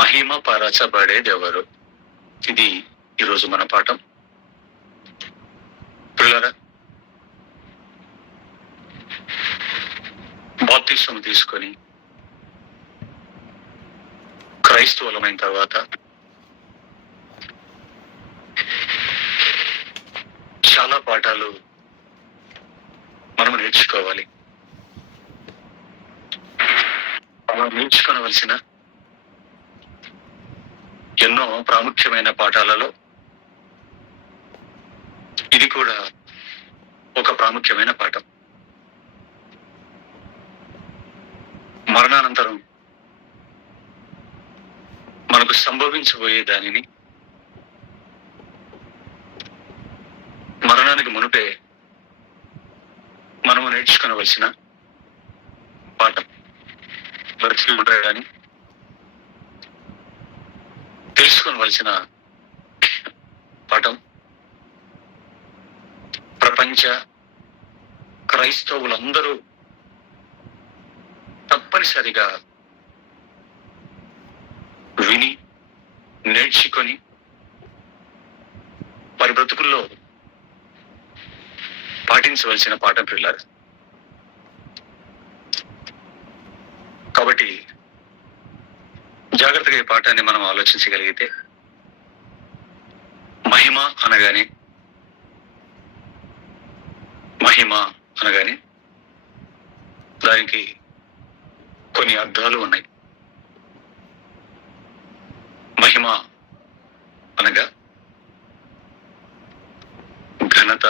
మహిమ పరచబడేదెవరు? ఇది ఈరోజు మన పాఠం. పిల్లరా, బాప్తిసం తీసుకొని క్రైస్తవులమైన తర్వాత చాలా పాఠాలు మనం నేర్చుకోవాలి. మనం నేర్చుకోవలసిన ఎన్నో ప్రాముఖ్యమైన పాఠాలలో ఇది కూడా ఒక ప్రాముఖ్యమైన పాఠం. మరణానంతరం మనకు సంభవించబోయే దానిని మరణానికి మునుపే మనము నేర్చుకోవలసిన పాఠం. బ్రతికి ఉంటాయని తెలుసుకోవలసిన పాఠం. ప్రపంచ క్రైస్తవులందరూ తప్పనిసరిగా విని నేర్చుకొని వారి బ్రతుకుల్లో పాటించవలసిన పాఠం పిల్లలు. కాబట్టి జాగ్రత్తగా ఈ పాఠాన్ని మనం ఆలోచించగలిగితే మహిమ అనగానే దానికి కొన్ని అర్థాలు ఉన్నాయి. మహిమ అనగా ఘనత,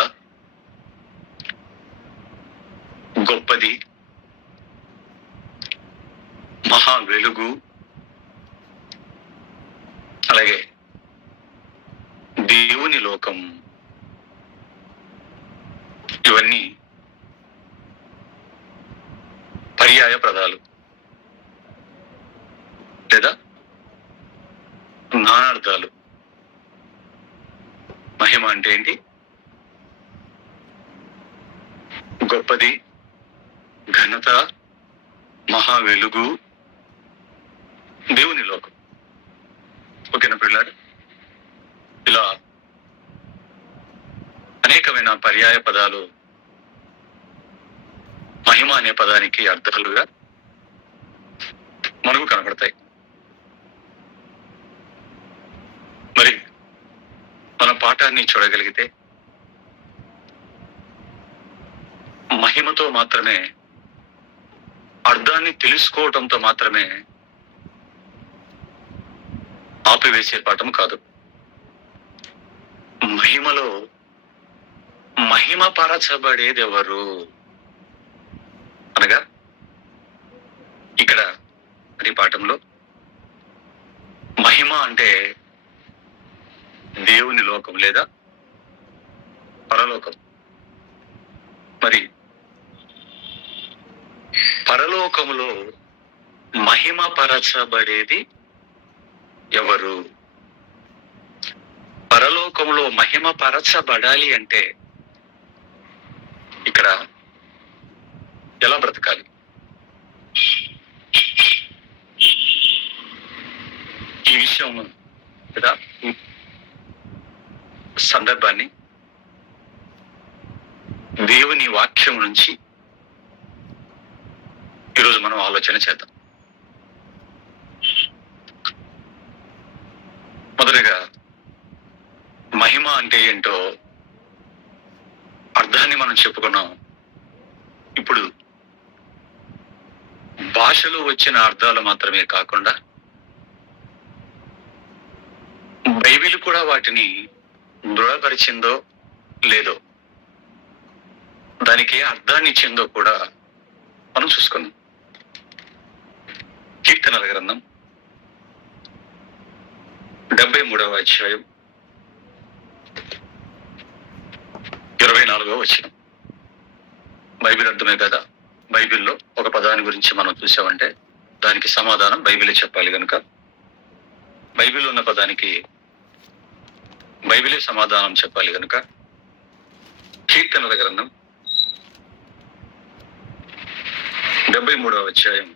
గొప్పది, మహా వెలుగు, అలాగే దేవుని లోకం. ఇవన్నీ పర్యాయ పదాలు లేదా నానార్థాలు. మహిమ అంటే ఏంటి? గొప్పది, ఘనత, మహా వెలుగు, దేవుని లోకం. ఓకేనా పిల్లలు? ఇలా అనేకమైన పర్యాయ పదాలు మహిమ అనే పదానికి అర్థాలుగా మనకు కనబడతాయి. మరి మన పాఠాన్ని చూడగలిగితే మహిమతో మాత్రమే, అర్థాన్ని తెలుసుకోవటంతో మాత్రమే ఆపివేసే పాఠం కాదు. మహిమలో మహిమ పరచబడేదెవరు అనగా ఇక్కడ ఈ పాఠంలో మహిమ అంటే దేవుని లోకం లేదా పరలోకం. మరి పరలోకములో మహిమ పరచబడేది ఎవరు? పరలోకములో మహిమ పరచబడాలి అంటే ఇక్కడ ఎలా బ్రతకాలి? ఈ విషయం లేదా ఈ సందర్భాన్ని దేవుని వాక్యం నుంచి ఈరోజు మనం ఆలోచన చేద్దాం. మొదటగా మహిమ అంటే ఏంటో అర్థాన్ని మనం చెప్పుకున్నాం. ఇప్పుడు భాషలో వచ్చిన అర్థాలు మాత్రమే కాకుండా బైబిల్ కూడా వాటిని దృఢపరిచిందో లేదో, దానికి ఏ అర్థాన్ని ఇచ్చిందో కూడా మనం చూసుకున్నాం. కీర్తనల గ్రంథం 73వ అధ్యాయం 24వ వచనం. బైబిల్ అర్థమే కదా. బైబిల్లో ఒక పదాన్ని గురించి మనం చూసామంటే దానికి సమాధానం బైబిలే చెప్పాలి కనుక బైబిల్ ఉన్న పదానికి బైబిలే సమాధానం చెప్పాలి కనుక కీర్తనల గ్రంథం 73వ అధ్యాయం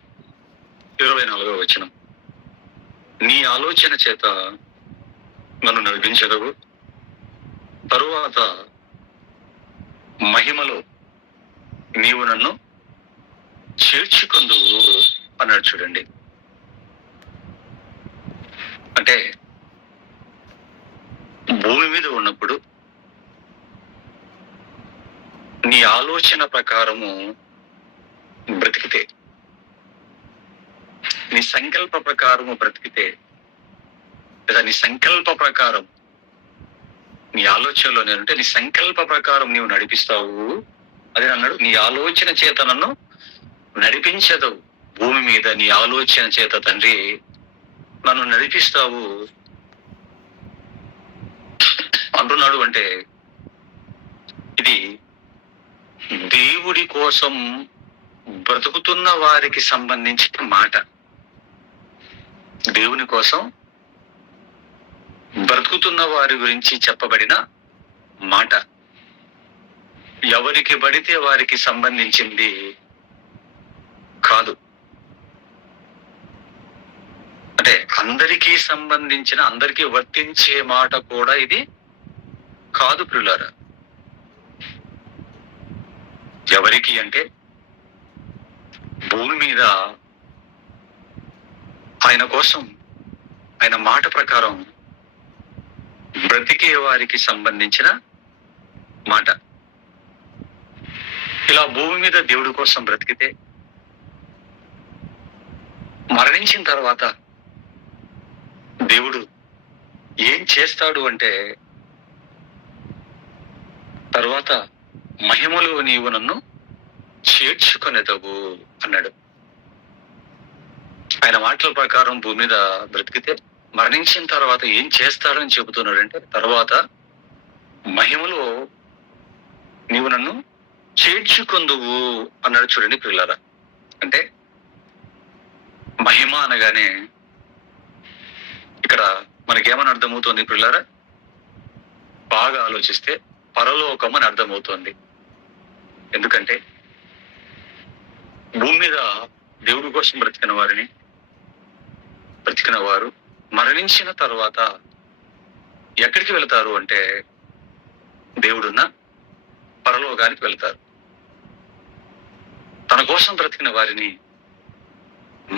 24వ వచనం. నీ ఆలోచన చేత నన్ను నడిపించదవు, తరువాత మహిమలో నీవు నన్ను చేర్చుకుందువు అన్నాడు. చూడండి, అంటే భూమి మీద ఉన్నప్పుడు నీ ఆలోచన ప్రకారము బ్రతికితే, నీ సంకల్ప ప్రకారము బ్రతికితే, లేదా నీ సంకల్ప ప్రకారం నీ ఆలోచనలో నేనంటే నీ సంకల్ప ప్రకారం నీవు నడిపిస్తావు. అదే అన్నాడు, నీ ఆలోచన చేత నన్ను నడిపించదవు. భూమి మీద నీ ఆలోచన చేత తండ్రి నన్ను నడిపిస్తావు అంటున్నాడు. అంటే ఇది దేవుడి కోసం బ్రతుకుతున్న వారికి సంబంధించిన మాట. దేవుని కోసం బ్రతుకుతున్న వారి గురించి చెప్పబడిన మాట. ఎవరికి పడితే వారికి సంబంధించింది కాదు. అంటే అందరికీ సంబంధించిన, అందరికీ వర్తించే మాట కూడా ఇది కాదు ప్రియులారా. ఎవరికి అంటే భూమి మీద ఆయన కోసం, ఆయన మాట ప్రకారం బ్రతికే వారికి సంబంధించిన మాట. ఇలా భూమి మీద దేవుడి కోసం బ్రతికితే మరణించిన తర్వాత దేవుడు ఏం చేస్తాడు అంటే, తర్వాత మహిమలో నీవు నన్ను చేర్చుకొనేదవు అన్నాడు. ఆయన మాటల ప్రకారం భూమి మీద బ్రతికితే మరణించిన తర్వాత ఏం చేస్తాడని చెబుతున్నాడంటే, తర్వాత మహిమలో నీవు నన్ను చేర్చుకొందువు అన్నాడు. చూడండి పిల్లరా, అంటే మహిమ అనగానే ఇక్కడ మనకేమని అర్థమవుతుంది పిల్లరా? బాగా ఆలోచిస్తే పరలోకం అని అర్థమవుతోంది. ఎందుకంటే భూమి మీద దేవుడి కోసం బ్రతికిన వారు మరణించిన తర్వాత ఎక్కడికి వెళతారు అంటే, దేవుడున్న పరలోకానికి వెళ్తారు. తన కోసం బ్రతికిన వారిని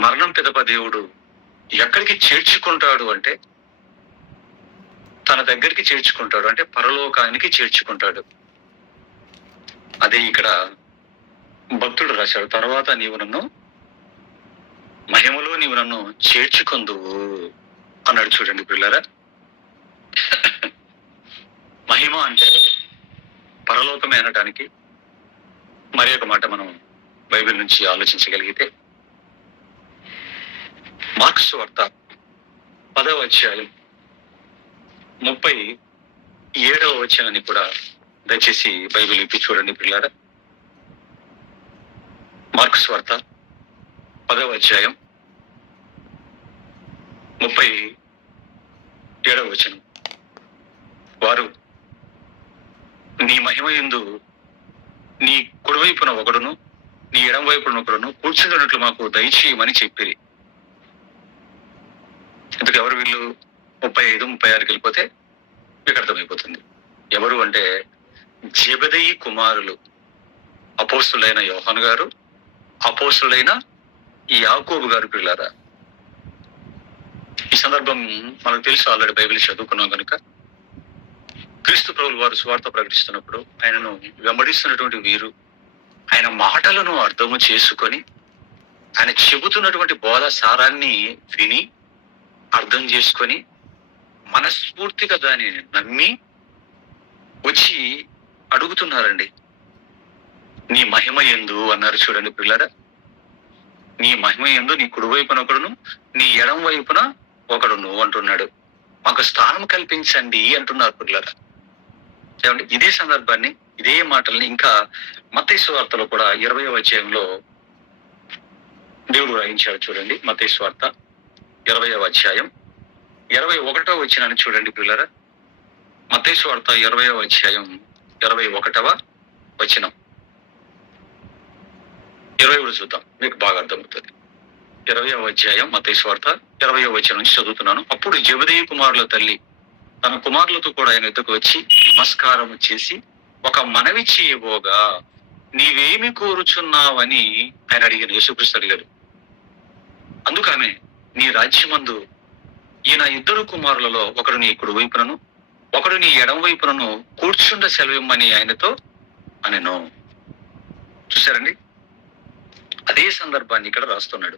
మరణం పిదప దేవుడు ఎక్కడికి చేర్చుకుంటాడు అంటే, తన దగ్గరికి చేర్చుకుంటాడు, అంటే పరలోకానికి చేర్చుకుంటాడు. అదే ఇక్కడ భక్తుడు రాశాడు, తర్వాత నీవు నన్ను మహిమలో నీవు నన్ను చేర్చుకొందువు అన్నాడు. చూడండి పిల్లరా, మహిమ అంటే పరలోకమే అనడానికి మరి ఒక మాట మనం బైబిల్ నుంచి ఆలోచించగలిగితే, మార్కు సువార్త 10వ అధ్యాయం 37వ వచనాన్ని కూడా దయచేసి బైబిల్ ఇప్పి చూడండి పిల్లారా. మార్కు సువార్త 10వ అధ్యాయం 37వ వచనం, వారు నీ మహిమ యందు నీ కుడివైపున ఒకడును నీ ఎడం వైపున ఒకడును కూర్చుంటున్నట్లు మాకు దయచేయమని చెప్పిరి. ఇందుకు ఎవరు వీళ్ళు? 35, 36కి వెళ్ళిపోతే మీకు అర్థమైపోతుంది. ఎవరు అంటే జెబెదయి కుమారులు, అపోస్తులైన యోహాను గారు, అపోస్తులైన యాకోబు గారు పిల్లారా. ఈ సందర్భం మనకు తెలుసు, ఆల్రెడీ బైబిల్ చదువుకున్నాం కనుక. క్రీస్తు ప్రభువుల వారు సువార్త ప్రకటిస్తున్నప్పుడు ఆయనను వెంబడిస్తున్నటువంటి వీరు ఆయన మాటలను అర్థము చేసుకొని, ఆయన చెబుతున్నటువంటి బోధ సారాన్ని విని అర్థం చేసుకొని మనస్ఫూర్తిగా దానిని నమ్మి వచ్చి అడుగుతున్నారండి. నీ మహిమ యందు అన్నారు. చూడండి పిల్లరా, నీ మహిమ యందు నీ కుడివైపున ఒకడును నీ ఎడం వైపున ఒకడును అంటున్నాడు. మాకు స్థానం కల్పించండి అంటున్నారు పిల్లరా. ఏమండి, ఇదే సందర్భాన్ని, ఇదే మాటల్ని ఇంకా మత్తయి సువార్తలో కూడా 20వ అధ్యాయంలో దేవుడు రాయించాడు. చూడండి, మత్తయి సువార్త 20వ అధ్యాయం 21వ వచనాన్ని చూడండి పిల్లరా. మత్తయి సువార్త 20వ అధ్యాయం 21వ వచనం, 20 చూద్దాం, మీకు బాగా అర్థమవుతుంది. 20వ అధ్యాయం మత్తయి సువార్త 20వ వచనం నుంచి చదువుతున్నాను. అప్పుడు జెబెదయి కుమారుల తల్లి తన కుమారులతో కూడా ఆయన ఎద్దుకు వచ్చి నమస్కారం చేసి ఒక మనవి చేయబోగా, నీవేమి కోరుచున్నావని ఆయన అడిగిన, యేసుక్రీస్తు అడిగాడు. అందుకు ఆమె, నీ రాజ్యమందు ఈయన 2 కుమారులలో ఒకడు నీ కుడి వైపునను ఒకడు నీ ఎడమ వైపునను కూర్చుండ సెలవిమ్మని ఆయనతో అనెను. చూసారండి, అదే సందర్భాన్ని ఇక్కడ రాస్తున్నాడు.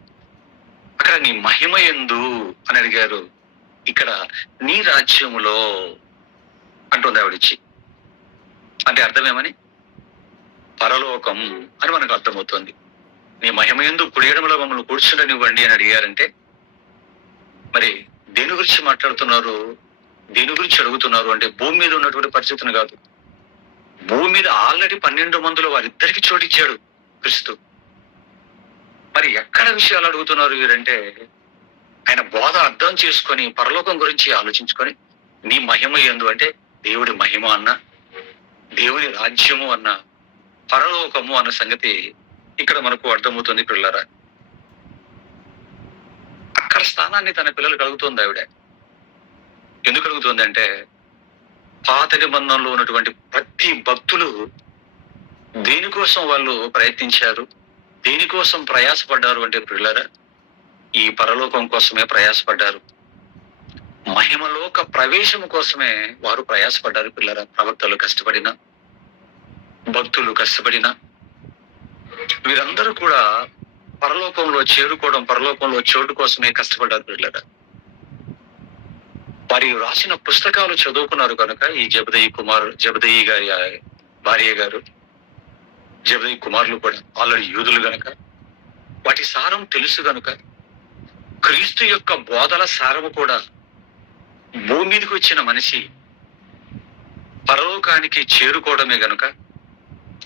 అక్కడ నీ మహిమ యందు అని అడిగారు, ఇక్కడ నీ రాజ్యములో అంటుంది ఆవిడిచ్చి. అంటే అర్థమేమని? పరలోకం అని మనకు అర్థమవుతుంది. నీ మహిమ యందు కుడి ఎడమలో మమ్మల్ని కూర్చుండనివ్వండి అని అడిగారంటే మరి దేని గురించి మాట్లాడుతున్నారు, దేని గురించి అడుగుతున్నారు అంటే భూమి మీద ఉన్నటువంటి పరిస్థితిని కాదు. భూమి మీద ఆల్రెడీ 12 మందిలో వారిద్దరికి చోటిచ్చాడు క్రీస్తు. మరి ఎక్కడ విషయాలు అడుగుతున్నారు వీరంటే, ఆయన బోధ అర్థం చేసుకొని పరలోకం గురించి ఆలోచించుకొని నీ మహిమ యందు అంటే దేవుడి మహిమ అన్న, దేవుని రాజ్యము అన్న, పరలోకము అన్న సంగతి ఇక్కడ మనకు అర్థమవుతుంది పిల్లరా. అక్కడ స్థానాన్ని తన పిల్లలకు అడుగుతుంది ఆవిడ. ఎందుకు అడుగుతుంది అంటే, పాత నిబంధనలో ఉన్నటువంటి ప్రతి భక్తులు దేనికోసం వాళ్ళు ప్రయత్నించారు, దేనికోసం ప్రయాసపడ్డారు అంటే పిల్లరా, ఈ పరలోకం కోసమే ప్రయాసపడ్డారు. మహిమలోక ప్రవేశం కోసమే వారు ప్రయాసపడ్డారు పిల్లరా. ప్రవక్తలు కష్టపడిన, భక్తులు కష్టపడిన వీరందరూ కూడా పరలోకంలో చేరుకోవడం, పరలోకంలో చోటు కోసమే కష్టపడ్డారు పిల్లరా. వారి రాసిన పుస్తకాలు చదువుకున్నారు కనుక ఈ జెబెదయి గారి భార్య గారు, జెబెదయి కుమారులు కూడా ఆల్రెడీ యూదులు గనుక వాటి సారం తెలుసు గనుక, క్రీస్తు యొక్క బోధల సారము కూడా భూమి మీదకి వచ్చిన మనిషి పరలోకానికి చేరుకోవడమే గనుక,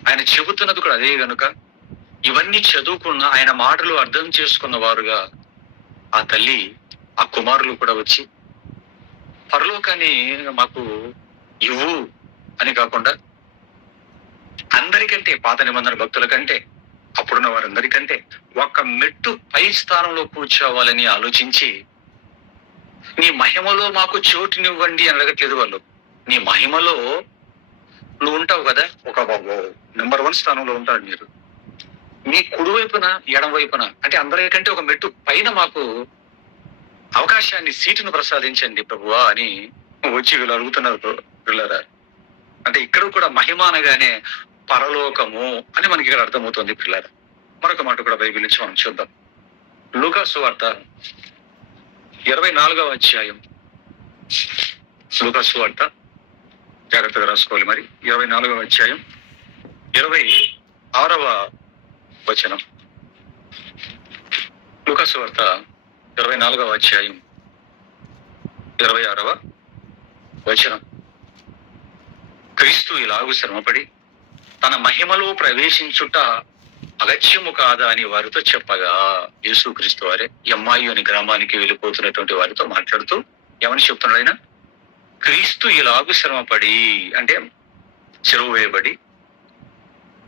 ఆయన చెబుతున్నది కూడా అదే గనుక, ఇవన్నీ చదువుకున్న ఆయన మాటలు అర్థం చేసుకున్న వారుగా ఆ తల్లి, ఆ కుమారులు కూడా వచ్చి పరలోకాన్ని మాకు ఇవ్వు అని కాకుండా, అందరికంటే పాత నిబంధన భక్తుల కంటే అప్పుడున్న వారందరికంటే ఒక్క మెట్టు పై స్థానంలో కూర్చోవాలని ఆలోచించి, నీ మహిమలో మాకు చోటునివ్వండి అని అడగట్లేదు వాళ్ళు. నీ మహిమలో నువ్వు ఉంటావు కదా, ఒక నెంబర్ 1 స్థానంలో ఉంటాడు మీరు. మీ కుడివైపున ఎడం వైపున అంటే అందరికంటే ఒక మెట్టు పైన మాకు అవకాశాన్ని, సీటును ప్రసాదించండి ప్రభువా అని వచ్చి వీళ్ళు అడుగుతున్నారు పిల్లరా. అంటే ఇక్కడ కూడా మహిమ అనగానే పరలోకము అని మనకి ఇక్కడ అర్థమవుతుంది పిల్లరా. మరొక మాట కూడా బైబిల్ నుంచి మనం చూద్దాం. లూకా సువార్త 24వ అధ్యాయం. లూకా సువార్త జాగ్రత్తగా రాసుకోవాలి మరి. 24వ అధ్యాయం 26వ వచనం. లూకా సువార్త 24వ అధ్యాయం 26వ వచనం. క్రీస్తు ఇలాగు శ్రమపడి తన మహిమలో ప్రవేశించుట అగత్యము కాదా అని వారితో చెప్పగా, యేసుక్రీస్తు వారే ఎమ్మాయి అనే గ్రామానికి వెళ్ళిపోతున్నటువంటి వారితో మాట్లాడుతూ ఏమని చెప్తున్నాడు ఆయన? క్రీస్తు ఇలాగు శ్రమపడి అంటే చెరువు వేయబడి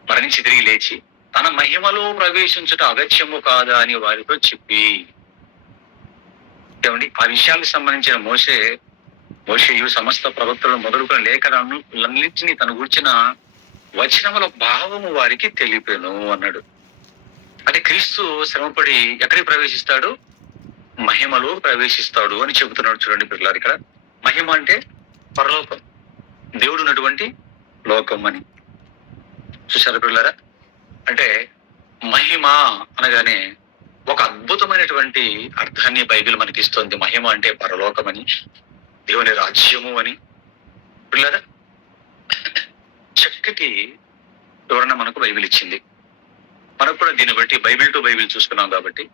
మరణించి తిరిగి లేచి తన మహిమలో ప్రవేశించుట అగత్యము కాదా అని వారితో చెప్పి, ఏమండి ఆ విషయాలకు సంబంధించిన మోషేయు సమస్త ప్రవక్తలు మొదలుకొని లేఖనాన్నింటినీ తను కూర్చిన వచనముల భావము వారికి తెలిపెను అన్నాడు. అంటే క్రీస్తు శ్రమపడి ఎక్కడికి ప్రవేశిస్తాడు? మహిమలో ప్రవేశిస్తాడు అని చెబుతున్నాడు. చూడండి పిల్లలు, ఇక్కడ మహిమ అంటే పరలోకం, దేవుడు ఉన్నటువంటి లోకం అని. చూసారు పిల్లరా? అంటే మహిమ అనగానే ఒక అద్భుతమైనటువంటి అర్థాన్ని బైబిల్ మనకి ఇస్తుంది. మహిమ అంటే పరలోకం అని, దేవుని రాజ్యము అని. పిల్లరా, చక్కటి వివరణ మనకు బైబిల్ ఇచ్చింది. మనకు కూడా దీన్ని బట్టి బైబిల్ టు బైబిల్ చూసుకున్నాం కాబట్టి,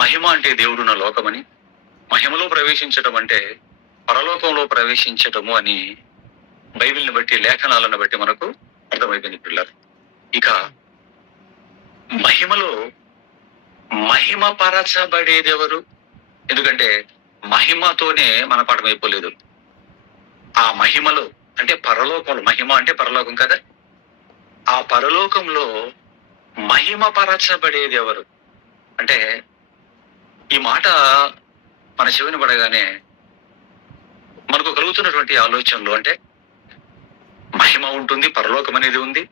మహిమ అంటే దేవుడున్న లోకమని, మహిమలో ప్రవేశించటం అంటే పరలోకంలో ప్రవేశించటము అని బైబిల్ని బట్టి, లేఖనాలను బట్టి మనకు అర్థమైపోయింది పిల్లలు. ఇక మహిమలో మహిమ పరచబడేది ఎవరు? ఎందుకంటే మహిమతోనే మన పాఠం అయిపోలేదు. ఆ మహిమలో అంటే పరలోకంలో, మహిమ అంటే పరలోకం కదా, ఆ పరలోకంలో మహిమ పరచబడేది ఎవరు అంటే, ఈ మాట మన చెవిని పడగానే మనకు కలుగుతున్నటువంటి ఆలోచనలు అంటే మహిమ ఉంటుంది, పరలోకం అనేది ఉంది.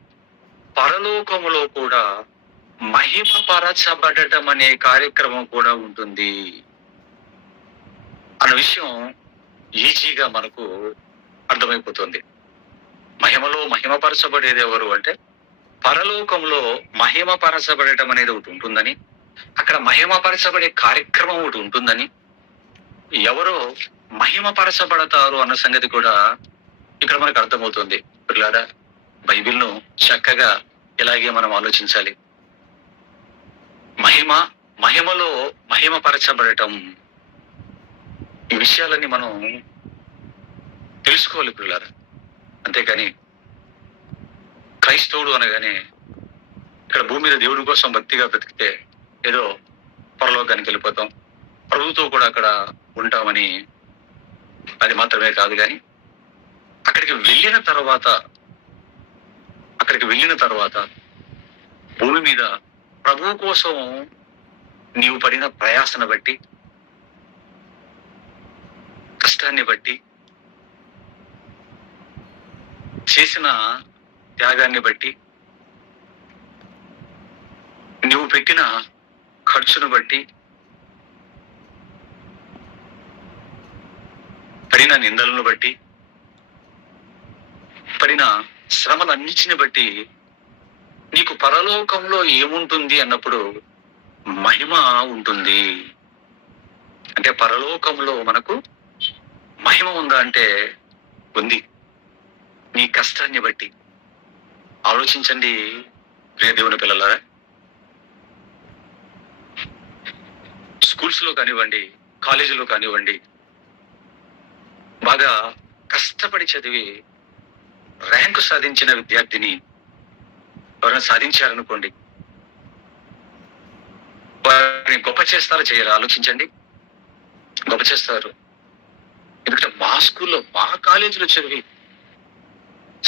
పరలోకములో కూడా మహిమ పరచబడటం అనే కార్యక్రమం కూడా ఉంటుంది అన్న విషయం ఈజీగా మనకు అర్థమైపోతుంది. మహిమలో మహిమపరచబడేది ఎవరు అంటే పరలోకంలో మహిమపరచబడటం అనేది ఒకటి ఉంటుందని, అక్కడ మహిమపరచబడే కార్యక్రమం ఒకటి ఉంటుందని, ఎవరో మహిమపరచబడతారు అన్న సంగతి కూడా ఇక్కడ మనకు అర్థమవుతుంది. పిల్లారా, బైబిల్ను చక్కగా ఇలాగే మనం ఆలోచించాలి. మహిమలో మహిమపరచబడటం, ఈ విషయాలన్నీ మనం తెలుసుకోవాలి పిల్లారా. అంతేకాని క్రైస్తవుడు అనగానే ఇక్కడ భూమి మీద దేవుడి కోసం భక్తిగా బ్రతికితే ఏదో పరలోకానికి వెళ్ళిపోతాం, ప్రభుతో కూడా అక్కడ ఉంటామని అది మాత్రమే కాదు. కానీ అక్కడికి వెళ్ళిన తర్వాత భూమి మీద ప్రభువు కోసం నీవు పడిన ప్రయాసను బట్టి, కష్టాన్ని బట్టి, చేసిన త్యాగాన్ని బట్టి, నువ్వు పెట్టిన ఖర్చును బట్టి, పడిన నిందలను బట్టి, పడిన శ్రమలన్నిటిని బట్టి నీకు పరలోకంలో ఏముంటుంది అన్నప్పుడు మహిమ ఉంటుంది. అంటే పరలోకంలో మనకు మహిమ ఉందా అంటే ఉంది. నీ కష్టాన్ని బట్టి ఆలోచించండి ప్రియ దేవుని పిల్లలారా. స్కూల్స్ లో కానివ్వండి, కాలేజీలో కానివ్వండి, బాగా కష్టపడి చదివి ర్యాంకు సాధించిన విద్యార్థిని ఎవరైనా సాధించారనుకోండి, వారిని గొప్ప చేస్తారో చేయరా ఆలోచించండి. గొప్ప చేస్తారు. ఎందుకంటే మా స్కూల్లో, మా కాలేజీలో చదివి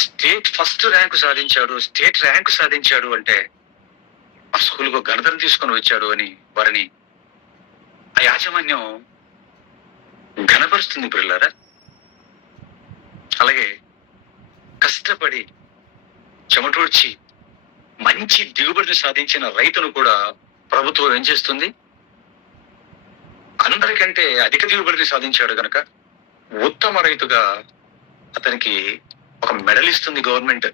స్టేట్ ఫస్ట్ ర్యాంకు సాధించాడు, స్టేట్ ర్యాంకు సాధించాడు అంటే ఆ స్కూల్కు ఘనతను తీసుకొని వచ్చాడు అని వారిని ఆ యాజమాన్యం ఘనపరుస్తుంది పిల్లలారా. అలాగే కష్టపడి చెమటూడ్చి మంచి దిగుబడిని సాధించిన రైతును కూడా ప్రభుత్వం ఏం చేస్తుంది? అందరికంటే అధిక దిగుబడిని సాధించాడు కనుక ఉత్తమ రైతుగా అతనికి ఒక మెడల్ ఇస్తుంది గవర్నమెంట్.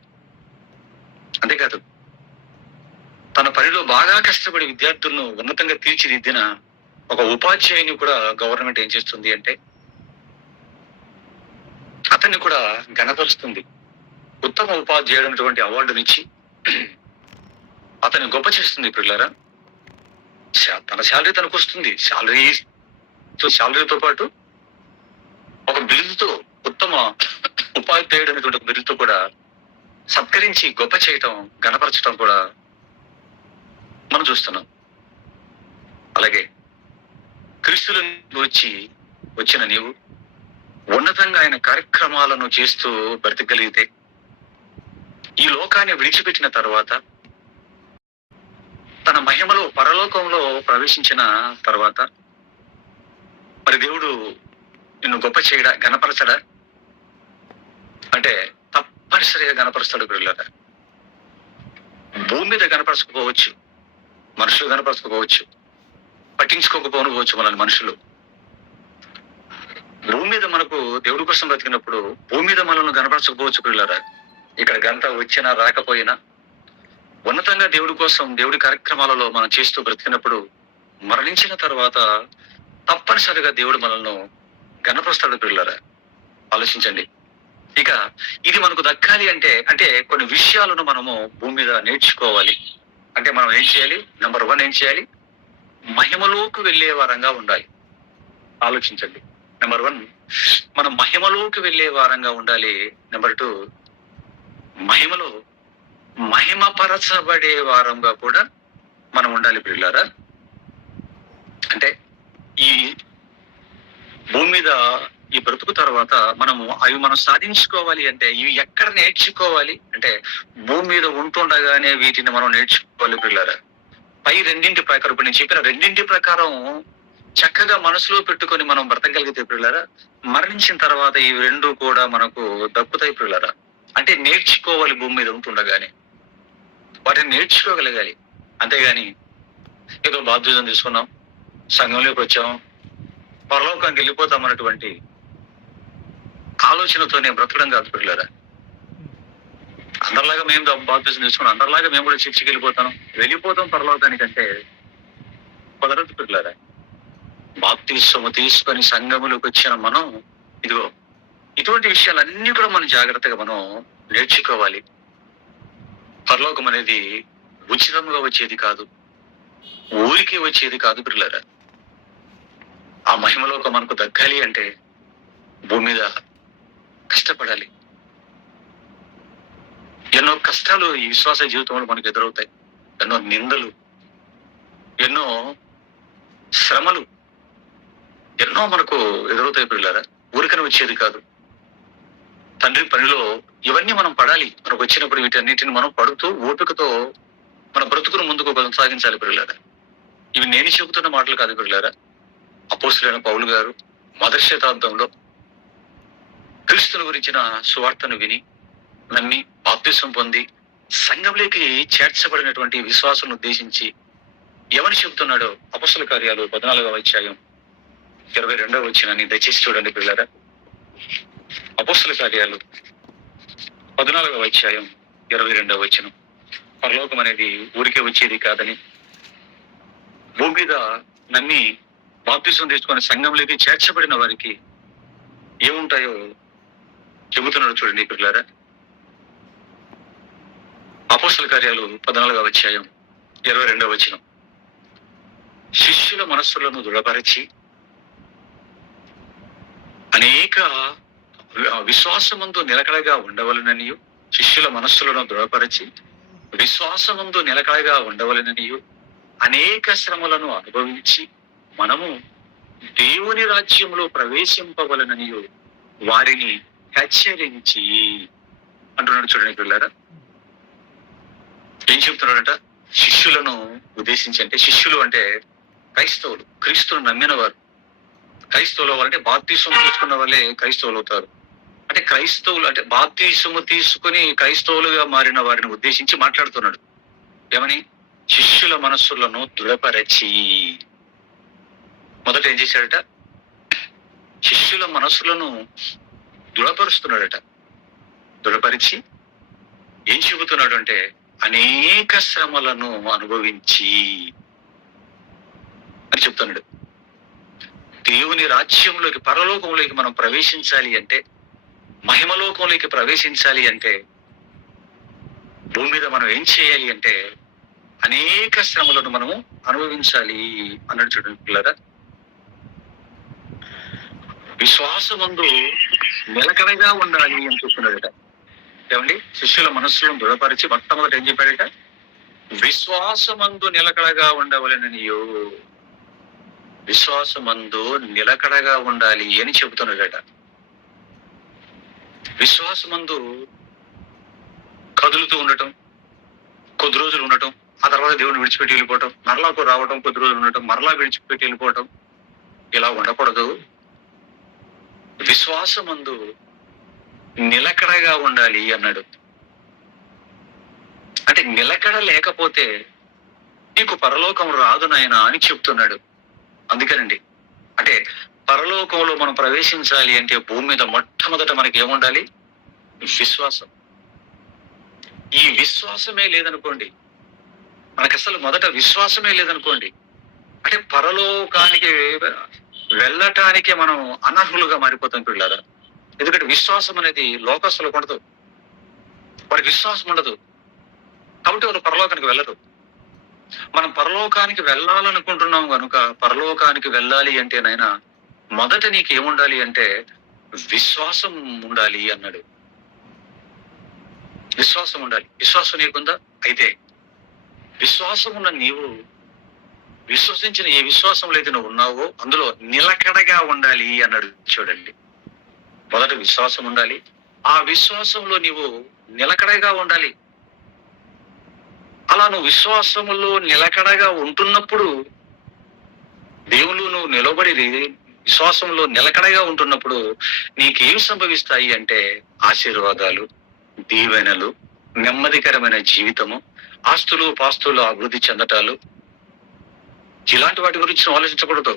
అంతేకాదు, తన పనిలో బాగా కష్టపడి విద్యార్థులను ఉన్నతంగా తీర్చిదిద్దిన ఒక ఉపాధ్యాయుని కూడా గవర్నమెంట్ ఏం చేస్తుంది అంటే అతన్ని కూడా ఘనపరుస్తుంది. ఉత్తమ ఉపాధ్యాయుడు అనేటువంటి అవార్డునిచ్చి అతన్ని గొప్ప చేస్తుంది పిల్లరా. తన శాలరీ తనకు వస్తుంది. శాలరీతో పాటు ఒక బిరుదుతో, ఉత్తమ ఉపాధ్యాయుడు అనేటువంటి ఒక బిరుదుతో కూడా సత్కరించి గొప్ప చేయటం, ఘనపరచడం కూడా మనం చూస్తున్నాం. అలాగే క్రీస్తులో వచ్చిన నీవు ఉన్నతంగా ఆయన కార్యక్రమాలను చేస్తూ బ్రతికగలిగితే, ఈ లోకాన్ని విడిచిపెట్టిన తర్వాత తన మహిమలో పరలోకంలో ప్రవేశించిన తర్వాత మరి దేవుడు నిన్ను గొప్ప చేయడా, ఘనపరచడా అంటే తప్పనిసరిగా ఘనపరుస్తాడు పిల్లరా. భూమి మీద కనపరచకపోవచ్చు, మనుషులు కనపరచకపోవచ్చు, పట్టించుకోకపోవచ్చు మనల్ని మనుషులు. భూమి మీద మనకు దేవుడి కోసం బ్రతికినప్పుడు భూమి మీద మనల్ని కనపరచకపోవచ్చు పిల్లరా. ఇక్కడ గంట వచ్చినా రాకపోయినా ఉన్నతంగా దేవుడి కోసం, దేవుడి కార్యక్రమాలలో మనం చేస్తూ బ్రతికినప్పుడు మరణించిన తర్వాత తప్పనిసరిగా దేవుడు మనల్ని ఘనపరుస్తాడు పిల్లరా. ఆలోచించండి. ఇక ఇది మనకు దక్కాలి అంటే కొన్ని విషయాలను మనము భూమి మీద నేర్చుకోవాలి. అంటే మనం ఏం చేయాలి? నెంబర్ 1 ఏం చేయాలి? మహిమలోకి వెళ్ళే వారంగా ఉండాలి. ఆలోచించండి. నెంబర్ 1 మనం మహిమలోకి వెళ్ళే వారంగా ఉండాలి. నెంబర్ 2 మహిమలో మహిమపరచబడే వారంగా కూడా మనం ఉండాలి పిల్లారా. అంటే ఈ భూమి మీద ఈ బ్రతుకు తర్వాత మనం సాధించుకోవాలి అంటే ఇవి ఎక్కడ నేర్చుకోవాలి అంటే భూమి మీద ఉంటుండగానే వీటిని మనం నేర్చుకోవాలి పిల్లారా. పై రెండింటి ప్రకారం, ఇప్పుడు నేను చెప్పిన రెండింటి ప్రకారం చక్కగా మనసులో పెట్టుకొని మనం బ్రతకగలిగితే పిల్లరా, మరణించిన తర్వాత ఈ రెండు కూడా మనకు దక్కుతాయి పిల్లరా. అంటే నేర్చుకోవాలి భూమి మీద ఉంటుండగానే, వాటిని నేర్చుకోగలగాలి. అంతేగాని ఏదో బాప్తిజం తీసుకున్నాం, సంఘంలోకి వచ్చాం, పరలోకానికి వెళ్ళిపోతాం అన్నటువంటి ఆలోచనతోనే బ్రతకడం కాదు పిల్లరా. అందరిలాగా మేము బాప్తిజం తీసుకున్నాం, అందరిలాగా మేము కూడా చర్చికి వెళ్ళిపోతాం పరలోకానికంటే కుదరదు పిల్లరా. బాప్తిసము తీసుకొని సంఘములకు వచ్చిన మనం ఇదిగో ఇటువంటి విషయాలన్నీ కూడా మనం జాగ్రత్తగా మనం నేర్చుకోవాలి. పరలోకం అనేది ఉచితంగా వచ్చేది కాదు, ఊరికి వచ్చేది కాదు పిల్లరా. ఆ మహిమలోకం మనకు దక్కాలి అంటే భూమి మీద కష్టపడాలి. ఎన్నో కష్టాలు ఈ విశ్వాస జీవితంలో మనకు ఎదురవుతాయి. ఎన్నో నిందలు, ఎన్నో శ్రమలు, ఎన్నో మనకు ఎదురవుతాయి పిల్లరా. ఊరికనే వచ్చేది కాదు. తండ్రి పనిలో ఇవన్నీ మనం పడాలి. మనకు వచ్చినప్పుడు వీటన్నిటిని మనం పడుతూ ఓపికతో మన బ్రతుకును ముందుకు కొనసాగించాలి పిల్లరా. ఇవి నేను చెబుతున్న మాటలు కాదు పిల్లరా. అపోస్తలుడైన పౌలు గారు మొదటి శతాబ్దంలో క్రీస్తుని గురించిన సువార్తను విని నమ్మి బాప్తిసం పొంది సంఘంలోకి చేర్చబడినటువంటి విశ్వాసాలను ఉద్దేశించి ఎవరు చెబుతున్నాడో అపోస్తల కార్యాలు 14వ అధ్యాయం 22వ వచనాన్ని దయచేసి చూడండి పిల్లరా. అపోస్తల కార్యాలు 14వ అధ్యాయం 22వ వచనం. పరలోకం అనేది ఊరికే వచ్చేది కాదని, భూమి మీద నమ్మి బాప్తిసం తీసుకొని సంఘంలోకి చేర్చబడిన వారికి ఏముంటాయో చెబుతున్నాడు చూడండి పిల్లరా. అపోస్తల కార్యాలు 14వ అధ్యాయం 22వ వచనం. శిష్యుల మనస్సులను దృఢపరిచి అనేక విశ్వాసమందు నిలకడగా ఉండవలననియు, శిష్యుల మనస్సులను దృఢపరిచి విశ్వాసమందు నిలకడగా ఉండవలననియు అనేక శ్రమలను అనుభవించి మనము దేవుని రాజ్యంలో ప్రవేశింపవలననియు వారిని హెచ్చరించి అంటున్నాడు చూడండి పిల్లరా. ఏం చెప్తున్నాడట? శిష్యులను ఉద్దేశించి, అంటే శిష్యులు అంటే క్రైస్తవులు, క్రీస్తును నమ్మిన వారు. క్రైస్తవులు అంటే బాప్తిసము తీసుకున్న వాళ్ళే క్రైస్తవులు అవుతారు. అంటే క్రైస్తవులు అంటే బాప్తిసము తీసుకుని క్రైస్తవులుగా మారిన వారిని ఉద్దేశించి మాట్లాడుతున్నాడు. ఏమని? శిష్యుల మనస్సులను దృఢపరచి. మొదట ఏం చేశాడట? శిష్యుల మనస్సులను దృఢపరుస్తున్నాడట. దృఢపరిచి ఏం చెబుతున్నాడు అంటే అనేక శ్రమలను అనుభవించి అని చెప్తున్నాడు. దేవుని రాజ్యంలోకి, పరలోకంలోకి మనం ప్రవేశించాలి అంటే, మహిమలోకంలోకి ప్రవేశించాలి అంటే భూమి మీద మనం ఏం చేయాలి అంటే అనేక శ్రమలను మనము అనుభవించాలి అన్నాడు చూడండి పిల్లరా. విశ్వాసమందు నిలకడగా ఉండాలి అని చెప్తున్నాడట. ఏమండి? శిష్యుల మనస్సులను దృఢపరిచి మొట్టమొదటి ఏం చెప్పాడట? విశ్వాసమందు నిలకడగా ఉండవలననియో, విశ్వాసమందు నిలకడగా ఉండాలి అని చెబుతున్నాడట. విశ్వాసమందు కదులుతూ ఉండటం, కొద్ది రోజులు ఉండటం, ఆ తర్వాత దేవుని విడిచిపెట్టి వెళ్ళిపోవటం, మరలాకు రావటం, కొద్ది రోజులు ఉండటం, మరలా విడిచిపెట్టి వెళ్ళిపోవటం, ఇలా ఉండకూడదు. విశ్వాసమందు నిలకడగా ఉండాలి అన్నాడు. అంటే నిలకడ లేకపోతే నీకు పరలోకం రాదు నాయనా అని చెప్తున్నాడు. అందుకనండి, అంటే పరలోకంలో మనం ప్రవేశించాలి అంటే భూమి మీద మొట్టమొదట మనకి ఏముండాలి? విశ్వాసం. ఈ విశ్వాసమే లేదనుకోండి, మనకు అసలు మొదట విశ్వాసమే లేదనుకోండి, అంటే పరలోకానికి వెళ్ళటానికి మనం అనర్హులుగా మారిపోతాం పిల్లరా. ఎందుకంటే విశ్వాసం అనేది లోకస్తులకు ఉండదు, వారికి విశ్వాసం ఉండదు, కాబట్టి వారు పరలోకానికి వెళ్ళరు. మనం పరలోకానికి వెళ్ళాలనుకుంటున్నాం కనుక, పరలోకానికి వెళ్ళాలి అంటే నాయన మొదట నీకు ఏముండాలి అంటే విశ్వాసం ఉండాలి అన్నాడు. విశ్వాసం ఉండాలి. విశ్వాసం నీకుందా? అయితే విశ్వాసం ఉన్న నీవు విశ్వసించిన ఏ విశ్వాసంలో అయితే నువ్వు ఉన్నావో అందులో నిలకడగా ఉండాలి అన్నాడు చూడండి. మొదట విశ్వాసం ఉండాలి, ఆ విశ్వాసంలో నీవు నిలకడగా ఉండాలి. అలా నువ్వు విశ్వాసములో నిలకడగా ఉంటున్నప్పుడు దేవుళ్ళు నువ్వు నిలబడి విశ్వాసంలో నిలకడగా ఉంటున్నప్పుడు నీకేం సంభవిస్తాయి అంటే ఆశీర్వాదాలు, దీవెనలు, నెమ్మదికరమైన జీవితము, ఆస్తులు పాస్తులు అభివృద్ధి చెందటాలు, ఇలాంటి వాటి గురించి నువ్వు ఆలోచించకూడదు.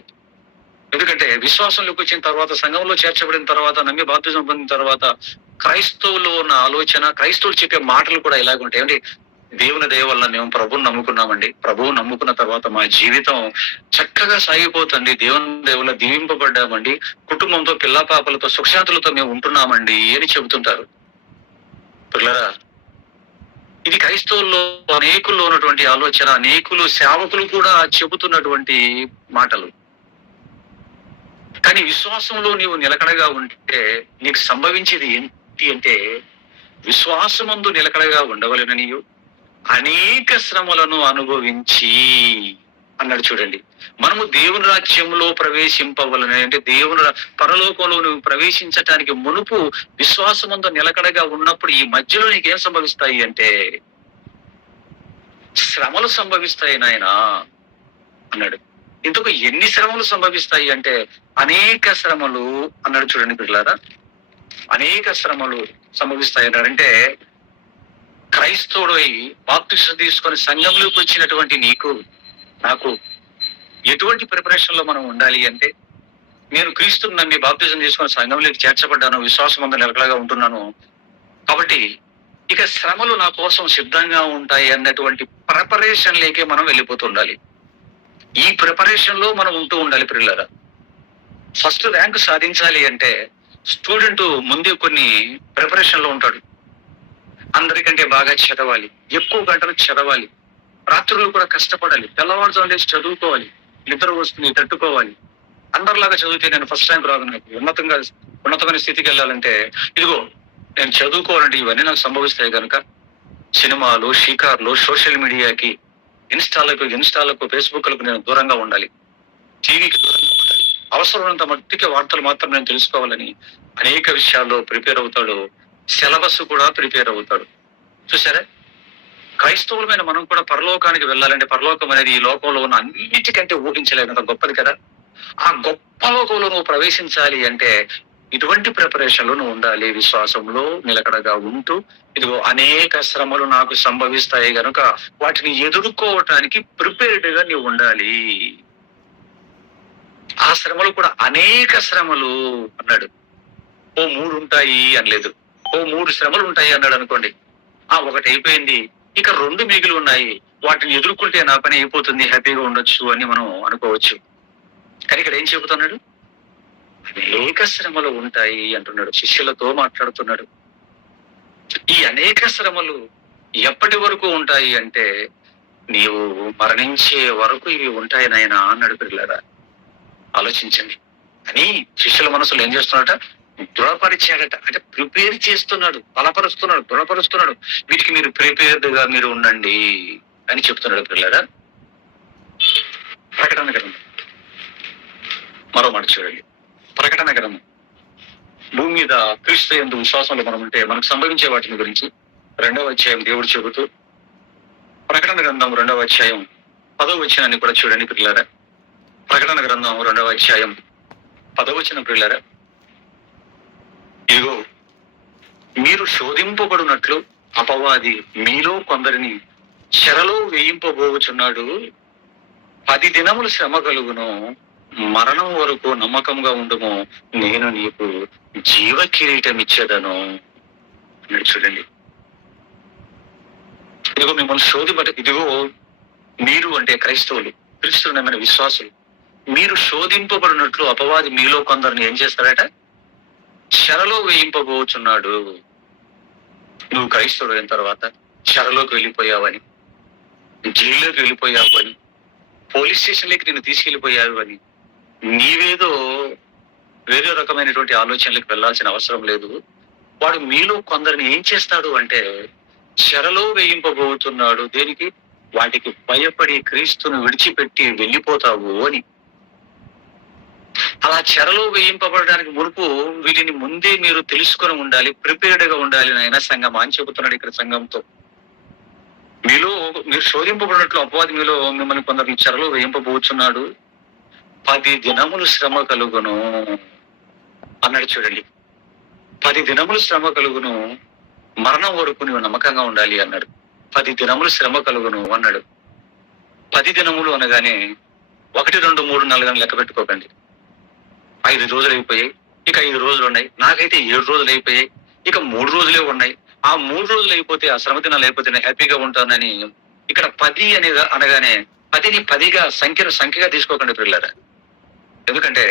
ఎందుకంటే విశ్వాసంలోకి వచ్చిన తర్వాత, సంఘంలో చేర్చబడిన తర్వాత, నమ్మి బాప్తిజం పొందిన తర్వాత క్రైస్తవుల్లో ఉన్న ఆలోచన, క్రైస్తవులు చెప్పే మాటలు కూడా ఇలాగుంటాయి. ఏమంటే దేవుని దయ వల్ల మేము ప్రభువుని నమ్ముకున్నామండి. ప్రభువు నమ్ముకున్న తర్వాత మా జీవితం చక్కగా సాగిపోతుంది. దేవుని దయ వల్ల దీవింపబడ్డామండి. కుటుంబంతో, పిల్లా పాపలతో, సుఖశాంతులతో మేము ఉంటున్నామండి అని చెబుతుంటారు. పిల్లరా, ఇది క్రైస్తవుల్లో అనేకుల్లో ఉన్నటువంటి ఆలోచన, అనేకులు సేవకులు కూడా చెబుతున్నటువంటి మాటలు. కానీ విశ్వాసంలో నీవు నిలకడగా ఉంటే నీకు సంభవించేది ఏంటి అంటే, విశ్వాసమందు నిలకడగా ఉండవలెననియు అనేక శ్రమలను అనుభవించి అన్నాడు. చూడండి, మనము దేవుని రాజ్యంలో ప్రవేశింపవలని అంటే దేవుని పరలోకంలో నువ్వు ప్రవేశించటానికి మునుపు విశ్వాసమందు నిలకడగా ఉన్నప్పుడు ఈ మధ్యలో నీకేం సంభవిస్తాయి అంటే శ్రమలు సంభవిస్తాయి నాయనా అన్నాడు. ఇంతకు ఎన్ని శ్రమలు సంభవిస్తాయి అంటే అనేక శ్రమలు అన్నాడు. చూడండి పిల్లారా, అనేక శ్రమలు సంభవిస్తాయి అన్నాడు. అంటే క్రైస్తవుడై బాప్తిసం తీసుకొని సంఘంలోకి వచ్చినటువంటి నీకు నాకు ఎటువంటి ప్రిపరేషన్ లో మనం ఉండాలి అంటే, నేను క్రీస్తుని నమ్మి బాప్తిసం తీసుకొని సంఘంలోకి చేర్చబడ్డాను, విశ్వాసం అంతా నిలకడగా ఉంటున్నాను కాబట్టి ఇక శ్రమలు నా కోసం సిద్ధంగా ఉంటాయి అన్నటువంటి ప్రిపరేషన్ లేకే మనం వెళ్ళిపోతుండాలి. ఈ ప్రిపరేషన్ లో మనం ఉంటూ ఉండాలి పిల్లరా. ఫస్ట్ ర్యాంక్ సాధించాలి అంటే స్టూడెంట్ ముందే కొన్ని ప్రిపరేషన్ లో ఉంటాడు. అందరికంటే బాగా చదవాలి, ఎక్కువ గంటలు చదవాలి, రాత్రులు కూడా కష్టపడాలి, తెల్లవారుజాము లేచి చదువుకోవాలి, నిద్ర వస్తుంది తట్టుకోవాలి. అందరిలాగా చదివితే నేను ఫస్ట్ ర్యాంక్ రాదు, నాకు ఉన్నతమైన స్థితికి వెళ్ళాలంటే ఇదిగో నేను చదువుకోవాలంటే ఇవన్నీ నాకు సంభవిస్తాయి కనుక సినిమాలు, షికార్లు, సోషల్ మీడియాకి, ఇన్స్టాలకు, ఫేస్బుక్లకు నేను దూరంగా ఉండాలి, టీవీకి దూరంగా ఉండాలి, అవసరమైనంత మట్టికి వార్తలు మాత్రం నేను తెలుసుకోవాలని అనేక విషయాల్లో ప్రిపేర్ అవుతాడు. సిలబస్ కూడా ప్రిపేర్ అవుతాడు. చూసారా, క్రైస్తవులమైన మనం కూడా పరలోకానికి వెళ్ళాలంటే, పరలోకం అనేది ఈ లోకంలో ఉన్న అన్నిటికంటే ఊహించలేనంత గొప్పది కదా. ఆ గొప్ప లోకంలో నువ్వు ప్రవేశించాలి అంటే ఇటువంటి ప్రిపరేషన్ లో నువ్వు ఉండాలి. విశ్వాసంలో నిలకడగా ఉంటూ ఇదిగో అనేక శ్రమలు నాకు సంభవిస్తాయి గనుక వాటిని ఎదుర్కోవటానికి ప్రిపేర్డ్ గా నువ్వు ఉండాలి. ఆ శ్రమలు కూడా అనేక శ్రమలు అన్నాడు. ఓ 3 ఉంటాయి అనలేదు, ఓ 3 శ్రమలు ఉంటాయి అన్నాడు అనుకోండి. ఒకటి అయిపోయింది, ఇక 2 మిగిలి ఉన్నాయి, వాటిని ఎదుర్కొంటే నా పని అయిపోతుంది, హ్యాపీగా ఉండొచ్చు అని మనం అనుకోవచ్చు. కానీ ఇక్కడ ఏం చెబుతున్నాడు, అనేక శ్రమలు ఉంటాయి అంటున్నాడు. శిష్యులతో మాట్లాడుతున్నాడు. ఈ అనేక శ్రమలు ఎప్పటి వరకు ఉంటాయి అంటే నీవు మరణించే వరకు ఇవి ఉంటాయి నాయనా అన్నాడు. పిల్లరా, ఆలోచించండి అని శిష్యుల మనసులో ఏం చేస్తున్నాడట, దృఢపరిచాడట. అంటే ప్రిపేర్ చేస్తున్నాడు, బలపరుస్తున్నాడు, దృఢపరుస్తున్నాడు. వీటికి మీరు ప్రిపేర్డ్ గా మీరు ఉండండి అని చెప్తున్నాడు. పిల్లరా, ప్రకటన గ్రంథం మరో మాట చూడండి. ప్రకటన గ్రంథం, భూమి మీద క్రీస్తు యందు విశ్వాసంలో మనం ఉంటే మనకు సంభవించే వాటిని గురించి 2వ అధ్యాయం దేవుడు చెబుతూ, ప్రకటన గ్రంథం 2వ అధ్యాయం 10వ వచనాన్ని కూడా చూడండి పిల్లారా. ప్రకటన గ్రంథం 2వ అధ్యాయం 10వ వచనం పిల్లారా, ఇదిగో మీరు శోధింపబడినట్లు అపవాది మీలో కొందరిని చెరలో వేయింపబోచున్నాడు. 10 దినములు శ్రమ కలుగును, మరణం వరకు నమ్మకంగా ఉండుము, నేను నీకు జీవ కిరీటం ఇచ్చేదను అన్నాడు. చూడండి, ఇదిగో మిమ్మల్ని ఇదిగో మీరు అంటే క్రైస్తవులు, క్రీస్తునమైన విశ్వాసులు, మీరు శోధింపబడినట్లు అపవాది మీలో కొందరిని ఏం చేస్తాడట, చెరలో వేయింపబోచున్నాడు. నువ్వు క్రైస్తవుడు అయిన తర్వాత చెరలోకి వెళ్ళిపోయావని, జైల్లోకి వెళ్ళిపోయావు అని, పోలీస్ స్టేషన్లోకి నిన్ను తీసుకెళ్లిపోయావు అని, నీవేదో వేరే రకమైనటువంటి ఆలోచనలకు వెళ్లాల్సిన అవసరం లేదు. వాడు మీలో కొందరిని ఏం చేస్తాడు అంటే చెరలో వేయింపబోతున్నాడు. దేనికి? వాటికి భయపడి క్రీస్తును విడిచిపెట్టి వెళ్ళిపోతావు అని. అలా చెరలో వేయింపబడడానికి మునుపు వీటిని ముందే మీరు తెలుసుకొని ఉండాలి, ప్రిపేర్డ్ గా ఉండాలి నాయన సంఘం అని చెబుతున్నాడు ఇక్కడ సంఘంతో. మీరు శోధింపబడినట్లు అపవాది మీలో మిమ్మల్ని కొందరిని చెరలో వేయింపబోచున్నాడు. 10 దినములు శ్రమ కలుగును అన్నాడు చూడండి. 10 దినములు శ్రమ కలుగును, మరణం వరకు నువ్వు నమ్మకంగా ఉండాలి అన్నాడు. 10 దినములు శ్రమ కలుగును అన్నాడు. 10 దినములు అనగానే 1, 2, 3, 4 అని లెక్క పెట్టుకోకండి. 5 రోజులు అయిపోయాయి, ఇక 5 రోజులు ఉన్నాయి. నాకైతే 7 రోజులు అయిపోయాయి, ఇక 3 రోజులే ఉన్నాయి. ఆ 3 రోజులు అయిపోతే, ఆ శ్రమ దినాలు అయిపోతే నేను హ్యాపీగా ఉంటానని ఇక్కడ 10 అనగానే 10ని 10గా సంఖ్యగా తీసుకోకండి పిల్లరా. ఎందుకంటే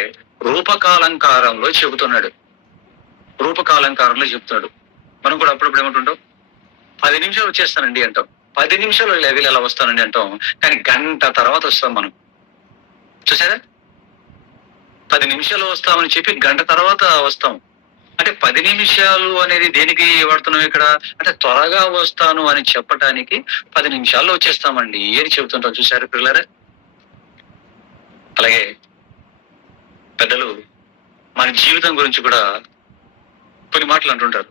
రూపకాలంకారంలో చెబుతున్నాడు. రూపకాలంకారంలో చెప్తున్నాడు. మనం కూడా అప్పుడప్పుడు ఏమంటుంటాం, 10 నిమిషాలు వచ్చేస్తానండి అంటాం. 10 నిమిషాలు లెవెల్ ఎలా వస్తానండి అంటాం, కానీ గంట తర్వాత వస్తాం మనం. చూసారా? 10 నిమిషాలు వస్తామని చెప్పి గంట తర్వాత వస్తాం. అంటే 10 నిమిషాలు అనేది దేనికి వాడుతున్నాం ఇక్కడ అంటే, త్వరగా వస్తాను అని చెప్పటానికి 10 నిమిషాల్లో వచ్చేస్తామండి అని చెబుతుంటాం. చూసారు పిల్లరా? అలాగే పెద్దలు మన జీవితం గురించి కూడా కొన్ని మాటలు అంటుంటారు.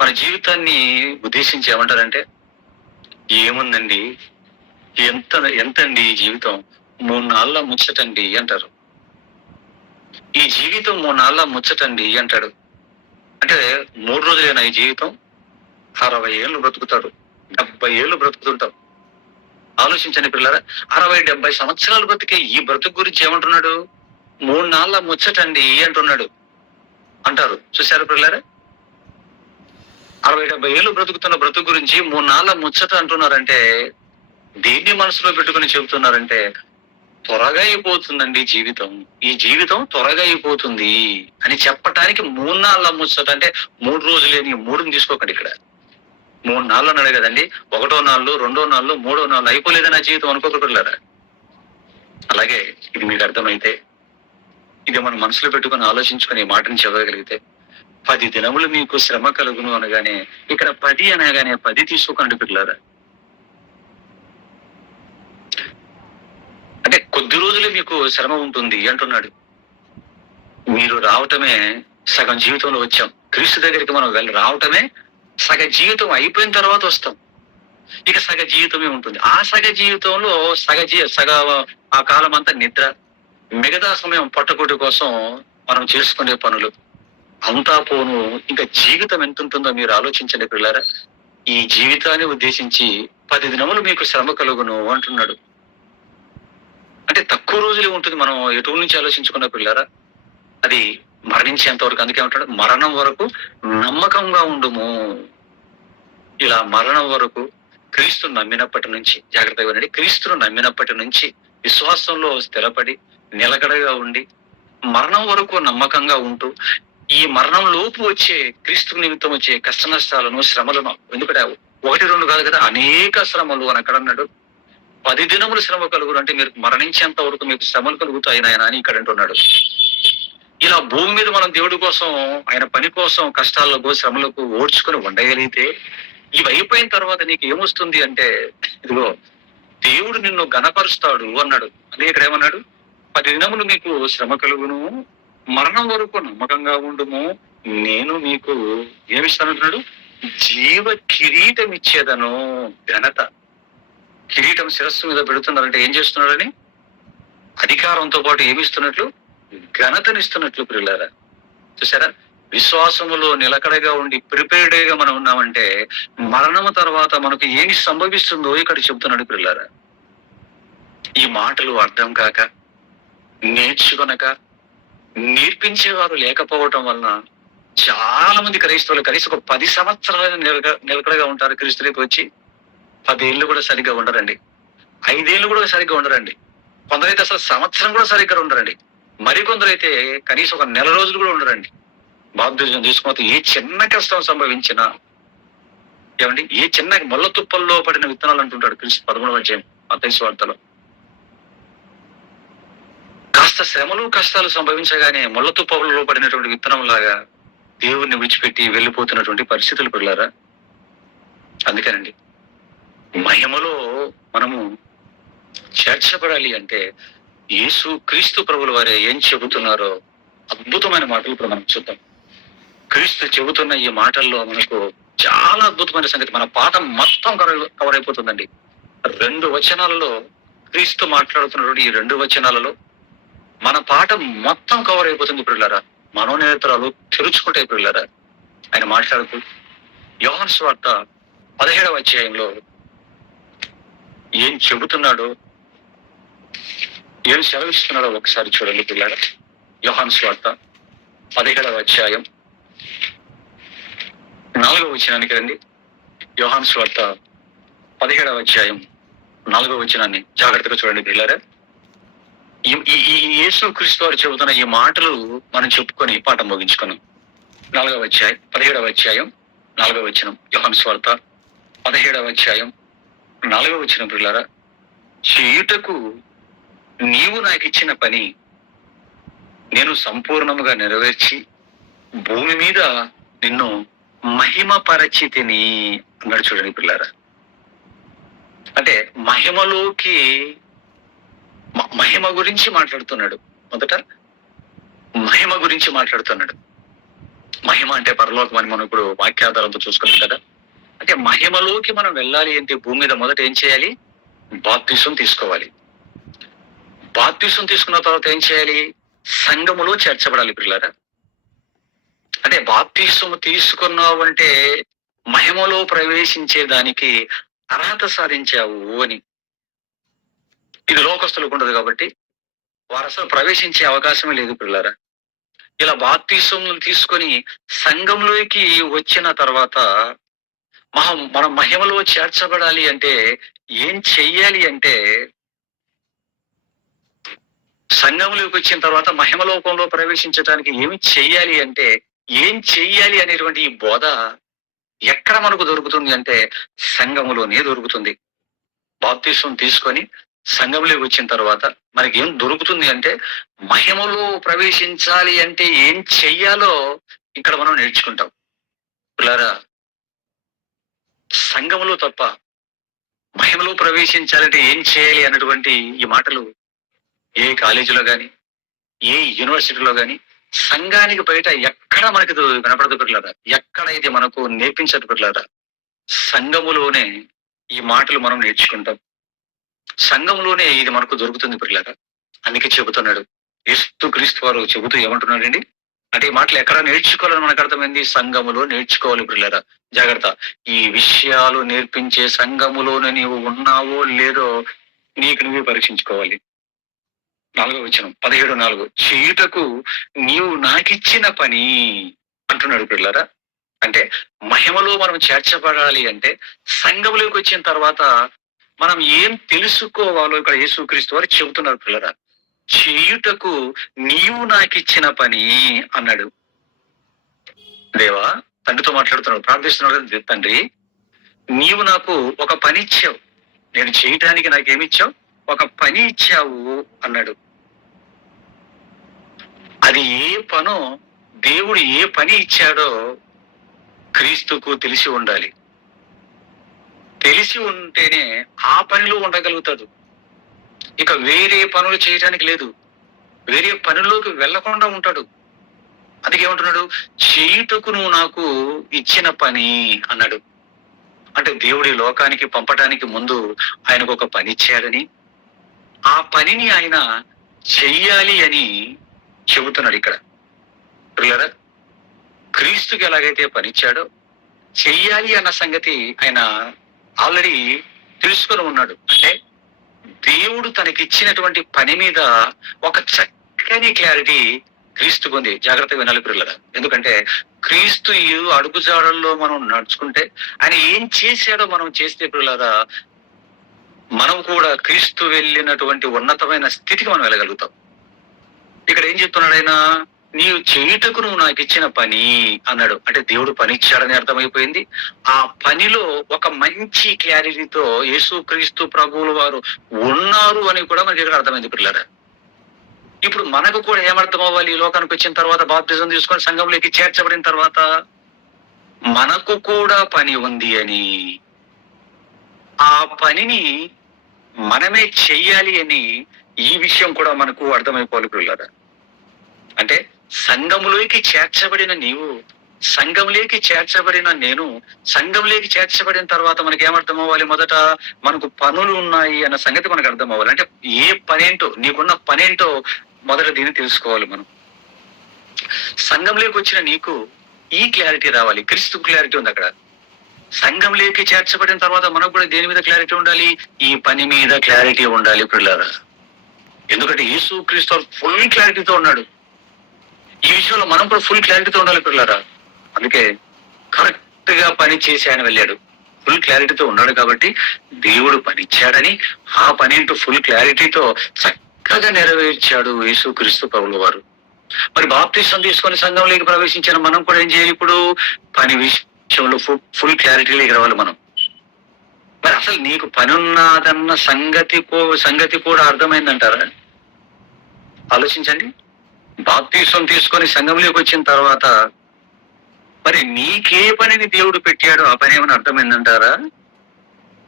మన జీవితాన్ని ఉద్దేశించి ఏమంటారంటే, ఏముందండి, ఎంతండి ఈ జీవితం, 3 నాళ్ళ ముచ్చటండి అంటారు. ఈ జీవితం 3 నాళ్ళ ముచ్చటండి అంటాడు. అంటే 3 రోజులేనా ఈ జీవితం? 60 ఏళ్ళు బ్రతుకుతాడు, 70 ఏళ్ళు బ్రతుకుతుంటాం. ఆలోచించండి పిల్లరా, 60-70 సంవత్సరాలు బ్రతికే ఈ బ్రతుకు గురించి ఏమంటున్నాడు? 3 నాళ్ళ ముచ్చటండి అంటున్నాడు అంటారు. చూశారు పిల్లరా? 60-70 ఏళ్ళు బ్రతుకుతున్న బ్రతుకు గురించి 3 నాళ్ళ ముచ్చట అంటున్నారంటే దేన్ని మనసులో పెట్టుకుని చెబుతున్నారంటే, త్వరగా అయిపోతుందండి జీవితం, ఈ జీవితం త్వరగా అయిపోతుంది అని చెప్పటానికి 3 నాళ్ళ ముచ్చట. అంటే 3 రోజులేని 3ని తీసుకోకండి ఇక్కడ. 3 నాళ్ళు అన్నాడు కదండి. 1వ నాళ్ళు, 2వ నాళ్ళు, 3వ నాళ్ళు అయిపోలేదా నా జీవితం అనుకోకూడదు. అలాగే ఇది మీకు అర్థమైతే, ఇది మనం మనసులో పెట్టుకుని ఆలోచించుకుని ఈ మాటని చదవగలిగితే, 10 దినములు మీకు శ్రమ కలుగును అనగానే ఇక్కడ 10 అనగానే 10 తీసుకోకండి పిల్లరా. అంటే కొద్ది రోజులే మీకు శ్రమ ఉంటుంది అంటున్నాడు. మీరు రావటమే సగం జీవితంలో వచ్చాం. క్రీస్తు దగ్గరికి మనం రావటమే సగ జీవితం అయిపోయిన తర్వాత వస్తాం. ఇక సగ జీవితమే ఉంటుంది. ఆ సగ జీవితంలో సగ ఆ కాలం అంతా నిద్ర, మిగతా సమయం పట్టుకుటి కోసం మనం చేసుకునే పనులు అంతా పోను. ఇంకా జీవితం ఎంత ఉంటుందో మీరు ఆలోచించండి పిల్లారా. ఈ జీవితాన్ని ఉద్దేశించి 10 దినములు మీకు శ్రమ కలుగును అంటున్నాడు. అంటే తక్కువ రోజులే ఉంటుంది. మనం ఎటు నుంచి ఆలోచించుకున్న పిల్లారా, అది మరణించేంత వరకు. అందుకే ఉంటాడు, మరణం వరకు నమ్మకంగా ఉండుము. ఇలా మరణం వరకు క్రీస్తును నమ్మినప్పటి నుంచి, జాగ్రత్తగా వినండి, క్రీస్తును నమ్మినప్పటి నుంచి విశ్వాసంలో స్థిరపడి నిలకడగా ఉండి మరణం వరకు నమ్మకంగా ఉంటూ, ఈ మరణం లోపు వచ్చే క్రీస్తు నిమిత్తం వచ్చే కష్ట నష్టాలను, శ్రమలను, ఎందుకంటే 1, 2 కాదు కదా, అనేక శ్రమలు అని అక్కడ అన్నాడు. 10 దినములు శ్రమ కలుగురు అంటే మీరు మరణించేంత వరకు మీకు శ్రమలు కలుగుతాయి ఆయన అని ఇక్కడ అంటున్నాడు. ఇలా భూమి మీద మనం దేవుడి కోసం, ఆయన పని కోసం కష్టాలకు, శ్రమలకు ఓడ్చుకుని ఉండగలిగితే, ఇవి అయిపోయిన తర్వాత నీకు ఏమొస్తుంది అంటే, ఇదిగో దేవుడు నిన్ను ఘనపరుస్తాడు అన్నాడు. అదే ఇక్కడ ఏమన్నాడు, 10 దినములు మీకు శ్రమ కలుగును, మరణం వరకు నమ్మకంగా ఉండుము, నేను మీకు ఏమిస్తానంటున్నాడు, జీవ కిరీటం ఇచ్చేదను. ఘనత కిరీటం శిరస్సు మీద పెడుతున్నారంటే ఏం చేస్తున్నాడని, అధికారంతో పాటు ఏమిస్తున్నట్లు, ఘనతనిస్తున్నట్లు పిల్లారా. చూసారా? విశ్వాసములో నిలకడగా ఉండి ప్రిపేర్డ్గా మనం ఉన్నామంటే మరణము తర్వాత మనకు ఏమి సంభవిస్తుందో ఇక్కడ చెప్తున్నాడు పిల్లారా. ఈ మాటలు అర్థం కాక, నేర్చుకొనక, నేర్పించేవారు లేకపోవటం వలన చాలా మంది క్రైస్తవులు కనీసం ఒక 10 సంవత్సరాలు నిలకడగా ఉంటారు. క్రీస్తులోకి వచ్చి 10 ఏళ్ళు కూడా సరిగ్గా ఉండరండి. 5 ఏళ్ళు కూడా సరిగ్గా ఉండరండి. కొందరైతే అసలు సంవత్సరం కూడా సరిగ్గా ఉండరండి. మరికొందరైతే కనీసం ఒక నెల రోజులు కూడా ఉండరండి. బాప్తిజం తీసుకున్న ఏ చిన్న కష్టం సంభవించినా, ఏమండి, ఏ చిన్న ముళ్ళ తుప్పల్లో పడిన విత్తనాలు అంటుంటాడు క్రీస్తు 13వ అధ్యాయం మత్తయి సువార్తలో. కాస్త శ్రమలు కష్టాలు సంభవించగానే ముళ్ళ తుప్పల్లో పడినటువంటి విత్తనం లాగా దేవుణ్ణి విడిచిపెట్టి వెళ్ళిపోతున్నటువంటి పరిస్థితులు పిల్లారా. అందుకేనండి మహిమలో మనము చేర్చబడాలి అంటే యేసు క్రీస్తు ప్రభుల వారే ఏం చెబుతున్నారో అద్భుతమైన మాటలు ఇప్పుడు మనం చూద్దాం. క్రీస్తు చెబుతున్న ఈ మాటల్లో మనకు చాలా అద్భుతమైన సంగతి, మన పాఠం మొత్తం కవర్ అయిపోతుందండి. 2 వచనాలలో క్రీస్తు మాట్లాడుతున్నటువంటి ఈ 2 వచనాలలో మన పాట మొత్తం కవర్ అయిపోతుంది పిల్లరా. మనోనేత్రాలు తెరుచుకుంటాయి పిల్లరా. ఆయన మాట్లాడుతూ యోహాను సువార్త 17వ అధ్యాయంలో ఏం చెబుతున్నాడో, ఏం సెలవిస్తున్నాడో ఒకసారి చూడండి పిల్లరా. యోహాను సువార్త 17వ అధ్యాయం 4వ వచనానికి రండి. యోహాను సువార్త 17వ అధ్యాయం 4వ వచనాన్ని జాగ్రత్తగా చూడండి పిల్లరా. ఈ యేసు క్రీస్తు వారు చెబుతున్న ఈ మాటలు మనం చెప్పుకొని పాఠం ముగించుకున్నాం. 17వ అధ్యాయం 4వ వచనం. యోహాను సువార్త 17వ అధ్యాయం 4వ వచనం పిల్లరా. చేయుటకు నీవు నాకు ఇచ్చిన పని నేను సంపూర్ణముగా నెరవేర్చి భూమి మీద నిన్ను మహిమపరచితిని అన్నాడు. చూడండి పిల్లరా. అంటే మహిమలోకి, మహిమ గురించి మాట్లాడుతున్నాడు. మొదట మహిమ గురించి మాట్లాడుతున్నాడు. మహిమ అంటే పరలోకం అని మనం ఇప్పుడు వాక్యాధారంతో చూసుకున్నాం కదా. అంటే మహిమలోకి మనం వెళ్ళాలి అంటే భూమి మీద మొదట ఏం చేయాలి? బాప్తిసం తీసుకోవాలి. బాప్తిసం తీసుకున్న తర్వాత ఏం చేయాలి? సంఘములో చేర్చబడాలి పిల్లరా. అంటే బాప్తిసం తీసుకున్నావు అంటే మహిమలో ప్రవేశించేదానికి అర్హత సాధించావు అని. ఇది లోకస్తులకు ఉండదు కాబట్టి వారు అసలు ప్రవేశించే అవకాశమే లేదు పిల్లరా. ఇలా బాప్తిసం తీసుకొని సంఘంలోకి వచ్చిన తర్వాత మనం మహిమలో చేర్చబడాలి అంటే ఏం చెయ్యాలి అంటే, సంఘంలోకి వచ్చిన తర్వాత మహిమలోకంలో ప్రవేశించడానికి ఏమి చెయ్యాలి అంటే, ఏం చెయ్యాలి అనేటువంటి ఈ బోధ ఎక్కడ మనకు దొరుకుతుంది అంటే సంఘములోనే దొరుకుతుంది. బాప్తిసం తీసుకొని సంఘంలోకి వచ్చిన తర్వాత మనకి ఏం దొరుకుతుంది అంటే, మహిమలో ప్రవేశించాలి అంటే ఏం చెయ్యాలో ఇక్కడ మనం నేర్చుకుంటాం పిల్లరా. సంఘములో తప్ప మహిమలో ప్రవేశించాలంటే ఏం చేయాలి అన్నటువంటి ఈ మాటలు ఏ కాలేజీలో గాని, ఏ యూనివర్సిటీలో గాని, సంఘానికి బయట ఎక్కడ మనకి వినపడదు పిల్లరా. ఎక్కడ ఇది మనకు నేర్పించదు పిల్లరా. సంఘములోనే ఈ మాటలు మనం నేర్చుకుంటాం. సంఘంలోనే ఇది మనకు దొరుకుతుంది పిల్లరా. అందుకే చెబుతున్నాడు యేసు క్రీస్తు వారు చెబుతూ ఏమంటున్నాడండి అంటే, ఈ మాటలు ఎక్కడ నేర్చుకోవాలని మనకు అర్థమైంది? సంఘములో నేర్చుకోవాలి పిల్లరా. జాగ్రత్త. ఈ విషయాలు నేర్పించే సంఘములోనే నీవు ఉన్నావో లేదో నీకు నువ్వే పరీక్షించుకోవాలి. 4వ వచనం 17:4. చేయుటకు నీవు నాకిచ్చిన పని అంటున్నాడు పిల్లరా. అంటే మహిమలో మనం చేర్చబడాలి అంటే సంఘంలోకి వచ్చిన తర్వాత మనం ఏం తెలుసుకోవాలో ఇక్కడ యేసుక్రీస్తు వారు చెబుతున్నారు పిల్లరా. చేయుటకు నీవు నాకిచ్చిన పని అన్నాడు. దేవా, తండ్రితో మాట్లాడుతున్నాడు, ప్రార్థిస్తున్నాడు. తండ్రి, నీవు నాకు ఒక పని ఇచ్చావు, నేను చేయటానికి నాకేమిచ్చావు? ఒక పని ఇచ్చావు అన్నాడు. అది ఏ పనో, దేవుడు ఏ పని ఇచ్చాడో క్రీస్తుకు తెలిసి ఉండాలి. తెలిసి ఉంటేనే ఆ పనిలో ఉండగలుగుతాడు. ఇక వేరే పనులు చేయడానికి లేదు, వేరే పనుల్లోకి వెళ్లకుండా ఉంటాడు. అందుకేమంటున్నాడు? చేయుటకు నువ్వు నాకు ఇచ్చిన పని అన్నాడు. అంటే దేవుడి లోకానికి పంపడానికి ముందు ఆయనకు ఒక పని ఇచ్చాడని, ఆ పనిని ఆయన చెయ్యాలి అని చెబుతున్నాడు ఇక్కడ పిల్లరా. క్రీస్తుకి ఎలాగైతే పని ఇచ్చాడో చెయ్యాలి అన్న సంగతి ఆయన ఆల్రెడీ తెలుసుకొని ఉన్నాడు. అంటే దేవుడు తనకిచ్చినటువంటి పని మీద ఒక చక్కని క్లారిటీ క్రీస్తుకు ఉంది. జాగ్రత్తగా వినాలి పిల్లరా. ఎందుకంటే క్రీస్తు అడుగుజాడల్లో మనం నడుచుకుంటే, ఆయన ఏం చేశాడో మనం చేస్తే పిల్లరా, మనం కూడా క్రీస్తు వెళ్ళినటువంటి ఉన్నతమైన స్థితికి మనం వెళ్ళగలుగుతాం. ఇక్కడ ఏం చెప్తున్నాడు ఆయన? నీవు చేయుటకు నువ్వు నాకు ఇచ్చిన పని అన్నాడు. అంటే దేవుడు పని ఇచ్చాడని అర్థమైపోయింది. ఆ పనిలో ఒక మంచి క్లారిటీతో యేసుక్రీస్తు ప్రభువుల వారు ఉన్నారు అని కూడా మనకి ఇక్కడ అర్థమైంది పిల్లరా. ఇప్పుడు మనకు కూడా ఏమర్థం అవ్వాలి? ఈ లోకానికి వచ్చిన తర్వాత, బాప్తిజం తీసుకొని సంఘంలోకి చేర్చబడిన తర్వాత మనకు కూడా పని ఉంది అని, ఆ పనిని మనమే చెయ్యాలి అని ఈ విషయం కూడా మనకు అర్థమైపోవాలి పిల్లరా. అంటే సంఘంలోకి చేర్చబడిన నీవు, సంఘంలోకి చేర్చబడిన నేను, సంఘంలోకి చేర్చబడిన తర్వాత మనకి ఏమర్థం అవ్వాలి? మొదట మనకు పనులు ఉన్నాయి అన్న సంగతి మనకు అర్థం అవ్వాలి. అంటే ఏ పనేంటో, నీకున్న పనేంటో మొదట దీన్ని తెలుసుకోవాలి మనం. సంఘంలోకి వచ్చిన నీకు ఈ క్లారిటీ రావాలి. క్రీస్తు క్లారిటీ ఉంది అక్కడ. సంఘంలోకి చేర్చబడిన తర్వాత మనకు కూడా దేని మీద క్లారిటీ ఉండాలి? ఈ పని మీద క్లారిటీ ఉండాలి పిల్లరా. ఎందుకంటే యేసు క్రీస్తు ఫుల్ క్లారిటీతో ఉన్నాడు. ఈ విషయంలో మనం కూడా ఫుల్ క్లారిటీతో ఉండాలి పిల్లరా. అందుకే కరెక్ట్ గా పని చేసి ఆయన వెళ్ళాడు. ఫుల్ క్లారిటీతో ఉన్నాడు కాబట్టి దేవుడు పని ఇచ్చాడని ఆ పని ఏంటో ఫుల్ క్లారిటీతో చక్కగా నెరవేర్చాడు యేసు క్రీస్తు ప్రభువు వారు. మరి బాప్తిసం తీసుకొని సంఘంలోకి ప్రవేశించిన మనం కూడా ఏం చేయాలి? ఇప్పుడు పని విషయంలో ఫుల్ క్లారిటీలోకి రావాలి మనం. మరి అసలు నీకు పని ఉన్నదన్న సంగతి కూడా అర్థమైందంటారా? ఆలోచించండి. బాప్తిసం తీసుకొని సంఘంలోకి వచ్చిన తర్వాత మరి నీకే పనిని దేవుడు పెట్టాడు, ఆ పని ఏమైనా అర్థమైందంటారా?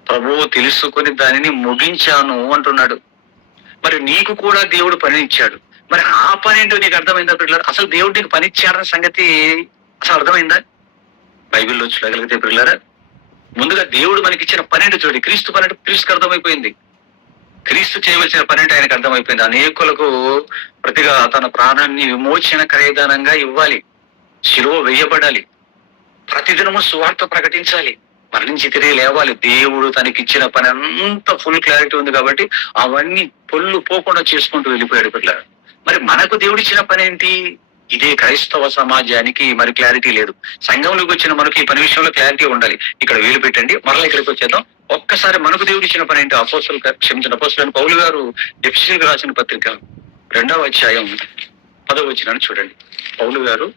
ప్రభువు తెలుసుకొని దానిని ముగించాను అంటున్నాడు. మరి నీకు కూడా దేవుడు పని ఇచ్చాడు. మరి ఆ పని ఏంటో నీకు అర్థమైందా పిల్లలు? అసలు దేవుడు నీకు పని ఇచ్చాడన్న సంగతి అసలు అర్థమైందా? బైబిల్లో చూడగలిగితే పిల్లరా, ముందుగా దేవుడు మనకి ఇచ్చిన పని ఏంటో చూడండి. క్రీస్తు పని అంటే క్రీస్తుకు అర్థమైపోయింది. క్రీస్తు చేయవలసిన పని అంటే ఆయనకు అర్థమైపోయింది. అనేకులకు ప్రతిగా తన ప్రాణాన్ని విమోచన క్రయదానంగా ఇవ్వాలి, శిలువ వేయబడాలి, ప్రతిదినము సువార్త ప్రకటించాలి, మరణించి తిరిగి లేవాలి. దేవుడు తనకిచ్చిన పని అంతా ఫుల్ క్లారిటీ ఉంది కాబట్టి అవన్నీ పొల్లు పోకుండా చేసుకుంటూ వెళ్ళిపోయాడు పిల్లలు. మరి మనకు దేవుడిచ్చిన పని ఏంటి? ఇదే క్రైస్తవ సమాజానికి మరి క్లారిటీ లేదు. సంఘంలోకి వచ్చిన మనకి ఈ పని విషయంలో క్లారిటీ ఉండాలి. ఇక్కడ వేలు పెట్టండి, మరలా ఇక్కడికి వచ్చేద్దాం. ఒక్కసారి మనకు దేవుడిచ్చిన పని ఏంటి? అపోస్తలుడైన పౌలు గారు ఎఫెసీయులకు రాసిన పత్రిక 2వ అధ్యాయం 10వ వచనాన్ని చూడండి. పౌలు గారు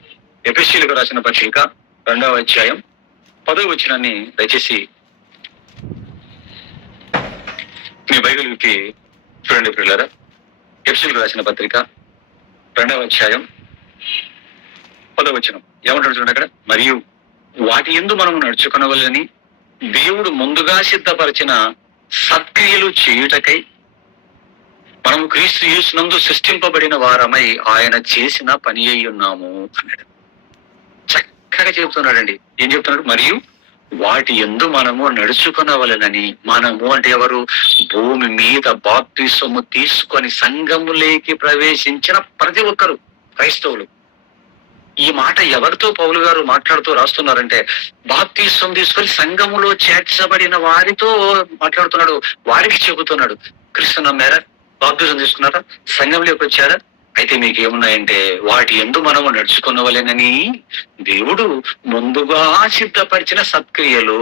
ఎఫెసీయులకు రాసిన పత్రిక 2వ అధ్యాయం 10వ వచనాన్ని దయచేసి మీ బైబిల్కి చూడండి పిల్లరా. ఎఫెసీయులకు రాసిన పత్రిక 2వ అధ్యాయం 10వ వచనం ఏమంటాడు చూడండి అక్కడ. మరియు వాటి యందు మనము నడుచుకొనవలెనని దేవుడు ముందుగా సిద్ధపరిచిన సత్క్రియలు చేయుటకై మనము క్రీస్తు యేసునందు సృష్టింపబడిన వారమై ఆయన చేసిన పని అయి ఉన్నాము అన్నాడు. చక్కగా చెబుతున్నాడండి. ఏం చెప్తున్నాడు? మరియు వాటి యందు మనము నడుచుకొనవలెనని. మనము అంటే ఎవరు? భూమి మీద బాప్తిసము తీసుకొని సంఘములోకి ప్రవేశించిన ప్రతి ఒక్కరు క్రైస్తవులు. ఈ మాట ఎవరితో పౌలు గారు మాట్లాడుతూ రాస్తున్నారంటే బాప్తిసం తీసుకొని సంఘములో చేర్చబడిన వారితో మాట్లాడుతున్నాడు. వారికి చెబుతున్నాడు, క్రీస్తు నమ్మారా? బాప్తిసం తీసుకున్నారా? సంఘంలోకి వచ్చారా? అయితే మీకు ఏమున్నాయంటే వాటి యందు మనము నడుచుకునవలెనని దేవుడు ముందుగా సిద్ధపరిచిన సత్క్రియలు.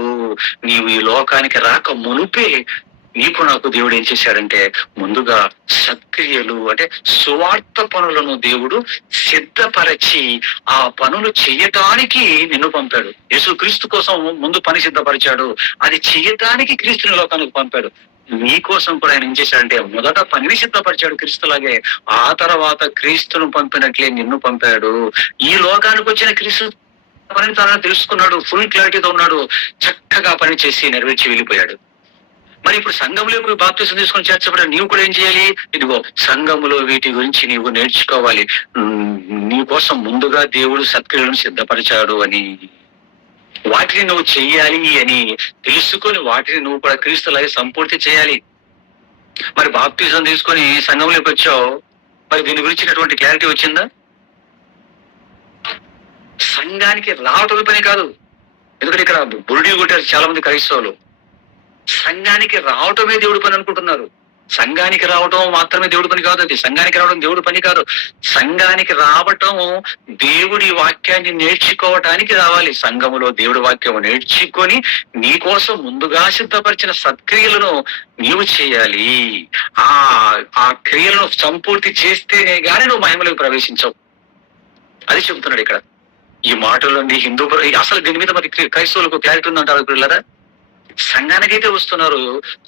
నీవు ఈ లోకానికి రాక మునుపే నీకు నాకు దేవుడు ఏం చేశాడంటే ముందుగా సత్క్రియలు అంటే సువార్త పనులను దేవుడు సిద్ధపరచి ఆ పనులు చెయ్యటానికి నిన్ను పంపాడు. యేసు క్రీస్తు కోసం ముందు పని సిద్ధపరిచాడు, అది చెయ్యటానికి క్రీస్తుని లోకానికి పంపాడు. నీ కోసం కూడా ఆయన ఏం చేశాడంటే మొదట పనిని సిద్ధపరిచాడు క్రీస్తులాగే, ఆ తర్వాత క్రీస్తును పంపినట్లే నిన్ను పంపాడు. ఈ లోకానికి వచ్చిన క్రీస్తు పనిని తనని తెలుసుకున్నాడు, ఫుల్ క్లారిటీతో ఉన్నాడు, చక్కగా పని చేసి నెరవేర్చి వెళ్ళిపోయాడు. మరి ఇప్పుడు సంఘంలో బాప్తిసం తీసుకొని చేర్చబడ నీవు కూడా ఏం చేయాలి? ఇదిగో సంఘములో వీటి గురించి నీవు నేర్చుకోవాలి. నీ కోసం ముందుగా దేవుడు సత్క్రియలను సిద్ధపరిచాడు అని, వాటిని నువ్వు చెయ్యాలి అని తెలుసుకొని వాటిని నువ్వు కూడా క్రీస్తులాగే సంపూర్తి చేయాలి. మరి బాప్తిజం తీసుకొని సంఘంలోకి వచ్చావు, మరి దీని గురించినటువంటి క్లారిటీ వచ్చిందా? సంఘానికి రావటం పని కాదు. ఎందుకంటే ఇక్కడ బురుడి కొట్టారు చాలా మంది క్రైస్తవులు. సంఘానికి రావటమే దేవుడి పని అనుకుంటున్నారు. సంఘానికి రావటం మాత్రమే దేవుడి పని కాదు. అది సంఘానికి రావడం దేవుడి పని కాదు. సంఘానికి రావటం దేవుడి వాక్యాన్ని నేర్చుకోవటానికి రావాలి. సంఘములో దేవుడి వాక్యం నేర్చుకొని నీ కోసం ముందుగా సిద్ధపరిచిన సత్క్రియలను నీవు చేయాలి. ఆ క్రియలను సంపూర్తి చేస్తేనే గాని నువ్వు మహిమలోకి ప్రవేశించవు. అది చెబుతున్నాడు ఇక్కడ ఈ మాటలో. హిందూ అసలు దీని మీద మరి క్రైస్తవులకు క్లారిటీ ఉందంటారు పిల్లరా. సంఘానికైతే వస్తున్నారు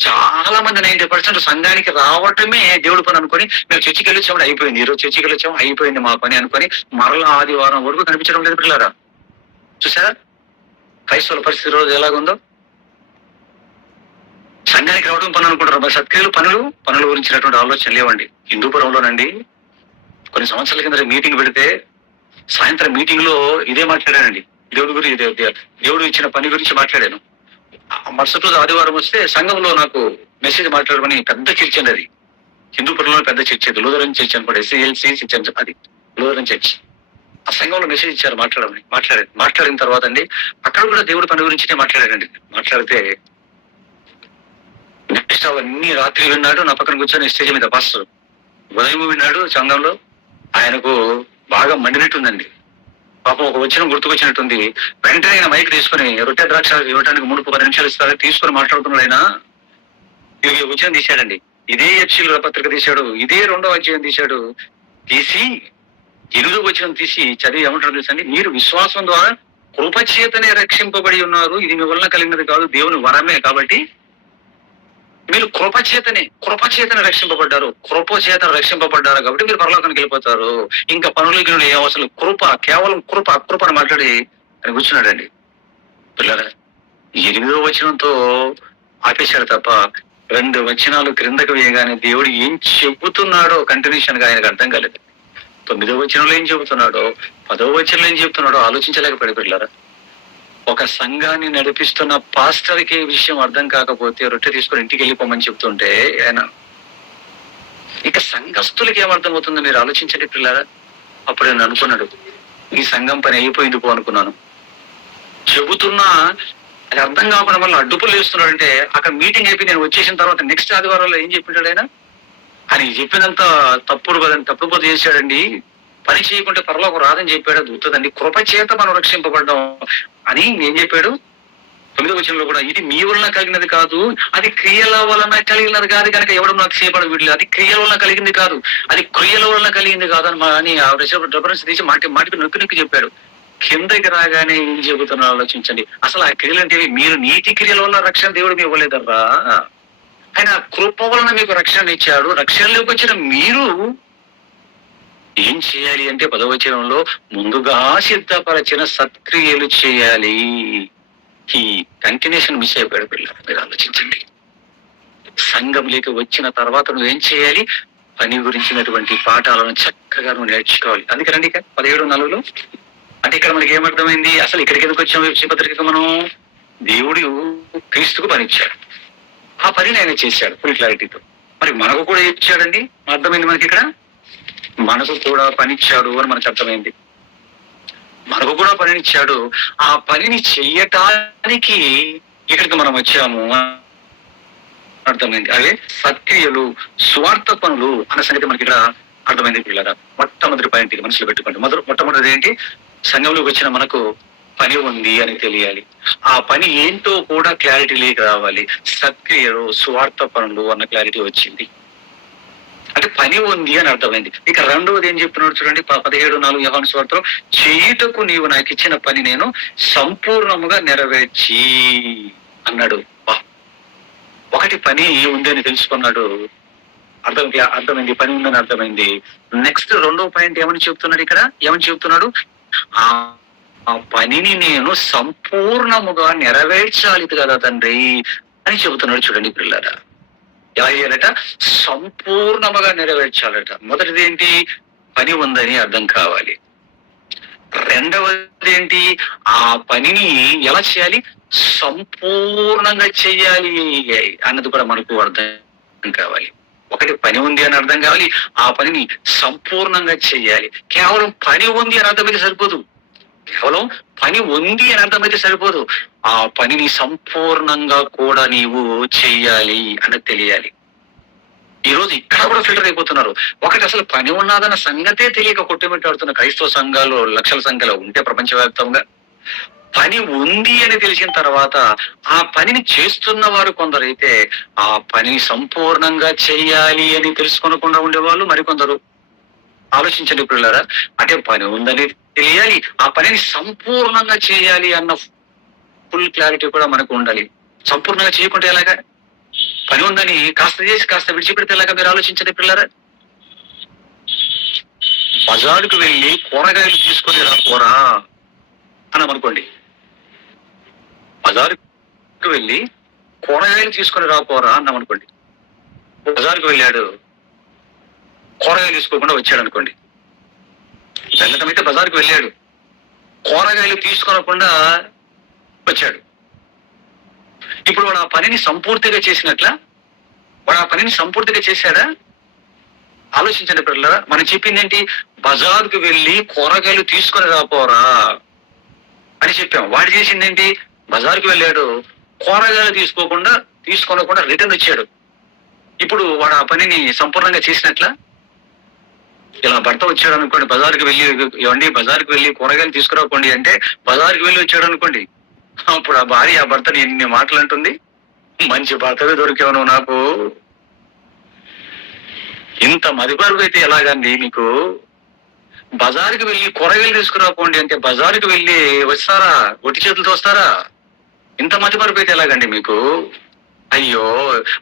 చాలా మంది, 90% సంఘానికి రావటమే దేవుడి పని అనుకొని మేము చర్చికి వెళ్ళొచ్చాము అయిపోయింది, ఈరోజు చర్చికి వెళ్ళొచ్చాము అయిపోయింది మా పని అనుకొని మరలా ఆదివారం వరకు కనిపించడం లేదు పిల్లరా. చూసారా క్రైస్తవుల పరిస్థితి రోజు ఎలాగుందో? సంఘానికి రావడం పని అనుకుంటారు, మరి సత్క్రియలు పనుల గురించినటువంటి ఆలోచన లేవండి. హిందూపురంలోనండి కొన్ని సంవత్సరాల కింద మీటింగ్ పెడితే సాయంత్రం మీటింగ్ లో ఇదే మాట్లాడానండి. దేవుడు ఇచ్చిన పని గురించి మాట్లాడాను. మరుసటి రోజు ఆదివారం వస్తే సంఘంలో నాకు మెసేజ్ మాట్లాడమని పెద్ద కీర్చండి. అది హిందూపురంలో పెద్ద చర్చ్ అది, లూథరన్ చర్చ్ అనుకోండి, ఎస్సీఎల్సీ చర్చ్, అది లూథరన్ చర్చ్. ఆ సంఘంలో మెసేజ్ ఇచ్చారు, మాట్లాడిన తర్వాత అండి అక్కడ కూడా దేవుడి పని గురించి మాట్లాడాడండి. మాట్లాడితే నెక్స్ట్ అవన్నీ రాత్రి విన్నాడు, నా పక్కన కూర్చొని స్టేజ్ మీద పాస్టర్ ఉదయం విన్నాడు సంఘంలో. ఆయనకు బాగా మండినట్టుందండి. పాపం ఒక వచనం గుర్తుకొచ్చినట్టుంది. వెంటనే ఆయన మైక్ తీసుకుని రొట్టె ద్రాక్ష ఇవ్వడానికి మునుపు 10 నిమిషాలు ఇస్తారు తీసుకుని మాట్లాడుతున్నాడు. ఆయన వచనం తీశాడండి. ఇదే ఎఫ్సీల పత్రిక తీశాడు, ఇదే 2వ అధ్యాయం తీశాడు. తీసి 8వ వచనం తీసి చదివి ఏమంటారు తెలుసండి, మీరు విశ్వాసం ద్వారా కృపచేతనే రక్షింపబడి ఉన్నారు, ఇది మీ వలన కలిగినది కాదు, దేవుని వరమే. కాబట్టి మీరు కృపచేతనే రక్షింపబడ్డారు, కాబట్టి మీరు పరలోకానికి వెళ్ళిపోతారు. ఇంకా పనులకి ఏ అవసరం, కేవలం కృపను మాట్లాడి అని కూర్చున్నాడండి. పిల్లరా 8వ వచనంతో ఆపేశాడు తప్ప 2 వచనాలు క్రిందకు వేయగానే దేవుడు ఏం చెబుతున్నాడో కంటిన్యూషన్ గా ఆయనకు అర్థం కాలేదు. 9వ వచనంలో ఏం చెబుతున్నాడో, 10వ వచనంలో ఏం చెబుతున్నాడో ఆలోచించలేకపోయాడు. పిల్లరా, ఒక సంఘాన్ని నడిపిస్తున్న పాస్టర్కి విషయం అర్థం కాకపోతే రొట్టె తీసుకొని ఇంటికి వెళ్ళిపోమని చెప్తుంటే ఆయన ఇక సంఘస్థులకి ఏమర్థం అవుతుందో మీరు ఆలోచించండి పిల్లారా. అప్పుడు నేను అనుకున్నాడు, ఈ సంఘం పని అయిపోయింది పో అనుకున్నాను. చెబుతున్నా అది అర్థం కాకుండా వల్ల అడ్డుపులు వేస్తున్నాడంటే అక్కడ మీటింగ్ అయిపోయి నేను వచ్చేసిన తర్వాత నెక్స్ట్ ఆదివారంలో ఏం చెప్పింటాడు ఆయన చెప్పినంత తప్పుడు బోధ చేశాడండి. పని చేయకుంటే పరలోకం రాదని చెప్పాడు, అది ఉత్తదండి. కృపచేత మనం రక్షింపబడ్డాం అని ఏం చెప్పాడు 9వ వచనంలో కూడా. ఇది మీ వలన కలిగినది కాదు, అది క్రియల వలన కలిగినది కాదు కనుక ఎవడు నాకు చేయబడ వీళ్ళు. అది క్రియల వలన కలిగింది కాదు, అది క్రియల వలన కలిగింది కాదు అని ఆ రెఫరెన్స్ తీసి మాటికి నొక్కి చెప్పాడు. కిందకి రాగానే ఏం చెబుతున్నా ఆలోచించండి. అసలు ఆ క్రియలు అంటే మీరు నీతి క్రియల వల్ల రక్షణ దేవుడు మీ ఇవ్వలేదర్రా. ఆయన కృప వలన మీకు రక్షణ ఇచ్చాడు. రక్షణలోకి వచ్చిన మీరు ఏం చేయాలి అంటే 10వ వచనంలో ముందుగా సిద్ధపరచిన సత్క్రియలు చేయాలి. ఈ కంటిన్యూషన్ మిస్ అయిపోయాడు పిల్లలు. మీరు ఆలోచించండి. సంఘంలోకి వచ్చిన తర్వాత నువ్వేం చేయాలి, పని గురించినటువంటి పాఠాలను చక్కగా నువ్వు నేర్చుకోవాలి. అందుకనండి 17:4 అంటే ఇక్కడ మనకి ఏమర్థమైంది, అసలు ఇక్కడికి ఎందుకు వచ్చాము ఎఫ్సీ పత్రిక? మనం దేవుడు క్రీస్తుకు పని ఇచ్చాడు, ఆ పనిని ఆయన చేశాడు ఫుల్ క్లారిటీతో. మరి మనకు కూడా ఇచ్చాడండి, అర్థమైంది మనకి. ఇక్కడ మనకు కూడా పనిచ్చాడు అని మనకు అర్థమైంది. మనకు కూడా పనినిచ్చాడు. ఆ పనిని చెయ్యటానికి ఇక్కడికి మనం వచ్చాము అర్థమైంది. అవే సత్క్రియలు, స్వార్థ పనులు అన్న సంగతి మనకి ఇక్కడ అర్థమైంది పిల్లరా. మొట్టమొదటి పాయింట్ ఇది మనసులో పెట్టుకోండి. మొట్టమొదటి ఏంటి, సంఘంలోకి వచ్చిన మనకు పని ఉంది అని తెలియాలి. ఆ పని ఏంటో కూడా క్లారిటీ లేక రావాలి. సత్క్రియలు, స్వార్థ పనులు అన్న క్లారిటీ వచ్చింది అంటే పని ఉంది అని అర్థమైంది. ఇక 2వది ఏం చెప్తున్నాడు చూడండి, 17:4 యోహాను సువార్తలో, చేయుటకు నీవు నాకు ఇచ్చిన పని నేను సంపూర్ణముగా నెరవేర్చి అన్నాడు. ఒకటి పని ఉంది అని తెలుసుకున్నాడు, అర్థమైంది, పని ఉందని అర్థమైంది. నెక్స్ట్ 2వ పాయింట్ ఏమని చెప్తున్నాడు ఇక్కడ, ఏమని చెప్తున్నాడు, ఆ పనిని నేను సంపూర్ణముగా నెరవేర్చాలి కదా తండ్రి అని చెబుతున్నాడు. చూడండి పిల్లరా, ఎలా చేయాలట, సంపూర్ణముగా నెరవేర్చాలట. మొదటిది ఏంటి, పని ఉందని అర్థం కావాలి. 2వది ఏంటి, ఆ పనిని ఎలా చేయాలి, సంపూర్ణంగా చేయాలి అన్నది కూడా మనకు అర్థం కావాలి. ఒకటి పని ఉంది అని అర్థం కావాలి, ఆ పనిని సంపూర్ణంగా చేయాలి. కేవలం పని ఉంది అని అర్థమైతే సరిపోదు, ఆ పనిని సంపూర్ణంగా కూడా నీవు చెయ్యాలి అన్నది తెలియాలి. ఈ రోజు ఇక్కడ కూడా ఫిల్టర్ అయిపోతున్నారు. ఒకటి అసలు పని ఉన్నదన్న సంగతే తెలియక కొట్టుమిట్టాడుతున్న క్రైస్తవ సంఘాలు లక్షల సంఖ్యలో ఉంటే ప్రపంచవ్యాప్తంగా, పని ఉంది అని తెలిసిన తర్వాత ఆ పనిని చేస్తున్న వారు కొందరైతే ఆ పనిని సంపూర్ణంగా చెయ్యాలి అని తెలుసుకోనకుండా ఉండేవాళ్ళు మరికొందరు. ఆలోచించండి పిల్లరా, అంటే పని ఉందని తెలియాలి, ఆ పనిని సంపూర్ణంగా చేయాలి అన్న ఫుల్ క్లారిటీ కూడా మనకు ఉండాలి. సంపూర్ణంగా చేయకుంటే ఎలాగా, పని ఉందని కాస్త చేసి కాస్త విడిచిపెడితే ఎలాగా మీరు ఆలోచించండి పిల్లరా. బజారుకు వెళ్ళి కూరగాయలు తీసుకొని రాపోరా అన్నామనుకోండి, బజారుకు వెళ్ళి కూరగాయలు తీసుకొని రాపోరా అన్నామనుకోండి. బజారుకు వెళ్ళాడు, కూరగాయలు తీసుకోకుండా వచ్చాడు అనుకోండి. వెళ్ళటం అయితే బజారుకు వెళ్ళాడు, కూరగాయలు తీసుకోనకుండా వచ్చాడు. ఇప్పుడు వాడు ఆ పనిని సంపూర్తిగా చేసినట్లా? వాడు ఆ పనిని సంపూర్తిగా చేశాడా? ఆలోచించండి పిల్లరా, మనం చెప్పింది ఏంటి? బజారుకు వెళ్ళి కూరగాయలు తీసుకొని రాపోరా అని చెప్పాం. వాడు చేసింది ఏంటి? బజారుకు వెళ్ళాడు, కూరగాయలు తీసుకోకుండా రిటర్న్ వచ్చాడు. ఇప్పుడు వాడు ఆ పనిని సంపూర్ణంగా చేసినట్ల? ఇలా భర్త వచ్చాడు అనుకోండి, బజారుకి వెళ్ళి కూరగాయలు తీసుకురాకండి అంటే బజారుకి వెళ్ళి వచ్చాడు అనుకోండి, అప్పుడు ఆ భార్య ఆ భర్తని ఎన్ని మాటలు అంటుంది, మంచి భర్తగా దొరికావు నువ్వు నాకు. ఇంత మదిపరుగు అయితే ఎలాగండి మీకు? బజారుకి వెళ్ళి కూరగాయలు తీసుకురాకండి అంటే బజారుకి వెళ్ళి వస్తారా? ఒట్టి చేతులతో వస్తారా? ఇంత మతిమరుపు అయితే ఎలాగండి మీకు? అయ్యో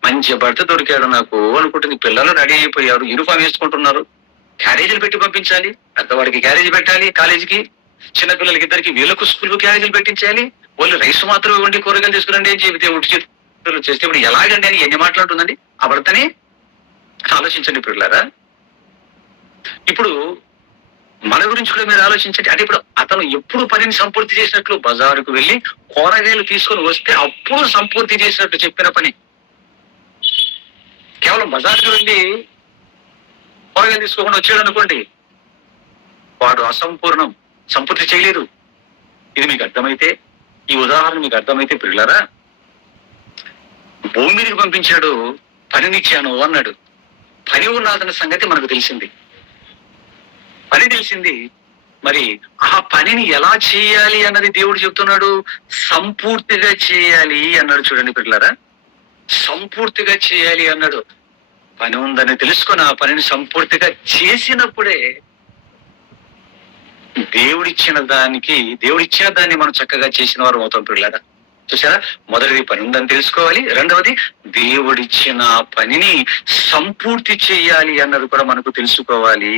మంచి భర్త దొరికాడు నాకు అనుకుంటుంది. పిల్లలు రెడీ అయిపోయారు, యూనిఫామ్ వేసుకుంటున్నారు, క్యారేజీలు పెట్టి పంపించాలి. పెద్దవాడికి క్యారేజీ పెట్టాలి కాలేజీకి, చిన్నపిల్లలకి ఇద్దరికి వీళ్ళకు స్కూల్ క్యారేజీలు పెట్టించాలి. వాళ్ళు రైస్ మాత్రం ఇవ్వండి, కూరగాయలు తీసుకురండి అని చెబితే ఒట్టి చేతులు చేస్తే ఇప్పుడు ఎలాగండి అని ఎన్ని మాట్లాడుతుందండి ఆ భర్తని? ఆలోచించండి పిల్లలారా. ఇప్పుడు మన గురించి కూడా మీరు ఆలోచించండి. అంటే ఇప్పుడు అతను ఎప్పుడు పనిని సంపూర్తి చేసినట్లు? బజారుకు వెళ్ళి కూరగాయలు తీసుకొని వస్తే అప్పుడు సంపూర్తి చేసినట్టు చెప్పిన పని. కేవలం బజారుకు వెళ్ళి కూరగాయలు తీసుకోకుండా వచ్చాడు అనుకోండి, వాడు అసంపూర్ణం, సంపూర్తి చేయలేదు. ఇది మీకు అర్థమైతే, ఈ ఉదాహరణ మీకు అర్థమైతే పిల్లలారా, భూమి మీదకి పంపించాడు, పనినిచ్చాను అన్నాడు. పని ఉన్నదన్న సంగతి మనకు తెలిసింది. మరి ఆ పనిని ఎలా చేయాలి అన్నది దేవుడు చెప్తున్నాడు. సంపూర్తిగా చేయాలి అన్నాడు. చూడండి పిల్లలారా, సంపూర్తిగా చేయాలి అన్నాడు. పని ఉందని తెలుసుకొని ఆ పనిని సంపూర్తిగా చేసినప్పుడే దేవుడిచ్చిన దాన్ని మనం చక్కగా చేసిన వారు అవుతాం పిల్లలారా. చూసారా, మొదటిది పని ఉందని తెలుసుకోవాలి, రెండవది దేవుడిచ్చిన పనిని సంపూర్తి చేయాలి అన్నది కూడా మనకు తెలుసుకోవాలి.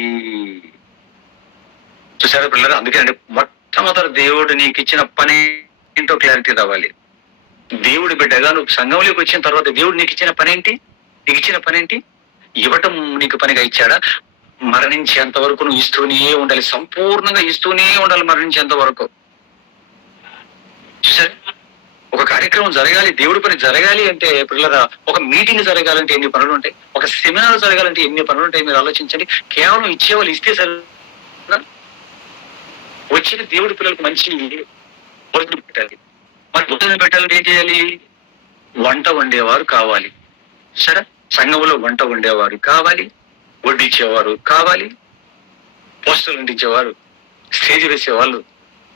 చూసారా పిల్లలు? అందుకే మొట్టమొదటి దేవుడు నీకు ఇచ్చిన పని ఏంటో క్లారిటీ రావాలి. దేవుడి బిడ్డగా నువ్వు సంఘంలోకి వచ్చిన తర్వాత దేవుడు నీకు ఇచ్చిన పని ఏంటి? ఇవ్వటం నీకు పనిగా ఇచ్చాడా? మరణించేంత వరకు నువ్వు ఇస్తూనే ఉండాలి, సంపూర్ణంగా ఇస్తూనే ఉండాలి మరణించేంత వరకు. చూసారా, ఒక కార్యక్రమం జరగాలి, దేవుడి పని జరగాలి అంటే పిల్లరా, ఒక మీటింగ్ జరగాలంటే ఎన్ని పనులు ఉంటాయి, ఒక సెమినార్ జరగాలంటే ఎన్ని పనులు ఉంటాయి మీరు ఆలోచించండి. కేవలం ఇచ్చేవాళ్ళు ఇస్తే సరే, వచ్చిన దేవుడి పిల్లలకు మంచి భోజనం పెట్టాలి. మరి భోజనం పెట్టాలంటే ఏం చేయాలి? వంట వండేవారు కావాలి. సరే, సంఘంలో వంట వండేవారు కావాలి, వడ్డించేవారు కావాలి, పోస్టర్లు అంటించేవారు, స్టేజ్ వేసేవాళ్ళు,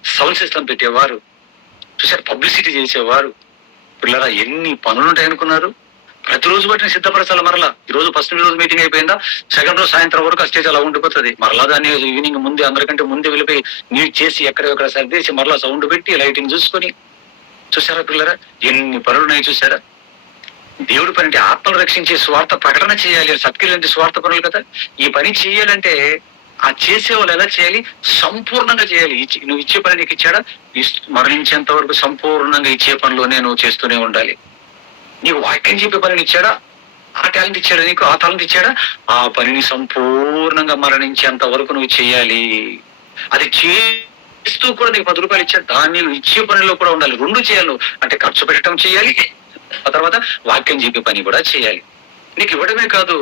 సౌండ్ సిస్టమ్ పెట్టేవారు, చూసారు, పబ్లిసిటీ చేసేవారు. పిల్లరా, ఎన్ని పనులు ఉంటాయి అనుకున్నారు? ప్రతిరోజు బట్టి సిద్ధపరచాలి. మరలా ఈరోజు ఫస్ట్ రోజు మీటింగ్ అయిపోయిందా, సెకండ్ రోజు సాయంత్రం వరకు ఆ స్టేజ్ అలా ఉండిపోతుంది. మరలా దాన్ని ఈవినింగ్ ముందే అందరికంటే ముందే వెళ్ళిపోయి నీట్ చేసి ఎక్కడెక్కడ సర్దేసి మరలా సౌండ్ పెట్టి లైటింగ్ చూసుకొని, చూసారా పిల్లరా ఎన్ని పనులు ఉన్నాయి? చూసారా, దేవుడి పని అంటే ఆత్మలు రక్షించే స్వార్థ ప్రకటన చేయాలి. సత్క్రియలు అంటే స్వార్థ పనులు కదా. ఈ పని చేయాలంటే ఆ చేసే వాళ్ళు ఎలా చేయాలి? సంపూర్ణంగా చేయాలి. నువ్వు ఇచ్చే పని నీకు ఇచ్చాడా? మరణించేంత వరకు సంపూర్ణంగా ఇచ్చే పనిలోనే నువ్వు చేస్తూనే ఉండాలి. నీకు వాక్యం చెప్పే పనిని ఇచ్చాడా? ఆ టాలెంట్ ఇచ్చాడా? నీకు ఆ టాలెంట్ ఇచ్చాడా? ఆ పనిని సంపూర్ణంగా మరణించేంత వరకు నువ్వు చేయాలి. అది చేస్తూ కూడా నీకు 10 రూపాయలు ఇచ్చాడు, దాన్ని నువ్వు ఇచ్చే పనిలో కూడా ఉండాలి. 2 చేయాలి నువ్వు. అంటే ఖర్చు పెట్టడం చేయాలి, ఆ తర్వాత వాక్యం చెప్పే పని కూడా చేయాలి. నీకు ఇవ్వడమే కాదు,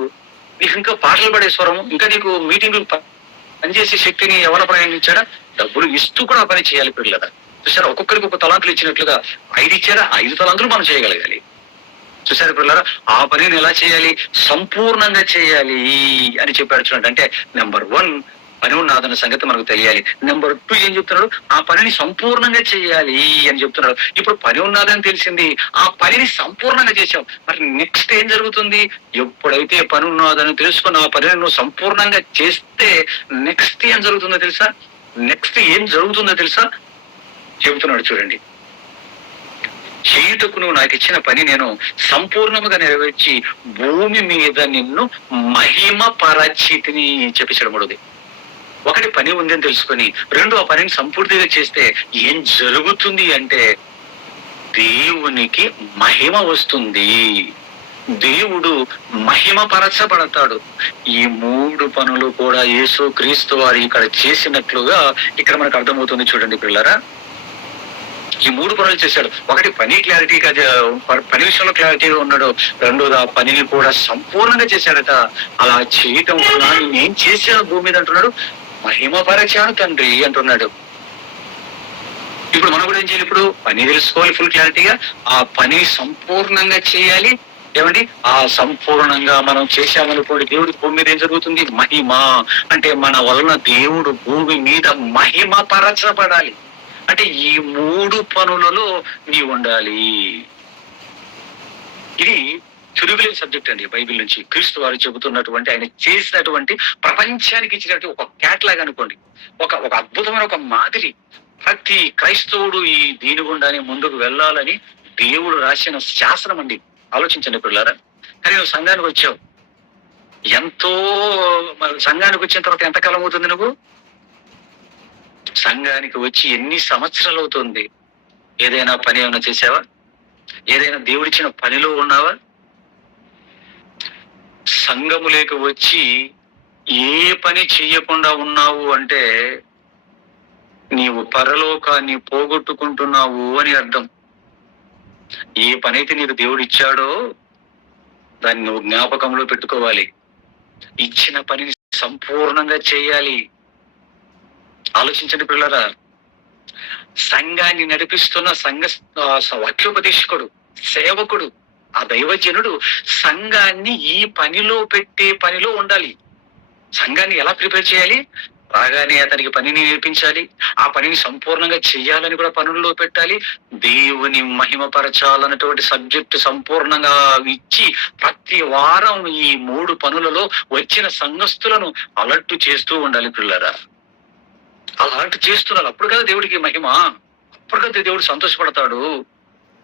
నీకు ఇంకా పాటలు పడే స్వరం, ఇంకా నీకు మీటింగ్ పనిచేసే శక్తిని ఎవరు ప్రయాణించాడా? డబ్బులు ఇస్తూ కూడా ఆ పని చేయాలి పిల్లల. చూసారా, ఒక్కొక్కరికి ఒక తలాంతులు ఇచ్చినట్లుగా 5 ఇచ్చారా, 5 తలాంతులు మనం చేయగలగాలి. చూసారు పిల్లరా, ఆ పనిని ఎలా చేయాలి? సంపూర్ణంగా చేయాలి అని చెప్పాడు. చూడండి, అంటే నెంబర్ 1 పని ఉన్నదన్న సంగతి మనకు తెలియాలి. నెంబర్ 2 ఏం చెప్తున్నాడు? ఆ పనిని సంపూర్ణంగా చేయాలి అని చెప్తున్నాడు. ఇప్పుడు పని ఉన్నదని తెలిసింది, ఆ పనిని సంపూర్ణంగా చేసావు. మరి నెక్స్ట్ ఏం జరుగుతుంది? ఎప్పుడైతే పని ఉన్నదని తెలుసుకుని ఆ పనిని నువ్వు సంపూర్ణంగా చేస్తే నెక్స్ట్ ఏం జరుగుతుందో తెలుసా? చెబుతున్నాడు చూడండి. చేయుటకు నువ్వు నాకు ఇచ్చిన పని నేను సంపూర్ణముగా నెరవేర్చి భూమి మీద నిన్ను మహిమ పరచితిని చెప్పేశాడు. 3ది, 1 పని ఉందని తెలుసుకొని, 2 ఆ పనిని సంపూర్తిగా చేస్తే ఏం జరుగుతుంది అంటే దేవునికి మహిమ వస్తుంది, దేవుడు మహిమ పరచబడతాడు. ఈ 3 పనులు కూడా యేసు క్రీస్తు వారు ఇక్కడ చేసినట్లుగా ఇక్కడ మనకు అర్థమవుతుంది. చూడండి పిల్లరా, ఈ 3 పనులు చేశాడు. ఒకటి పని క్లారిటీగా పని విషయంలో క్లారిటీగా ఉన్నాడు. రెండోది ఆ పనిని కూడా సంపూర్ణంగా చేశాడట. అలా చేయటం వల్ల నేను చేశాను భూమి మీద అంటున్నాడు, మహిమపరచాను తండ్రి అంటున్నాడు. ఇప్పుడు మనం కూడా ఏం చేయాలి? ఇప్పుడు పని తెలుసుకోవాలి ఫుల్ క్లారిటీగా, ఆ పని సంపూర్ణంగా చేయాలి. ఏమండి? ఆ సంపూర్ణంగా మనం చేశామనుకోండి, దేవుడి భూమి మీద ఏం జరుగుతుంది? మహిమ. అంటే మన వలన దేవుడు భూమి మీద మహిమ పరచబడాలి. అంటే ఈ 3 పనులలో నీవు ఉండాలి. ఇది తిరుగులేని సబ్జెక్ట్ అండి. బైబిల్ నుంచి క్రీస్తు వారు చెబుతున్నటువంటి, ఆయన చేసినటువంటి, ప్రపంచానికి ఇచ్చినటువంటి ఒక క్యాట్లాగ్ అనుకోండి, ఒక అద్భుతమైన ఒక మాదిరి. ప్రతి క్రైస్తవుడు ఈ దీని గుండానే ముందుకు వెళ్ళాలని దేవుడు రాసిన శాసనం అండి. ఆలోచించండి పిల్లారా. కానీ నువ్వు సంఘానికి వచ్చావు, ఎంతో సంఘానికి వచ్చిన తర్వాత ఎంతకాలం అవుతుంది? నువ్వు సంఘానికి వచ్చి ఎన్ని సంవత్సరాలు అవుతుంది? ఏదైనా పని ఏమైనా చేసావా? ఏదైనా దేవుడిచ్చిన పనిలో ఉన్నావా? సంఘములోకి వచ్చి ఏ పని చెయ్యకుండా ఉన్నావు అంటే నీవు పరలోకాన్ని పోగొట్టుకుంటున్నావు అని అర్థం. ఏ పని అయితే నీకు దేవుడు ఇచ్చాడో దాన్ని నువ్వు జ్ఞాపకంలో పెట్టుకోవాలి. ఇచ్చిన పనిని సంపూర్ణంగా చేయాలి. ఆలోచించండి పిల్లరా. సంఘాన్ని నడిపిస్తున్న వాక్యోపదేశకుడు, సేవకుడు, ఆ దైవజనుడు సంఘాన్ని ఈ పనిలో పెట్టే పనిలో ఉండాలి. సంఘాన్ని ఎలా ప్రిపేర్ చేయాలి? రాగానే అతనికి పనిని నేర్పించాలి, ఆ పనిని సంపూర్ణంగా చెయ్యాలని కూడా పనుల్లో పెట్టాలి. దేవుని మహిమపరచాలన్నటువంటి సబ్జెక్టు సంపూర్ణంగా ఇచ్చి ప్రతి వారం ఈ 3 పనులలో వచ్చిన సంఘస్థులను అలర్ట్ చేస్తూ ఉండాలి పిల్లరా. అలర్ట్ చేస్తున్నారు. అప్పుడు కదా దేవుడికి మహిమ, అప్పుడు కదా దేవుడు సంతోషపడతాడు.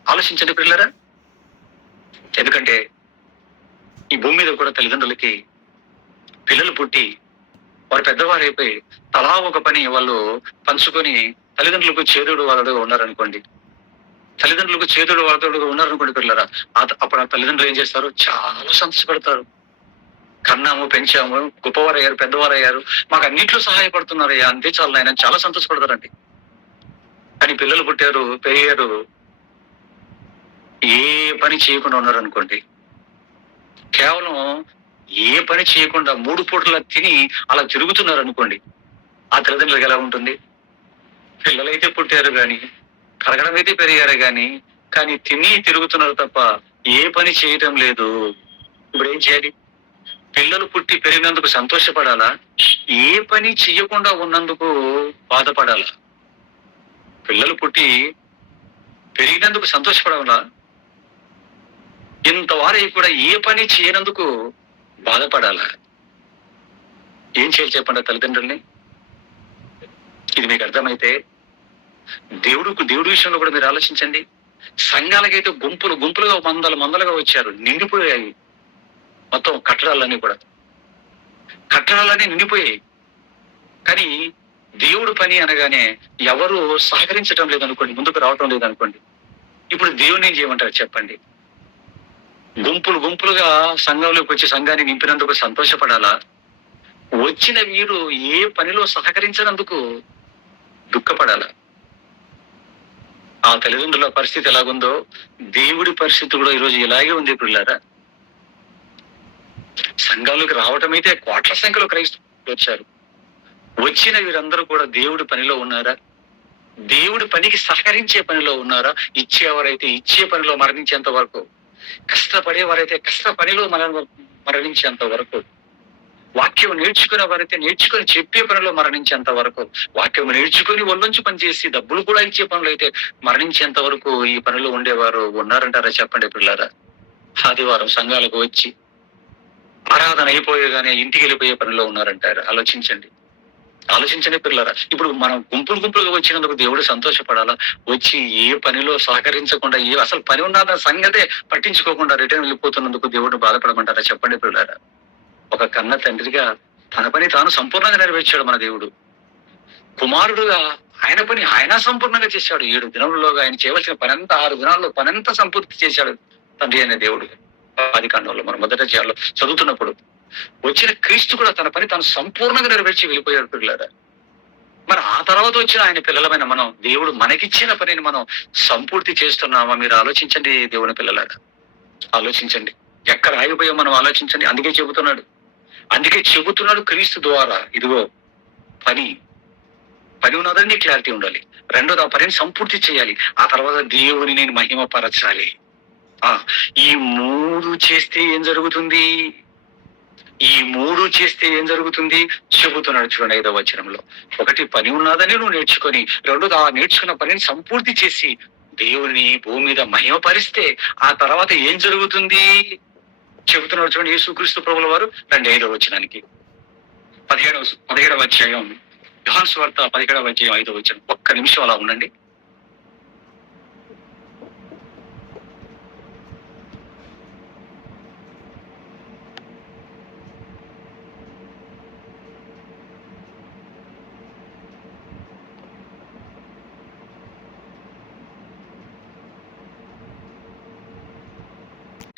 ఆలోచించండి పిల్లరా. ఎందుకంటే ఈ భూమి మీద కూడా తల్లిదండ్రులకి పిల్లలు పుట్టి వారు పెద్దవారు అయిపోయి తలా ఒక పని వాళ్ళు పంచుకొని తల్లిదండ్రులకు చేదుడు వాళ్ళుగా ఉన్నారనుకోండి, తల్లిదండ్రులకు చేదుడు వాళ్ళతో ఉన్నారనుకోండి పిల్లరా, అప్పుడు ఆ తల్లిదండ్రులు ఏం చేస్తారు? చాలా సంతోషపడతారు. కన్నాము, పెంచాము, గొప్పవారయ్యారు, పెద్దవారయ్యారు, మాకు అన్నింటిలో సహాయపడుతున్నారయ్యా, అంతే చాలు ఆయన చాలా సంతోషపడతారండి. కానీ పిల్లలు పుట్టారు, పెరిగారు, ఏ పని చేయకుండా ఉన్నారనుకోండి, కేవలం ఏ పని చేయకుండా 3 పూటలా తిని అలా తిరుగుతున్నారు అనుకోండి, ఆ తల్లిదండ్రులకు ఎలా ఉంటుంది? పిల్లలైతే పుట్టారు కానీ, కరగడం అయితే పెరిగారు కానీ తిని తిరుగుతున్నారు తప్ప ఏ పని చేయటం లేదు. ఇప్పుడు ఏం చేయాలి? పిల్లలు పుట్టి పెరిగినందుకు సంతోషపడాలా? ఏ పని చెయ్యకుండా ఉన్నందుకు బాధపడాలా? పిల్లలు పుట్టి పెరిగినందుకు సంతోషపడాలా? ఇంతవారై కూడా ఏ పని చేయనందుకు బాధపడాలా? ఏం చేయాలి చెప్పండి తల్లిదండ్రుల్ని? ఇది మీకు అర్థమైతే దేవుడి విషయంలో కూడా మీరు ఆలోచించండి. సంఘాలకైతే గుంపులుగా మందలుగా వచ్చారు, నిండిపోయాయి. మొత్తం కట్టడాలన్నీ నిండిపోయాయి. కానీ దేవుడు పని అనగానే ఎవరు సహకరించడం లేదనుకోండి, ముందుకు రావటం లేదనుకోండి, ఇప్పుడు దేవుని ఏం చేయమంటారు చెప్పండి? గుంపులుగా సంఘంలోకి వచ్చి సంఘాన్ని నింపినందుకు సంతోషపడాలా? వచ్చిన వీరు ఏ పనిలో సహకరించినందుకు దుఃఖపడాలా? ఆ తల్లిదండ్రుల పరిస్థితి ఎలాగుందో దేవుడి పరిస్థితి కూడా ఈరోజు ఇలాగే ఉంది పిల్లారా. సంఘాలకు రావటం అయితే కోట్ల సంఖ్యలో క్రైస్తవులు వచ్చారు. వచ్చిన వీరందరూ కూడా దేవుడి పనిలో ఉన్నారా? దేవుడి పనికి సహకరించే పనిలో ఉన్నారా? ఇచ్చేవారైతే ఇచ్చే పనిలో మరణించేంత వరకు, కష్టపడేవారైతే కష్ట పనిలో మరణించేంత వరకు, వాక్యం నేర్చుకునే వారైతే నేర్చుకుని చెప్పే పనిలో మరణించేంత వరకు, వాక్యం నేర్చుకుని ఒళ్ళొంచి పనిచేసి డబ్బులు కూడా ఇచ్చే పనులు అయితే మరణించేంత వరకు ఈ పనిలో ఉండేవారు ఉన్నారంటారా చెప్పండి పిల్లారా? ఆదివారం సంఘాలకు వచ్చి ఆరాధన అయిపోయేగానే ఇంటికి వెళ్ళిపోయే పనిలో ఉన్నారంటారు. ఆలోచించండి పిల్లరా. ఇప్పుడు మనం గుంపులుగా వచ్చినందుకు దేవుడు సంతోషపడాలా? వచ్చి ఏ పనిలో సహకరించకుండా, అసలు పని ఉన్నదన్న సంగతే పట్టించుకోకుండా రిటర్న్ వెళ్ళిపోతున్నందుకు దేవుడు బాధపడమంటారా చెప్పండి పిల్లారా? ఒక కన్న తండ్రిగా తన పని తాను సంపూర్ణంగా నెరవేర్చాడు మన దేవుడు. కుమారుడుగా ఆయన పని ఆయన సంపూర్ణంగా చేశాడు. 7 దినముల్లోగా ఆయన చేయవలసిన పనంతా 6 దినాల్లో పనంతా సంపూర్తి చేశాడు తండ్రి అనే దేవుడు. ఆదికాండంలో మనం మొదట చేయాలో చదువుతున్నప్పుడు వచ్చిన క్రీస్తు కూడా తన పని తాను సంపూర్ణంగా నెరవేర్చి వెళ్ళిపోయాడు పిల్లారా. మరి ఆ తర్వాత వచ్చిన ఆయన పిల్లలమైన మనం దేవుడు మనకిచ్చిన పనిని మనం సంపూర్తి చేస్తున్నామా? మీరు ఆలోచించండి దేవుని పిల్లలారా, ఆలోచించండి. ఎక్కడ ఆగిపోయాం మనం ఆలోచించండి. అందుకే చెబుతున్నాడు క్రీస్తు ద్వారా, ఇదిగో పని ఉన్నదని క్లారిటీ ఉండాలి. రెండోది, ఆ పనిని సంపూర్తి చేయాలి. ఆ తర్వాత దేవుని నేను మహిమపరచాలి. ఈ మూడు చేస్తే ఏం జరుగుతుంది? చెబుతున్నాడు చూడండి 5వ వచనంలో. ఒకటి, పని ఉన్నదని నువ్వు నేర్చుకొని, రెండోది ఆ నేర్చుకున్న పనిని సంపూర్తి చేసి దేవుని భూమి మీద మహిమపరిస్తే ఆ తర్వాత ఏం జరుగుతుంది చెబుతున్నాడు చూడండి యేసుక్రీస్తు ప్రభుల వారు. రండి 5వ వచనానికి. 17వ అధ్యాయం యోహాను సువార్త 17వ అధ్యాయం 5వ వచనం. ఒక్క నిమిషం అలా ఉండండి.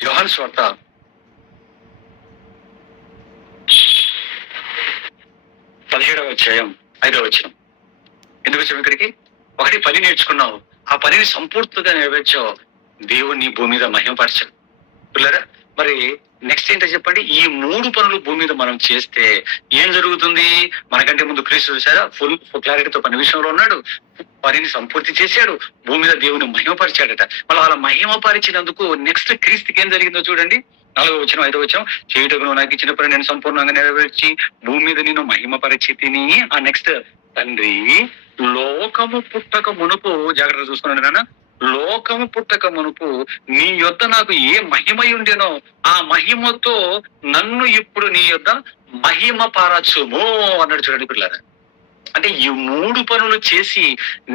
యోహాను సువార్త 17వ అధ్యాయం 5వ వచనం. ఎందుకు వచ్చావు ఇక్కడికి? ఒకటి, పని నేర్చుకున్నావు, ఆ పనిని సంపూర్తిగా నెరవేర్చావు, దేవుణ్ణి భూమి మీద మహిమపరచావు. పిల్లరా, మరి నెక్స్ట్ ఏంటో చెప్పండి. ఈ 3 పనులు భూమి మీద మనం చేస్తే ఏం జరుగుతుంది? మనకంటే ముందు క్రీస్తు చూసారా, ఫుల్ క్లారిటీతో పని విషయంలో ఉన్నాడు, పనిని సంపూర్తి చేశాడు, భూమి మీద దేవుని మహిమపరిచాడట. మళ్ళీ అలా మహిమపరిచినందుకు నెక్స్ట్ క్రీస్తుకి ఏం జరిగిందో చూడండి. 4వ వచనం 5వ వచనం. చేయుటకు నువ్వు నాకు ఇచ్చిన పని నేను సంపూర్ణంగా నెరవేర్చి భూమి మీద నేను మహిమపరిచి తిని. ఆ నెక్స్ట్, తండ్రి లోకము పుట్టక మునుపు, జాగ్రత్తగా చూసుకున్నాను నాన్న, లోకము పుట్టక మునుపు నీ యొద్ద నాకు ఏ మహిమ ఉండేనో ఆ మహిమతో నన్ను ఇప్పుడు నీ యొద్ద మహిమ పరచుము అన్నాడు చూడండి పిల్లరా. అంటే ఈ 3 పనులు చేసి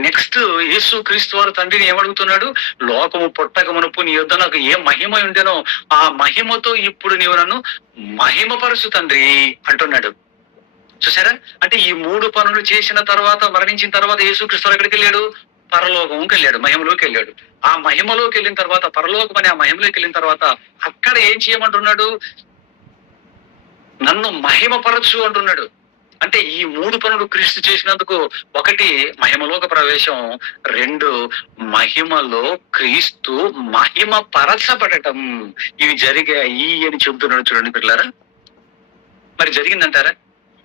నెక్స్ట్ యేసు క్రీస్తు వారు తండ్రిని ఏమడుగుతున్నాడు? లోకము పుట్టక మునుపు నీ యొద్ద నాకు ఏ మహిమ ఉండేనో ఆ మహిమతో ఇప్పుడు నీవు నన్ను మహిమపరచు తండ్రి అంటున్నాడు. చూసారా? అంటే ఈ 3 పనులు చేసిన తర్వాత, మరణించిన తర్వాత యేసుక్రీస్తు ఎక్కడికి వెళ్ళాడు? పరలోకంకి వెళ్ళాడు, మహిమలోకి వెళ్ళాడు. ఆ మహిమలోకి వెళ్ళిన తర్వాత, పరలోకం అనే ఆ మహిమలోకి వెళ్ళిన తర్వాత అక్కడ ఏం చేయమంటున్నాడు? నన్ను మహిమపరచు అంటున్నాడు. అంటే ఈ 3 పనులు క్రీస్తు చేసినందుకు, ఒకటి మహిమలోక ప్రవేశం, 2 మహిమలో క్రీస్తు మహిమ పరచబడటం, ఇవి జరిగాయి అని చెబుతున్నాడు చూడండి పిల్లరా. మరి జరిగిందంటారా?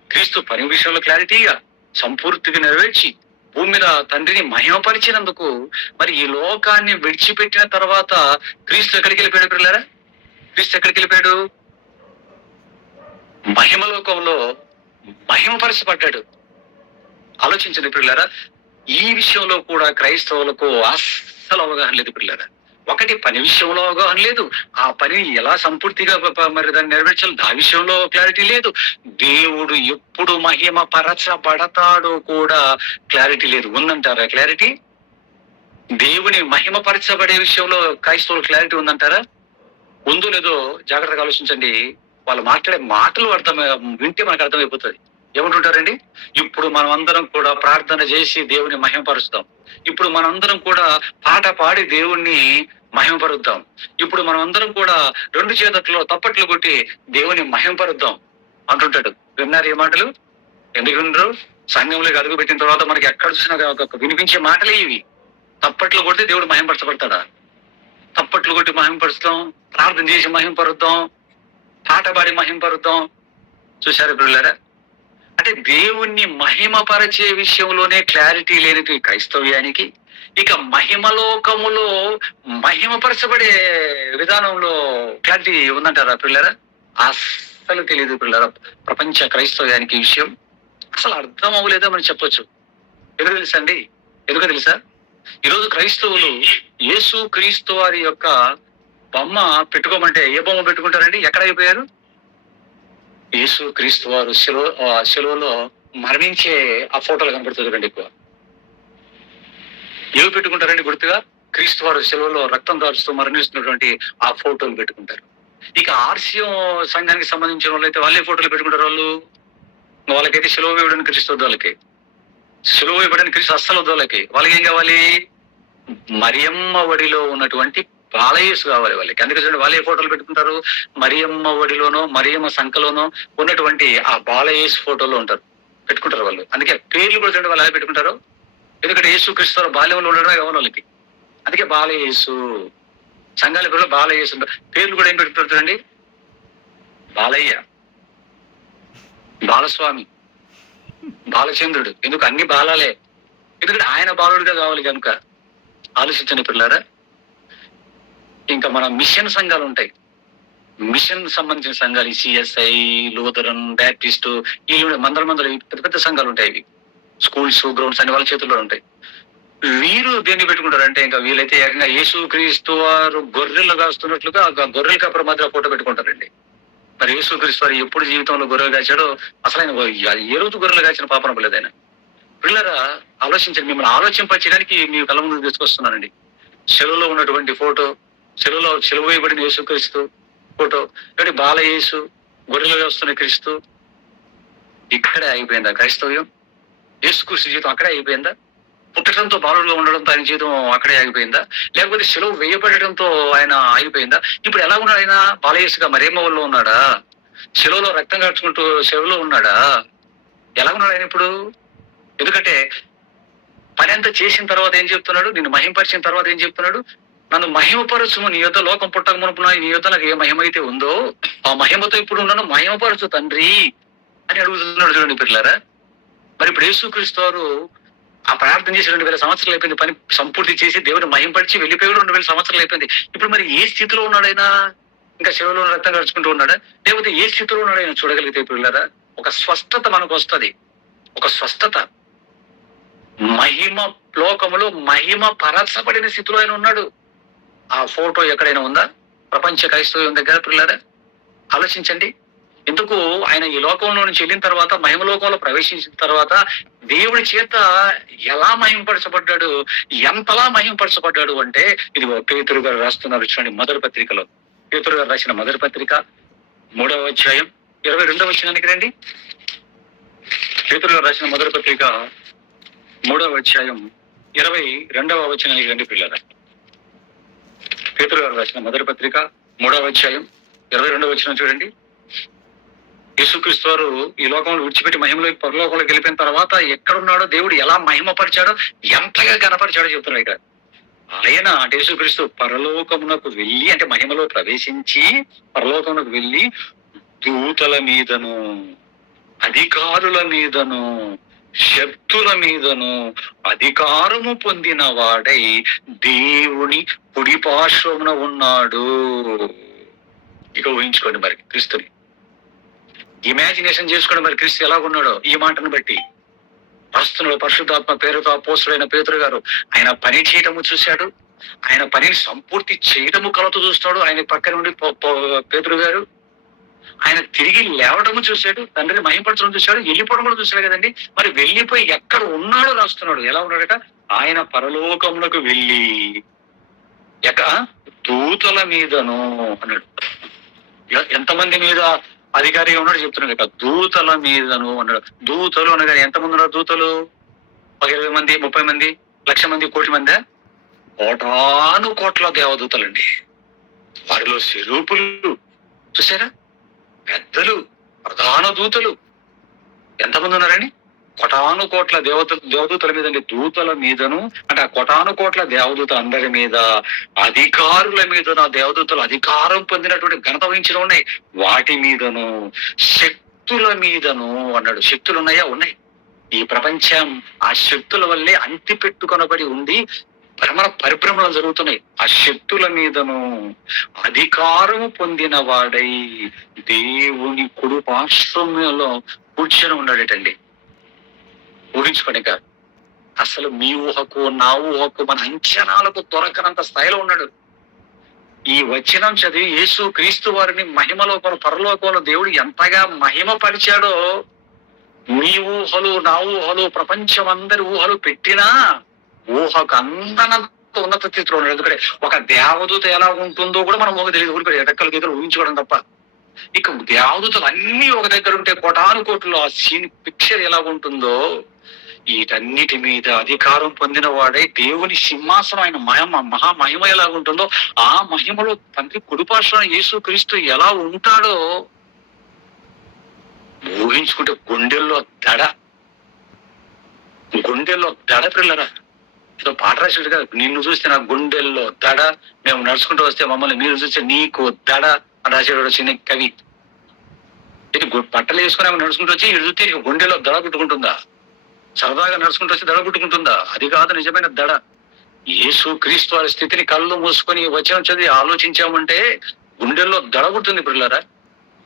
క్రీస్తు పని విషయంలో క్లారిటీగా సంపూర్తిగా నెరవేర్చి భూమి మీద తండ్రిని మహిమపరిచినందుకు, మరి ఈ లోకాన్ని విడిచిపెట్టిన తర్వాత క్రీస్తు ఎక్కడికి వెళ్ళిపోయాడు పిల్లరా? క్రీస్తు ఎక్కడికి వెళ్ళిపోయాడు? మహిమలోకంలో మహిమపరచబడ్డాడు. ఆలోచించండి పిల్లరా. ఈ విషయంలో కూడా క్రైస్తవులకు అస్సలు అవగాహన లేదు పిల్లరా. ఒకటి, పని విషయంలో అవగాహన లేదు, ఆ పనిని ఎలా సంపూర్తిగా మరి దాన్ని నెరవేర్చాలి ఆ విషయంలో క్లారిటీ లేదు, దేవుడు ఎప్పుడు మహిమ పరచబడతాడో కూడా క్లారిటీ లేదు. ఉందంటారా క్లారిటీ? దేవుని మహిమపరచబడే విషయంలో క్రైస్తవులు క్లారిటీ ఉందంటారా? ఉందో లేదో జాగ్రత్తగా ఆలోచించండి. వాళ్ళు మాట్లాడే మాటలు వింటే మనకు అర్థమైపోతుంది. ఏమంటుంటారండి? ఇప్పుడు మనం అందరం కూడా ప్రార్థన చేసి దేవుని మహిమపరుస్తాం. ఇప్పుడు మనందరం కూడా పాట పాడి దేవుణ్ణి మహిమపరుద్దాం. ఇప్పుడు మనం అందరం కూడా 2 చేతుల్లో తప్పట్లు కొట్టి దేవుని మహిమపరుద్దాం అంటుంటాడు. విన్నారు ఏ మాటలు? ఎందుకు వినరు? సంఘంలోకి అడుగు పెట్టిన తర్వాత మనకి ఎక్కడ చూసినా వినిపించే మాటలే ఇవి. తప్పట్లు కొట్టి దేవుడు మహిమపరచబడతాడా? తప్పట్లు కొట్టి మహిమపరుస్తాం, ప్రార్థన చేసి మహిమపరుద్దాం, పాట పాడి మహిమపరుద్దాం. చూశారు పిల్లరా? అంటే దేవుణ్ణి మహిమపరచే విషయంలోనే క్లారిటీ లేని క్రైస్తవ్యానికి, ఇక మహిమలోకములో మహిమపరచబడే విధానంలో క్లారిటీ ఉందంటారా పిల్లరా? అస్సలు తెలియదు పిల్లరా. ప్రపంచ క్రైస్తవ్యానికి విషయం అసలు అర్థం అవ్వలేదా మనం చెప్పొచ్చు. ఎందుకు తెలుసండి? ఎందుకో తెలుసా? ఈరోజు క్రైస్తవులు యేసు క్రీస్తు వారి యొక్క బొమ్మ పెట్టుకోమంటే ఏ బొమ్మ పెట్టుకుంటారండి? ఎక్కడ అయిపోయారు? యేసు క్రీస్తు వారు శిలువలో మరణించే ఆ ఫోటోలు కనబడుతుంది కండి ఎక్కువ. ఏవి పెట్టుకుంటారండి గుర్తుగా? క్రీస్తు వారు శిలువలో రక్తం దారుస్తూ మరణిస్తున్నటువంటి ఆ ఫోటోలు పెట్టుకుంటారు. ఇక ఆర్సియం సంఘానికి సంబంధించిన వాళ్ళు అయితే వాళ్ళే ఫోటోలు పెట్టుకుంటారు. వాళ్ళకైతే శిలువ ఇవ్వడానికి క్రీస్తు వద్దు, వాళ్ళకి శిలువ ఇవ్వడానికి క్రీస్తు అస్సలు వద్దు. వాళ్ళకి ఏం కావాలి? మరియమ్మ ఒడిలో ఉన్నటువంటి బాలయేసు కావాలి వాళ్ళకి. అందుకే చూడండి, వాళ్ళే ఫోటోలు పెట్టుకుంటారు. మరియమ్మ ఒడిలోనో మరియమ్మ సంఖలోనో ఉన్నటువంటి ఆ బాలయేసు ఫోటోలో ఉంటారు. పెట్టుకుంటారు వాళ్ళు. అందుకే పేర్లు కూడా చూడండి వాళ్ళు ఎలా పెట్టుకుంటారు. ఎందుకంటే యేసు క్రీస్తు బాల్యంలో ఉండడం ఎవరు వాళ్ళకి. అందుకే బాలయేసు, సంఘాల కూడా బాలయేసు పేర్లు కూడా ఏం పెట్టుకుంటారు చూడండి. బాలయ్య, బాలస్వామి, బాలచంద్రుడు. ఎందుకు అన్ని బాలాలే, ఎందుకంటే ఆయన బాలుడిగా కావాలి కనుక. ఆలోచించండి పిల్లారా. ఇంకా మన మిషన్ సంఘాలు ఉంటాయి. మిషన్ సంబంధించిన సంఘాలు సిఎస్ఐ, లూథరన్, బ్యాప్టిస్టు, వీళ్ళు మందల పెద్ద పెద్ద సంఘాలు ఉంటాయి. ఇవి స్కూల్స్, గ్రౌండ్స్ అన్ని వాళ్ళ చేతుల్లో ఉంటాయి. వీరు దేన్ని పెట్టుకుంటారు అంటే ఇంకా వీళ్ళైతే ఏకంగా యేసు క్రీస్తు వారు గొర్రెలు కాస్తున్నట్లుగా గొర్రెల కాపురం మధ్య ఫోటో పెట్టుకుంటారండి. మరి యేసు క్రీస్తు వారు ఎప్పుడు జీవితంలో గొర్రెలు కాచాడో అసలు ఆయన ఏ రోజు గొర్రెలు కాచిన పాపన పడలేదు ఆయన. పిల్లరా ఆలోచించండి, మిమ్మల్ని ఆలోచింపచేయడానికి మీ కళ్ళ ముందు తీసుకొస్తున్నానండి. సెలవులో ఉన్నటువంటి ఫోటో, సెలవు వేయబడిన యేసుక్రీస్తు ఫోటో, అంటే బాలయేసు, గొర్రెలుగా వస్తున్న క్రీస్తు. ఇక్కడే అయిపోయిందా క్రైస్తవ్యం? యేసుక్రీస్తు జీవితం అక్కడే అయిపోయిందా? పుట్టడంతో బాలుడుగా ఉండడంతో ఆయన జీవితం అక్కడే ఆగిపోయిందా? లేకపోతే సెలవు వేయబడటంతో ఆయన ఆగిపోయిందా? ఇప్పుడు ఎలా ఉన్నాడు ఆయన? బాలయేసుగా మరేమోల్లో ఉన్నాడా? సెలవులో రక్తం కాచుకుంటూ సెలవులో ఉన్నాడా? ఎలా ఉన్నాడు ఆయన ఇప్పుడు? ఎందుకంటే పని అంతా చేసిన తర్వాత ఏం చెప్తున్నాడు? నిన్ను మహిమపరిచిన తర్వాత ఏం చెప్తున్నాడు? నన్ను మహిమపరచుము, నీ యొద్ద లోకం పుట్టక మునుపున నీ యొద్ద నాకు ఏ మహిమ అయితే ఉందో ఆ మహిమతో ఇప్పుడు నన్ను మహిమపరచు తండ్రి అని అడుగుతున్నాడు. చూడండి పిల్లారా. మరి ఇప్పుడు యేసుక్రీస్తు వారు ఆ ప్రార్థన చేసి 2000 సంవత్సరాలు అయిపోయింది. పని సంపూర్తి చేసి దేవుని మహిమపరిచి వెళ్ళిపోయి 2000 సంవత్సరాలు అయిపోయింది. ఇప్పుడు మరి ఏ స్థితిలో ఉన్నాడైనా? ఇంకా శివలో రక్తం గడుచుకుంటూ ఉన్నాడా? లేకపోతే ఏ స్థితిలో ఉన్నాడైనా చూడగలిగితే పిల్లారా ఒక స్పష్టత మనకు వస్తుంది. ఒక స్పష్టత. మహిమ లోకములో మహిమ పరచబడిన స్థితిలో ఆయన ఉన్నాడు. ఆ ఫోటో ఎక్కడైనా ఉందా ప్రపంచ క్రైస్తవం దగ్గర పిల్లారా? ఆలోచించండి. ఎందుకు ఆయన ఈ లోకంలో నుంచి వెళ్ళిన తర్వాత మహిమలోకంలో ప్రవేశించిన తర్వాత దేవుడి చేత ఎలా మహిమపరచబడ్డాడు, ఎంతలా మహిమపరచబడ్డాడు అంటే ఇది పేతురు గారు రాస్తున్నారు చూడండి. మొదటి పత్రికలో పేతురు గారు రాసిన మొదటి పత్రిక 3వ అధ్యాయం 22వ వచనానికి రండి. పేతురు గారు రాసిన మొదటి పత్రిక 3వ అధ్యాయం 22వ వచనానికి రండి పిల్లరా. పేతురు గారు రాసిన మొదటి పత్రిక 3వ అధ్యాయం 22వ వచనం చూడండి. యేసుక్రీస్తు వారు ఈ లోకంలో విడిచిపెట్టి మహిమలోకి పరలోకంలోకి వెళ్ళిపోయిన తర్వాత ఎక్కడున్నాడో దేవుడు ఎలా మహిమపరిచాడో ఎంతగా గణపరిచాడో చెప్తున్నాడు ఇక్కడ. ఆయన అంటే యేసుక్రీస్తు పరలోకమునకు వెళ్ళి, అంటే మహిమలో ప్రవేశించి పరలోకమునకు వెళ్ళి దూతల మీదను, అధికారుల మీదను, శక్తుల మీదను అధికారము పొందిన వాడై దేవుని కుడి పార్శ్వమున ఉన్నాడు. ఇక ఊహించుకోండి మరి క్రీస్తుని, ఇమాజినేషన్ చేసుకోండి మరి క్రీస్తు ఎలా ఉన్నాడో ఈ మాటను బట్టి. ప్రస్తుతంలో పరిశుద్ధాత్మ పేరుతో అపోస్తుడైన పేతురు గారు ఆయన పని చేయటము చూశాడు. ఆయన పనిని సంపూర్తి చేయడము కలతో చూస్తాడు. ఆయన పక్క నుండి పేతురు గారు ఆయన తిరిగి లేవడము చూశాడు, తండ్రిని మహిమపరచడం చూశాడు, వెళ్ళిపోవడం కూడా చూశాడు కదండి. మరి వెళ్ళిపోయి ఎక్కడ ఉన్నాడో రాస్తున్నాడు. ఎలా ఉన్నాడట? ఆయన పరలోకములకు వెళ్ళి దూతల మీదను అన్నాడు. ఎంతమంది మీద అధికారిగా ఉన్నాడు చెప్తున్నాడు కదా. దూతల మీదను అన్నాడు. దూతలు అనగానే ఎంతమంది ఉన్నారు? దూతలు 20 మంది, 30 మంది, 1,00,000 మంది, 1,00,00,000 మంది? కోటాను కోట్ల దేవదూతలండి. వారిలో స్వరూపులు చూసారా, పెద్దలు, ప్రధాన దూతలు ఎంతమంది ఉన్నారండి? కోటాను కోట్ల దేవదూతల మీద, దూతల మీదను అంటే ఆ కోటాను కోట్ల దేవదూతల అందరి మీద, అధికారుల మీద, నా దేవదూతలు అధికారం పొందినటువంటి ఘనత వహించిన ఉన్నాయి, వాటి మీదను, శక్తుల మీదను అన్నాడు. శక్తులు ఉన్నాయా? ఉన్నాయి. ఈ ప్రపంచం ఆ శక్తుల వల్లే అంటి పెట్టుకొనబడి ఉంది. పరిభ్రమలు జరుగుతున్నాయి. ఆ శక్తుల మీదను అధికారము పొందిన వాడై దేవుని కుడి పార్శ్వంలో కూర్చొని ఉన్నాడటండి. ఊహించుకోండి. అసలు మీ ఊహకు, నా ఊహకు, మన అంచనాలకు దొరకనంత స్థాయిలో ఉన్నాడు. ఈ వచనం చదివి యేసు క్రీస్తు వారిని మహిమలోకంలో, పరలోకంలో దేవుడు ఎంతగా మహిమపరిచాడో మీ ఊహలు, నా ఊహలు, ప్రపంచం అందరి ఊహలు పెట్టినా ఊహకు అందనంత ఉన్నత స్థితిలో ఉన్నాడు. ఎందుకంటే ఒక దేవదూత ఎలా ఉంటుందో కూడా మనం ఊహ తెలియదు. ఊరికి ఎడక్కల దగ్గర ఊహించుకోవడం తప్ప. ఇక దేవదూతలు అన్ని ఒక దగ్గర ఉంటే కోటాను కోట్లు ఆ సీన్ పిక్చర్ ఎలా ఉంటుందో, వీటన్నిటి మీద అధికారం పొందిన వాడై దేవుని సింహాసనం, ఆయన మహామహిమ ఎలా ఉంటుందో ఆ మహిమలో తండ్రి కుడిపార్శ్వన యేసు క్రీస్తు ఎలా ఉంటాడో ఊహించుకుంటే గుండెల్లో దడ గుండెల్లో దడ పిల్లరా, ఏదో పాట రాసినట్టు కదా, నిన్ను చూస్తే నా గుండెల్లో దడ, మేము నడుచుకుంటూ వస్తే మమ్మల్ని మీరు చూస్తే నీకు దడ అని రాసేవాడు చిన్న కవి. ఇది బట్టలు వేసుకుని ఆమె నడుచుకుంటూ వచ్చి ఇటు చూస్తే గుండెలో దడ పుట్టుకుంటుందా? సరదాగా నడుచుకుంటూ వచ్చి దడ పుట్టుకుంటుందా? అది కాదు నిజమైన దడ. యేసు క్రీస్తు వారి స్థితిని కళ్ళు మూసుకొని వచనం చదివి ఆలోచించామంటే గుండెల్లో దడ పుట్టింది పిల్లరా.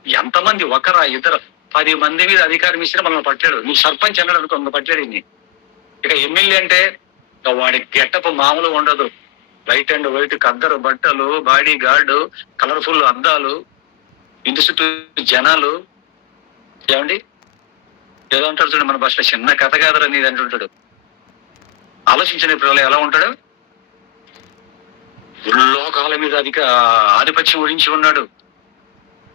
ఎంతమంది, ఒకరా ఇద్దరు, 10 మంది మీద అధికారం ఇస్తే మనల్ని పట్టాడు. నువ్వు సర్పంచ్ అన్నాడు అనుకో, పట్టాడు. ఇక ఎమ్మెల్యే అంటే వాడి గెటప్ మామూలు ఉండదు. వైట్ అండ్ వైట్ కద్దరు బట్టలు, బాడీ గార్డు, కలర్ఫుల్ అద్దాలు, ఇంటి చుట్టూ జనాలు. ఏమండి, ఏదో అంటారు చూడండి మన భాషలో, చిన్న కథ కాదరా నీది అంటుంటాడు. ఆలోచించిన ఇప్పుడు ఎలా ఉంటాడు? ముల్లోకాల మీద ఆధిపత్యం వహించి ఉన్నాడు.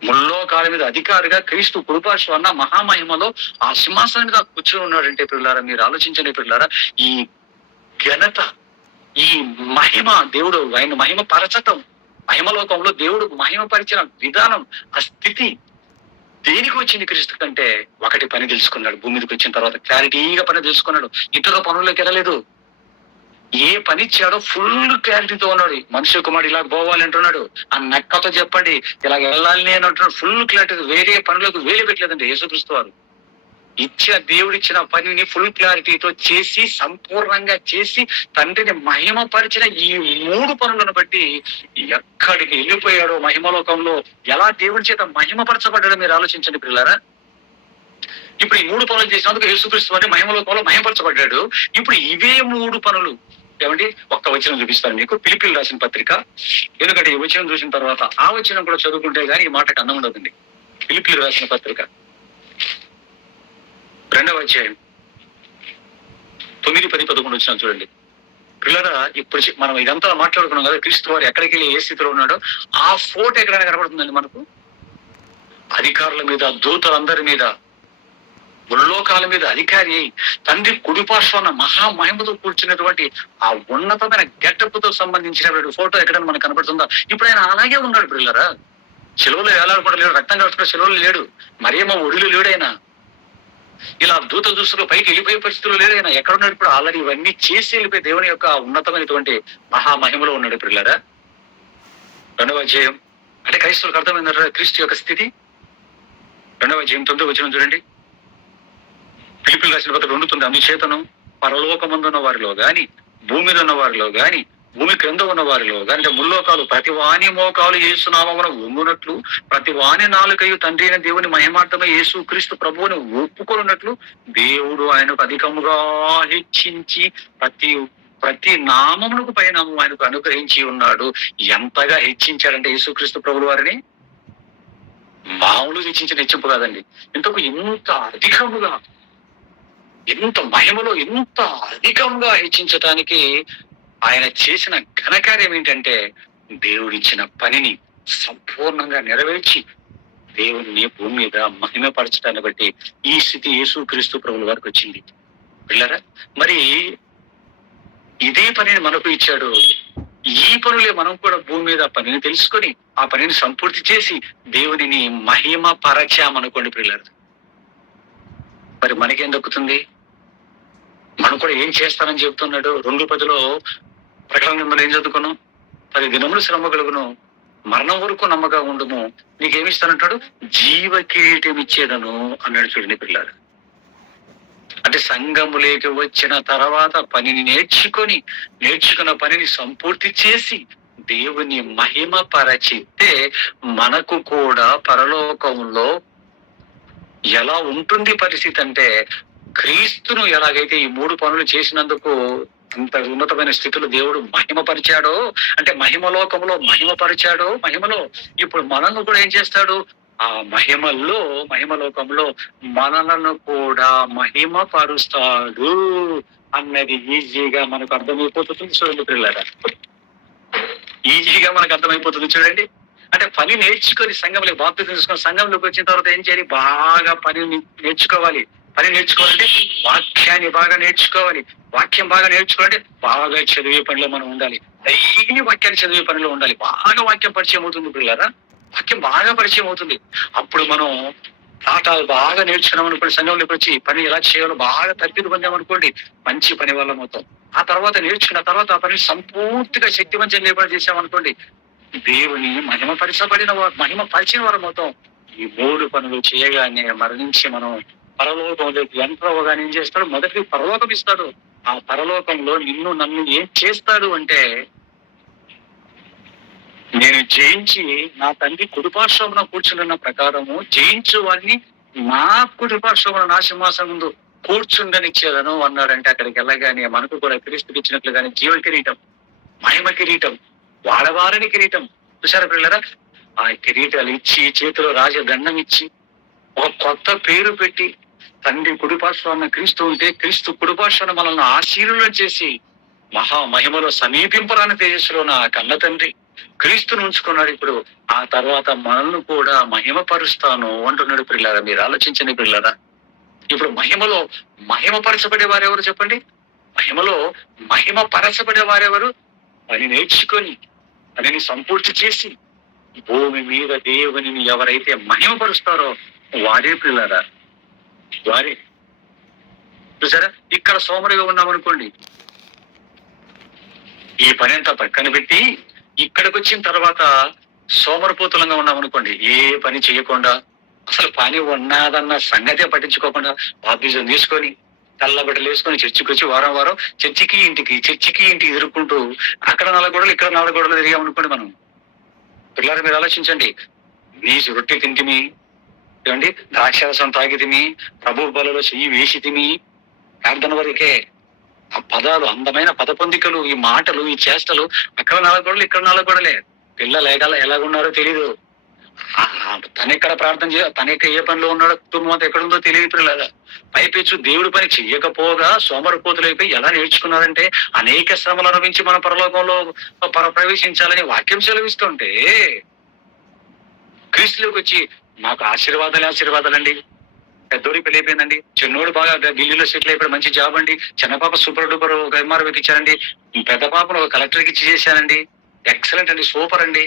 ముల్లోకాల మీద అధికారిగా క్రీస్తు కుడిపార్శ్వ అన్న మహామహిమలో ఆ సింహాసనం మీద కూర్చొని ఉన్నాడంటే పిల్లారా, మీరు ఆలోచించండి పిల్లారా. ఈ ఘనత, ఈ మహిమ, దేవుడు ఆయన మహిమ పరచటం, మహిమలోకంలో దేవుడు మహిమపరిచిన విధానం, ఆ స్థితి దేనికి వచ్చింది క్రీస్తు కంటే? ఒకటి పని తెలుసుకున్నాడు. భూమి మీదకి వచ్చిన తర్వాత క్లారిటీగా పని తెలుసుకున్నాడు. ఇతర పనుల్లోకి వెళ్ళలేదు. ఏ పని ఇచ్చాడో ఫుల్ క్లారిటీతో ఉన్నాడు. మనుష్య కుమారుడు ఇలా పోవాలి అంటున్నాడు, ఆ నక్కతో చెప్పండి ఇలా వెళ్ళాలి అని అంటున్నాడు. ఫుల్ క్లారిటీ, వేరే పనులకు వేలు పెట్టలేదండి యేసుక్రీస్తు వారు. దేవుడిచ్చిన పనిని ఫుల్ క్లారిటీతో చేసి, సంపూర్ణంగా చేసి, తండ్రిని మహిమపరిచిన ఈ 3 పనులను బట్టి ఎక్కడికి వెళ్ళిపోయాడో మహిమలోకంలో, ఎలా దేవుడి చేత మహిమపరచబడ్డాడో మీరు ఆలోచించండి పిల్లారా. ఇప్పుడు ఈ 3 పనులు చేసినందుకు యేసుక్రీస్తు వారిని మహిమలోకంలో మహిమపరచబడ్డాడు. ఇప్పుడు ఇవే 3 పనులు ఏమండి, ఒక్క వచనం చూపిస్తాను మీకు, ఫిలిప్పీయులకు రాసిన పత్రిక. ఎందుకంటే ఈ వచనం చూసిన తర్వాత ఆ వచనం కూడా చదువుకుంటే గానీ ఈ మాటకు అన్నం ఉండదండి. ఫిలిప్పీయులకు రాసిన పత్రిక 2వ అధ్యాయం 9, 10, 11 వచ్చిన చూడండి పిల్లరా. ఇప్పుడు మనం ఇదంతా మాట్లాడుకున్నాం కదా, క్రీస్తు వారు ఎక్కడికి వెళ్ళి ఏ స్థితిలో ఉన్నాడో ఆ ఫోటో ఎక్కడైనా కనబడుతుందండి మనకు? అధికారుల మీద, దూతలందరి మీద, ముల్లోకాల మీద అధికారి, తండ్రి కుడిపార్శ్వాన మహామహిమతో కూర్చున్నటువంటి ఆ ఉన్నతమైన గెటప్తో సంబంధించినటువంటి ఫోటో ఎక్కడైనా మనకు కనబడుతుందా? ఇప్పుడు ఆయన అలాగే ఉన్నాడు పిల్లరా. శిలువలో వేలాడపడలేడు, రక్తం కాల్చుకున్న శిలువలో లేడు, మరేమో ఒడిలో లేడైనా, ఇలా దూత దృష్టిలో పైకి వెళ్ళిపోయే పరిస్థితులు లేదైనా. ఎక్కడున్నాడు ఇప్పుడు? ఆల్రెడీ ఇవన్నీ చేసి వెళ్ళిపోయి దేవుని యొక్క ఉన్నతమైనటువంటి మహామహిమలో ఉన్నాడు పిల్లరా. 2వ అధ్యాయం అంటే క్రైస్తవులకు అర్థమైందంటారా క్రీస్తు యొక్క స్థితి? 2వ అధ్యాయం 9వ వచనం చూడండి. ఫిలిప్పీయులకు రాసిన పత్రిక 2:9, అందుచేతను పరలోకమందున్న వారిలో గాని, భూమి మీద ఉన్న వారిలో గాని, భూమి క్రింద ఉన్న వారిలో గాని, అంటే ముల్లోకాలు ప్రతి వాని మోకాలు యేసు నామమున వంగునట్లు, ప్రతి వాని నాలుకయు తండ్రి అయిన దేవుని మహిమార్థమై యేసు క్రీస్తు ప్రభువుని ఒప్పుకొనున్నట్లు దేవుడు ఆయనకు అధికముగా హెచ్చించి ప్రతి నామమునకు పైనామం ఆయనకు అనుగ్రహించి ఉన్నాడు. ఎంతగా హెచ్చించాడంటే యేసుక్రీస్తు ప్రభువు వారిని మామూలు హెచ్చింపు కాదండి, ఇంతకు ఎంత అధికముగా, ఎంత మహిమలో ఎంత అధికంగా హెచ్చించటానికి ఆయన చేసిన ఘనకార్యం ఏంటంటే, దేవుడిచ్చిన పనిని సంపూర్ణంగా నెరవేర్చి దేవుడిని భూమి మీద మహిమపరచడాన్ని బట్టి ఈ స్థితి యేసుక్రీస్తు ప్రభువుల వారికి వచ్చింది పిల్లరా. మరి ఇదే పనిని మనకు ఇచ్చాడు. ఈ పనులే మనం కూడా భూమి మీద పనిని తెలుసుకొని ఆ పనిని సంపూర్తి చేసి దేవుడిని మహిమ పరచామనుకోండి పిల్లలు, మరి మనకేం దక్కుతుంది? మనం కూడా ఏం చేస్తానని చెబుతున్నాడు. 2:10 ప్రకటన గ్రంథంలో ఏం చదువుకున్నాం? 10 దినములు శ్రమ కలుగును, మరణం వరకు నమ్మగా ఉండుము, నీకేమిస్తానంటాడు? జీవ కిరీటం ఇచ్చేదను అన్నాడు చూడండి పిల్లలు. అంటే సంఘములోకి వచ్చిన తర్వాత పనిని నేర్చుకున్న పనిని సంపూర్తి చేసి దేవుని మహిమ పరచితే మనకు కూడా పరలోకంలో ఎలా ఉంటుంది పరిస్థితి అంటే, క్రీస్తును ఎలాగైతే ఈ 3 పనులు చేసినందుకు అంత ఉన్నతమైన స్థితిలో దేవుడు మహిమపరిచాడో, అంటే మహిమలోకంలో మహిమపరిచాడో, మహిమలో ఇప్పుడు మనల్ని కూడా ఏం చేస్తాడు? ఆ మహిమలోకంలో మనలను కూడా మహిమపరుస్తాడు అన్నది ఈజీగా మనకు అర్థమైపోతుంది చూడండి పిల్లరా. ఈజీగా మనకు అర్థమైపోతుంది చూడండి. అంటే పని నేర్చుకొని సంఘంలో బాప్తిజం తీసుకొని సంఘంలోకి వచ్చిన తర్వాత ఏం చేయాలి? బాగా పని నేర్చుకోవాలి. పని నేర్చుకోవాలంటే వాక్యాన్ని బాగా నేర్చుకోవాలి. వాక్యం బాగా నేర్చుకోవాలంటే బాగా చదివే పనిలో మనం ఉండాలి. డైలీ వాక్యాన్ని చదివే పనిలో ఉండాలి. బాగా వాక్యం పరిచయం అవుతుంది పిల్లరా. వాక్యం బాగా పరిచయం అవుతుంది. అప్పుడు మనం పాఠాలు బాగా నేర్చుకున్నాం అనుకోండి, సంఘంలోకి వచ్చి పని ఎలా చేయాలో బాగా తర్ఫీదు పొందామనుకోండి, మంచి పని వల్ల మొత్తం. ఆ తర్వాత నేర్చుకున్న తర్వాత ఆ పని సంపూర్తిగా శక్తివంతం లేకుండా చేసామనుకోండి, దేవుని మహిమ పరిచిన వారు మొత్తం. ఈ 3 పనులు చేయగానే మరణించి మనం పరలోకంలోకి ఎంటర్ అవ్వగానే ఏం చేస్తాడు? మొదటి పరలోకం ఇస్తాడు. ఆ పరలోకంలో నిన్ను నన్ను ఏం చేస్తాడు అంటే, నేను జయించి నా తండ్రి కుడిపార్శ్వమున కూర్చున్న ప్రకారము జయించు వారిని నా కుడిపార్శ్వమున నా సింహాసనం ముందు కూర్చుండనిచ్చేదను అన్నాడంటే, అక్కడికి వెళ్ళగానే మనకు కూడా క్రీస్తుకి ఇచ్చినట్లుగానే జీవ కిరీటం, మహిమ కిరీటం, వాడవారని కిరీటం. చూసారా పిల్లరా? ఆ కిరీటాలు ఇచ్చి, చేతిలో రాజదండం ఇచ్చి, ఒక కొత్త పేరు పెట్టి, తండ్రి కుడిపార్శ్వాన క్రీస్తు ఉంటే క్రీస్తు కుడిపార్శ్వాన మనల్ని ఆశీర్వాదం చేసి మహా మహిమలో సమీపింపరాని తేజస్సులో నా కన్న తండ్రి క్రీస్తును ఉంచుకున్నాడు. ఇప్పుడు ఆ తర్వాత మనల్ని కూడా మహిమపరుస్తాను అంటున్నాడు. పిల్లారా, మీరు ఆలోచించండి పిల్లారా. ఇప్పుడు మహిమలో మహిమపరచబడే వారెవరు చెప్పండి? మహిమలో మహిమపరచబడే వారెవరు? పని నేర్చుకొని పనిని సంపూర్తి చేసి భూమి మీద దేవునిని ఎవరైతే మహిమపరుస్తారో వారే పిల్లారా, వారే. చూసారా? ఇక్కడ సోమరిగా ఉన్నామనుకోండి, ఈ పని అంతా పక్కన పెట్టి ఇక్కడికి వచ్చిన తర్వాత సోమరిపోతులంగా ఉన్నామనుకోండి, ఏ పని చేయకుండా, అసలు పని ఉన్నదన్న సంగతే పట్టించుకోకుండా బాప్టిజం తీసుకొని తెల్లబట్టలు వేసుకొని చర్చికి వచ్చి వారం వారం చర్చికి ఇంటికి ఎదుర్కొంటూ అక్కడ 4 గోడలు ఇక్కడ 4 గోడలు తిరిగామనుకోండి మనం. పిల్లలు మీరు ఆలోచించండి. నీ రొట్టె తింటిమి, ఏమండి, ద్రాక్షరసం తాగితిమి, ప్రభు బలలో చెయ్యి వేసితిమి, ప్రార్థన వరకే. ఆ పదాలు, అందమైన పద పొందికలు, ఈ మాటలు, ఈ చేష్టలు, అక్కడ 4 గోడలు ఇక్కడ 4 గోడలే. పిల్లలు ఎలాగున్నారో తెలీదు. తనెక్కడ ప్రార్థన తనెక్క ఏ పనిలో ఉన్నాడో, కుటుంబం అంతా ఎక్కడుందో తెలియదు. పిల్లల పైపెచ్చు దేవుడి పని చెయ్యకపోగా సోమరిపోతులైపోయి ఎలా నేర్చుకున్నారంటే, అనేక శ్రమలు అనుభవించి మన పరలోకంలో ప్రవేశించాలని వాక్యం సెలవిస్తుంటే, క్రీస్తులోకి వచ్చి మాకు ఆశీర్వాదాలండి, పెద్దోడి పెళ్లి అయిపోయిందండి, చిన్నోడు బాగా ఢిల్లీలో సెటిల్ అయిపోయాడు, మంచి జాబ్ అండి, చిన్న పాప సూపర్ డూపర్ ఒక ఎంఆర్ఓకి ఇచ్చారండి, పెద్ద పాపను ఒక కలెక్టర్కి ఇచ్చి చేశానండి, ఎక్సలెంట్ అండి, సూపర్ అండి.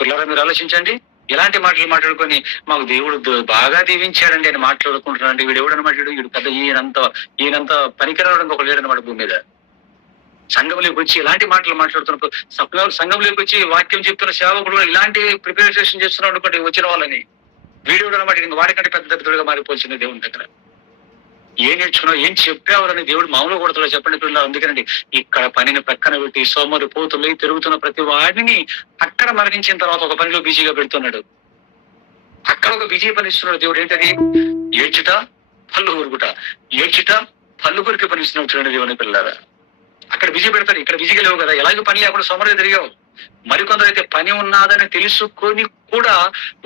పిల్లరా, మీరు ఆలోచించండి. ఇలాంటి మాటలు మాట్లాడుకొని మాకు దేవుడు బాగా దీవించాడండి అని మాట్లాడుకుంటున్నాడండి. వీడు ఎవడనమాట? వీడు పెద్ద ఈయనంత పనికిరావడానికి ఒక లేడనమాట భూమి మీద. సంఘంలోకి వచ్చి ఇలాంటి మాటలు మాట్లాడుతున్నప్పుడు, సంఘంలోకి వచ్చి వాక్యం చెప్తున్న సేవకుడు ఇలాంటి ప్రిపరేషన్ చేస్తున్నాడు అనుకోండి వచ్చిన వాళ్ళని, వీడియో అనమాట. ఇంకా వాడికంటే పెద్ద దరిద్రుడిగా మారిపోల్సింది దేవుని దగ్గర. ఏం నేర్చుకున్నావు, ఏం చెప్పావరని దేవుడు మామూలుగా కొడతాడు చెప్పండి పిల్లలు. అందుకనండి ఇక్కడ పనిని పక్కన పెట్టి సోమరి పోతులు తిరుగుతున్న ప్రతి వాడిని అక్కడ మరణించిన తర్వాత ఒక పనిలో బిజీగా పెడుతున్నాడు. అక్కడ ఒక బిజీ పని ఇస్తున్నాడు దేవుడు. ఏంటది? ఏడ్చుట, పళ్ళు కొరుకుట, ఏడ్చుట, పళ్ళు కొరికి పని ఇస్తున్నాడు చూడండి దేవుని పిల్లరా. అక్కడ బిజీ పెడతాడు, ఇక్కడ బిజీగా లేవు కదా. ఎలాగో పని లేకుండా సోమరిగా తిరిగావు. మరికొందరు అయితే పని ఉన్నదని తెలుసుకొని కూడా,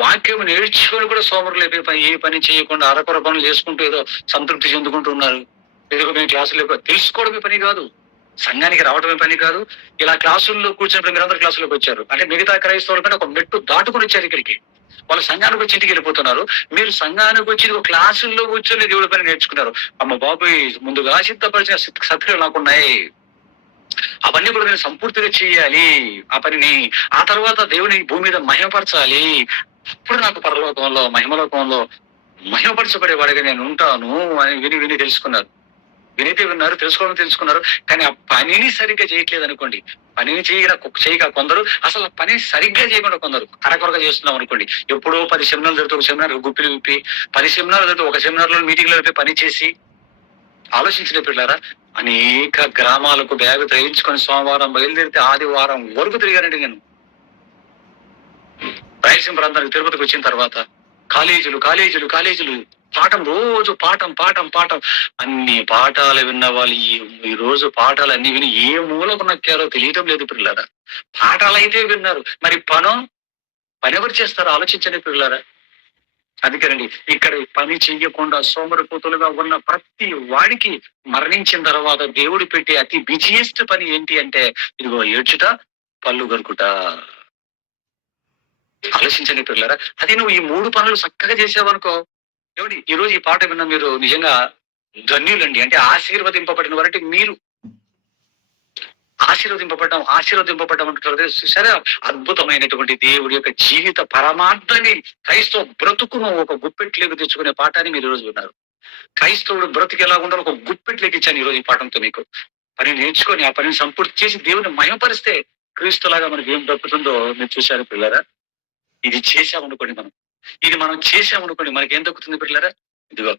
వాక్యం నేర్చుకొని కూడా సోమరులు అయిపోయి ఏ పని చేయకుండా అరకొర పనులు చేసుకుంటూ ఏదో సంతృప్తి చెందుకుంటూ ఉన్నారు. ఏదో మేము క్లాసులు తెలుసుకోవడమే పని కాదు, సంఘానికి రావడమే పని కాదు. ఇలా క్లాసుల్లో కూర్చున్నప్పుడు మీరందరూ క్లాసులోకి వచ్చారు అంటే మిగతా క్రైస్తవుల కంటే ఒక మెట్టు దాటుకుని వచ్చారు ఇక్కడికి. వాళ్ళు సంఘానికి వచ్చి ఇంటికి వెళ్ళిపోతున్నారు. మీరు సంఘానికి వచ్చి ఒక క్లాసుల్లో కూర్చొని దేవుడి పని నేర్చుకున్నారు. అమ్మ బాబు, ముందుగా సిద్ధపరిచిన సత్క్రియలు నాకున్నాయి, అవన్నీ కూడా నేను సంపూర్తిగా చేయాలి ఆ పనిని. ఆ తర్వాత దేవుని భూమి మీద మహిమపరచాలి. అప్పుడు నాకు పరలోకంలో మహిమలోకంలో మహిమపరచబడేవాడిగా నేను ఉంటాను అని విని తెలుసుకున్నారు. వినైతే విన్నారు, తెలుసుకున్నారు. కానీ ఆ పనిని సరిగ్గా చేయట్లేదు అనుకోండి. పనిని చేయక కొందరు, అసలు పని సరిగ్గా చేయకుండా కొందరు అరకొరగా చేస్తున్నాం అనుకోండి. ఎప్పుడో 10 సెమినార్లు జరిగితే ఒక సెమినార్ గుప్పిలు విప్పి, 10 సెమినార్లు జరిగితే ఒక సెమినార్లో మీటింగ్లో పని చేసి, ఆలోచించిన పిల్లారా, అనేక గ్రామాలకు బ్యాగ్ తగిలించుకొని సోమవారం బయలుదేరితే ఆదివారం వరకు తిరిగానండి నేను. రాయలసీమ ప్రాంతానికి తిరుపతికి వచ్చిన తర్వాత కాలేజీలు, పాఠం, రోజు పాఠం. అన్ని పాఠాలు విన్న వాళ్ళు ఈ రోజు పాఠాలు అన్ని విని ఏ మూలకు నక్కారో తెలియటం లేదు పిల్లారా. పాఠాలు అయితే విన్నారు, మరి పని ఎవరు చేస్తారో ఆలోచించండి పిల్లారా. అందుకేనండి ఇక్కడ పని చెయ్యకుండా సోమరిపోతులుగా ఉన్న ప్రతి వాడికి మరణించిన తర్వాత దేవుడు పెట్టే అతి బిజియెస్ట్ పని ఏంటి అంటే, ఇదిగో ఏడ్చుట, పళ్ళు గరుకుట. ఆలోచించండి పిల్లరా. అది నువ్వు ఈ 3 పనులు చక్కగా చేసావనుకో, ఏమిటి ఈ రోజు ఈ పాట విన్న మీరు నిజంగా ధన్యులండి. అంటే ఆశీర్వదింపబడిన వారంటే మీరు. ఆశీర్వదింపబడ్డాం అంటారు సరే. అద్భుతమైనటువంటి దేవుడి యొక్క జీవిత పరమార్థాన్ని, క్రైస్తవ బ్రతుకును ఒక గుప్పెట్లోకి తెచ్చుకునే పాఠాన్ని మీరు ఈ రోజు విన్నారు. క్రైస్తవుడు బ్రతుకు ఎలా ఉండాలో ఒక గుప్పెట్లోకి ఇచ్చాను ఈ రోజు ఈ పాఠంతో మీకు. పని నేర్చుకొని ఆ పనిని సంపూర్తి చేసి దేవుని మహిమపరిస్తే క్రీస్తులాగా మనకి ఏం దక్కుతుందో మీరు చూశారు పిల్లరా. ఇది చేశామనుకోండి మనం, ఇది మనం చేశామనుకోండి మనకి ఏం దక్కుతుంది పిల్లరా. ఇదిగో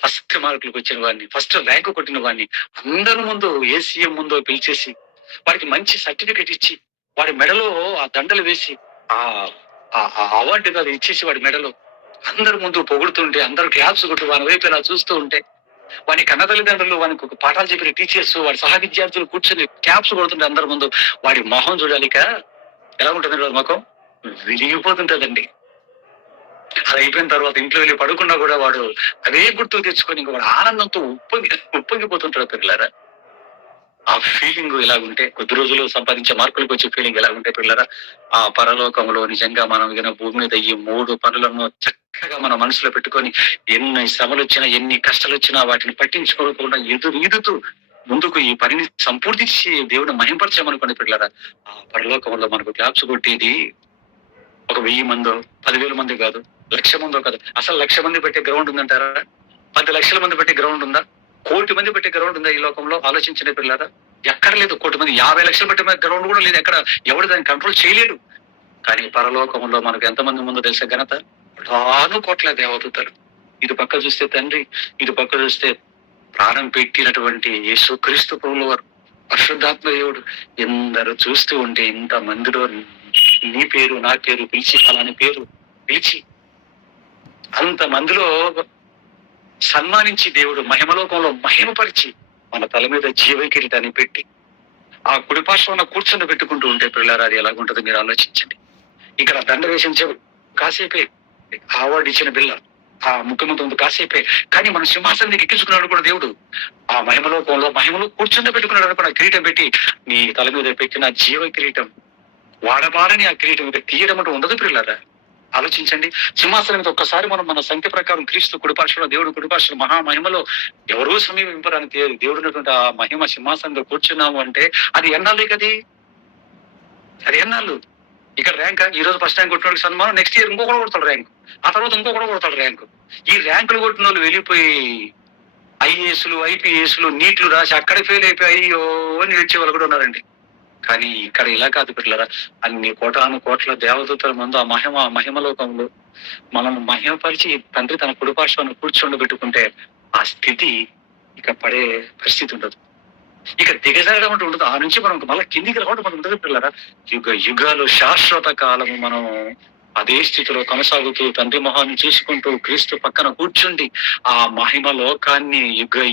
ఫస్ట్ మార్కులకు వచ్చిన వాడిని, ఫస్ట్ ర్యాంకు కొట్టిన వాడిని అందరి ముందు ఏ సీఎం ముందో పిలిచేసి వాడికి మంచి సర్టిఫికెట్ ఇచ్చి వాడి మెడలో ఆ దండలు వేసి ఆ అవార్డు అది ఇచ్చేసి వాడి మెడలో అందరి ముందు పొగుడుతుంటే అందరూ క్లాప్స్ కొట్టు వాని వైపు ఇలా చూస్తూ ఉంటే వాని కన్న తల్లిదండ్రులు వానికి ఒక పాఠాలు చెప్పిన టీచర్స్ వాడి సహ విద్యార్థులు కూర్చొని క్లాప్స్ కొడుతుంటే అందరి ముందు వాడి మొహం చూడాలిక ఎలా ఉంటుంది వాడి ముఖం విరిగిపోతుంటదండి. అది అయిపోయిన తర్వాత ఇంట్లో వెళ్ళి పడుకున్నా కూడా వాడు అదే గుర్తుకు తెచ్చుకొని ఇంకా వాడు ఆనందంతో ఉప్పొంగిపోతుంటాడు పిల్లరా. ఆ ఫీలింగ్ ఎలాగుంటే కొద్ది రోజులు సంపాదించే మార్కులకు వచ్చే ఫీలింగ్ ఎలాగుంటే పిల్లరా, ఆ పరలోకంలో నిజంగా మనం భూమి మీద ఈ 3 పనులను చక్కగా మన మనసులో పెట్టుకొని ఎన్ని శ్రమలు వచ్చినా ఎన్ని కష్టాలు వచ్చినా వాటిని పట్టించుకోకుండా ఈదుతూ ముందుకు ఈ పనిని సంపూర్తించి దేవుడిని మహింపరచామనుకోండి పిల్లరా, ఆ పరలోకంలో మనకు క్లాప్స్ కొట్టేది ఒక 1000 మందో 10,000 మంది కాదు, 1,00,000 మందో కాదు. అసలు 1,00,000 మంది పెట్టే గ్రౌండ్ ఉందంటారా? 10 లక్షల మంది పెట్టే గ్రౌండ్ ఉందా? 1,00,00,000 మంది పెట్టే గ్రౌండ్ ఉందా ఈ లోకంలో? ఆలోచించిన పిల్లరా. ఎక్కడ లేదు. 1,00,00,000 మంది 50 లక్షలు పెట్టే గ్రౌండ్ కూడా లేదు. ఎక్కడ ఎవడు దాన్ని కంట్రోల్ చేయలేడు. కానీ పరలోకంలో మనకు ఎంతమంది ముందో తెలిసే ఘనత కోట్ల దేవదూతలు. ఇటు పక్క చూస్తే తండ్రి, ఇటు పక్క చూస్తే ప్రాణం పెట్టినటువంటి యేసు క్రీస్తు ప్రభువుల వారు, పరిశుద్ధాత్మ దేవుడు. ఎందరూ చూస్తూ ఉంటే ఇంత మందిలో నీ పేరు నా పేరు పిలిచి అలాని పేరు పిలిచి అంత మందిలో సన్మానించి దేవుడు మహిమలోకంలో మహిమపరిచి మన తల మీద జీవ కిరీటాన్ని పెట్టి ఆ కుడిపార్శ్వాన కూర్చొని పెట్టుకుంటూ ఉంటే పిల్లరా అది ఎలాగుంటుందో మీరు ఆలోచించండి. ఇక్కడ దండ వేసించే కాసేపే, అవార్డు ఇచ్చిన బిల్ల ఆ ముఖ్యమంత్రి కాసేపే, కానీ మన సింహాసనం ఎక్కించుకున్నాడు కూడా దేవుడు. ఆ మహిమలో కూర్చొని పెట్టుకున్నాడు కూడా కిరీటం పెట్టి నీ తల మీద పెట్టిన జీవ కిరీటం వాడబారని ఆ కిరీటం మీద తీయడం అంటూ ఉండదు పిల్లరా. ఆలోచించండి. సింహాసనం మీద ఒక్కసారి మనం మన సంఖ్య ప్రకారం క్రీస్తు కుడిపార్శ్వలో దేవుడు కుడిపార్శ్వలో మహామహిమలో ఎవరూ సమీపింపడానికి దేవుడు ఉన్నటువంటి ఆ మహిమ సింహాసనంలో కూర్చున్నాము అంటే అది ఎన్నాళ్ళు కది, అది ఎన్నాళ్ళు. ఇక్కడ ర్యాంక్ ఈ రోజు ఫస్ట్ ర్యాంక్ కొట్టిన సన్మానం, నెక్స్ట్ ఇయర్ ఇంకొకటి కొడతాడు ర్యాంకు, ఆ తర్వాత ఇంకొకటి కొడతాడు ర్యాంకు. ఈ ర్యాంకులు కొట్టిన వాళ్ళు వెళ్ళిపోయి ఐఏఎస్లు ఐపీఎస్లు నీట్లు రాసి అక్కడ ఫెయిల్ అయిపోయి అయ్యో అని వచ్చే వాళ్ళు కూడా ఉన్నారండి. కానీ ఇక్కడ ఇలా కాదు పిల్లరా. అన్ని కోట్ల దేవదూతల ముందు ఆ మహిమలోకంలో మనం మహిమపరిచి తండ్రి తన కుడిపార్శ్వాన్ని కూర్చొని పెట్టుకుంటే ఆ స్థితి ఇక పడే పరిస్థితి ఉండదు. ఇక దిగజారడం అంటూ ఉండదు. ఆ నుంచి మనం మళ్ళీ కిందికి రావడం మనం ఉండదు పిల్లరా. యుగాలు శాశ్వత కాలము మనం అదే స్థితిలో కొనసాగుతూ తండ్రి మొహాన్ని చూసుకుంటూ క్రీస్తు పక్కన కూర్చుండి ఆ మహిమ లోకాన్ని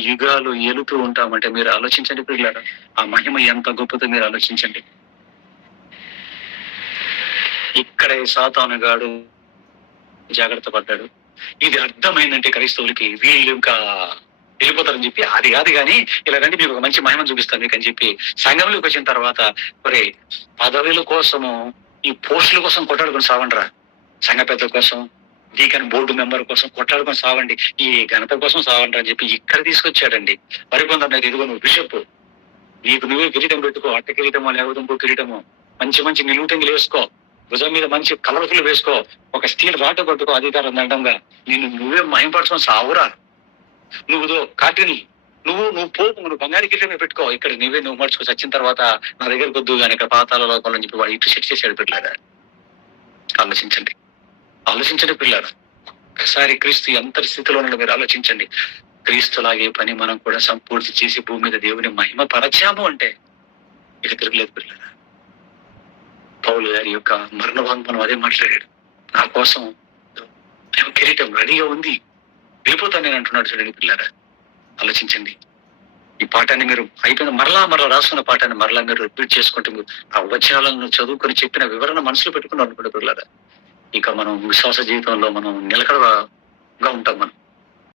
యుగాలు ఏలుతూ ఉంటామంటే మీరు ఆలోచించండి పిల్లరా. ఆ మహిమ ఎంత గొప్పదో మీరు ఆలోచించండి. ఇక్కడే సాతానుగాడు జాగ్రత్త పడ్డాడు. ఇది అర్థమైందంటే క్రైస్తవులకి వీళ్ళు ఇంకా వెళ్ళిపోతారని చెప్పి అది కాదు కానీ ఇలా రండి మీకు ఒక మంచి మహిమను చూపిస్తాను మీకు అని చెప్పి సంఘంలోకి వచ్చిన తర్వాత ఒరే పదవుల కోసము ఈ పోస్టుల కోసం కొట్టాడుకొని సావండిరా. సంఘ పెద్ద కోసం, డీకన్ బోర్డు మెంబర్ కోసం కొట్టాడుకొని సావండి, ఈ ఘనత కోసం సావండి అని చెప్పి ఇక్కడ తీసుకొచ్చాడండి. మరికొందరు ఇదిగో నువ్వు బిషప్, నీకు నువ్వే కిరీటం పెట్టుకో, అట్ట కిరీటమో లేకపోతే ఇంకో కిరీటమో, మంచి నిలువుటంగిలు వేసుకో, భుజం మీద మంచి కలర్ఫుల్ వేసుకో, ఒక స్టీల్ రాట పట్టుకో, అధికారం దండంగా నిన్ను నువ్వే మహింపరచుకొని సావురా. నువ్వు కాటిని నువ్వు పోపు, నువ్వు బంగారు కిరీటమే పెట్టుకో, ఇక్కడ నువ్వు మర్చుకో, చచ్చిన తర్వాత నా దగ్గరకు వద్దు కానీ ఇక్కడ పాతాల లోకంలో చెప్పి వాడు ఇటు సెట్ చేశాడు పిల్లారా. ఆలోచించండి పిల్లారా. ఒకసారి క్రీస్తు ఎంత స్థితిలో ఉన్నాడో మీరు ఆలోచించండి. క్రీస్తులాగే పని మనం కూడా సంపూర్తి చేసి భూమి మీద దేవుని మహిమ పరచాము అంటే ఇక తిరగలేదు పిల్లారా. పౌలు గారి యొక్క మరణవాంగ్మనం అదే మాట్లాడాడు. నా కోసం కిరీటం రెడీగా ఉంది, వెళ్ళిపోతాను నేను అంటున్నాడు. చూడండి పిల్లారా, ఆలోచించండి. ఈ పాఠాన్ని మీరు అయిపోయిన మరలా రాసుకున్న పాఠాన్ని మరలా మీరు రిపీట్ చేసుకుంటూ ఆ వచనాలను చదువుకొని చెప్పిన వివరణ మనసులో పెట్టుకుని అనుకుంటే పిల్లారా, ఇక మనం విశ్వాస జీవితంలో మనం నిలకడగా ఉంటాం. మనం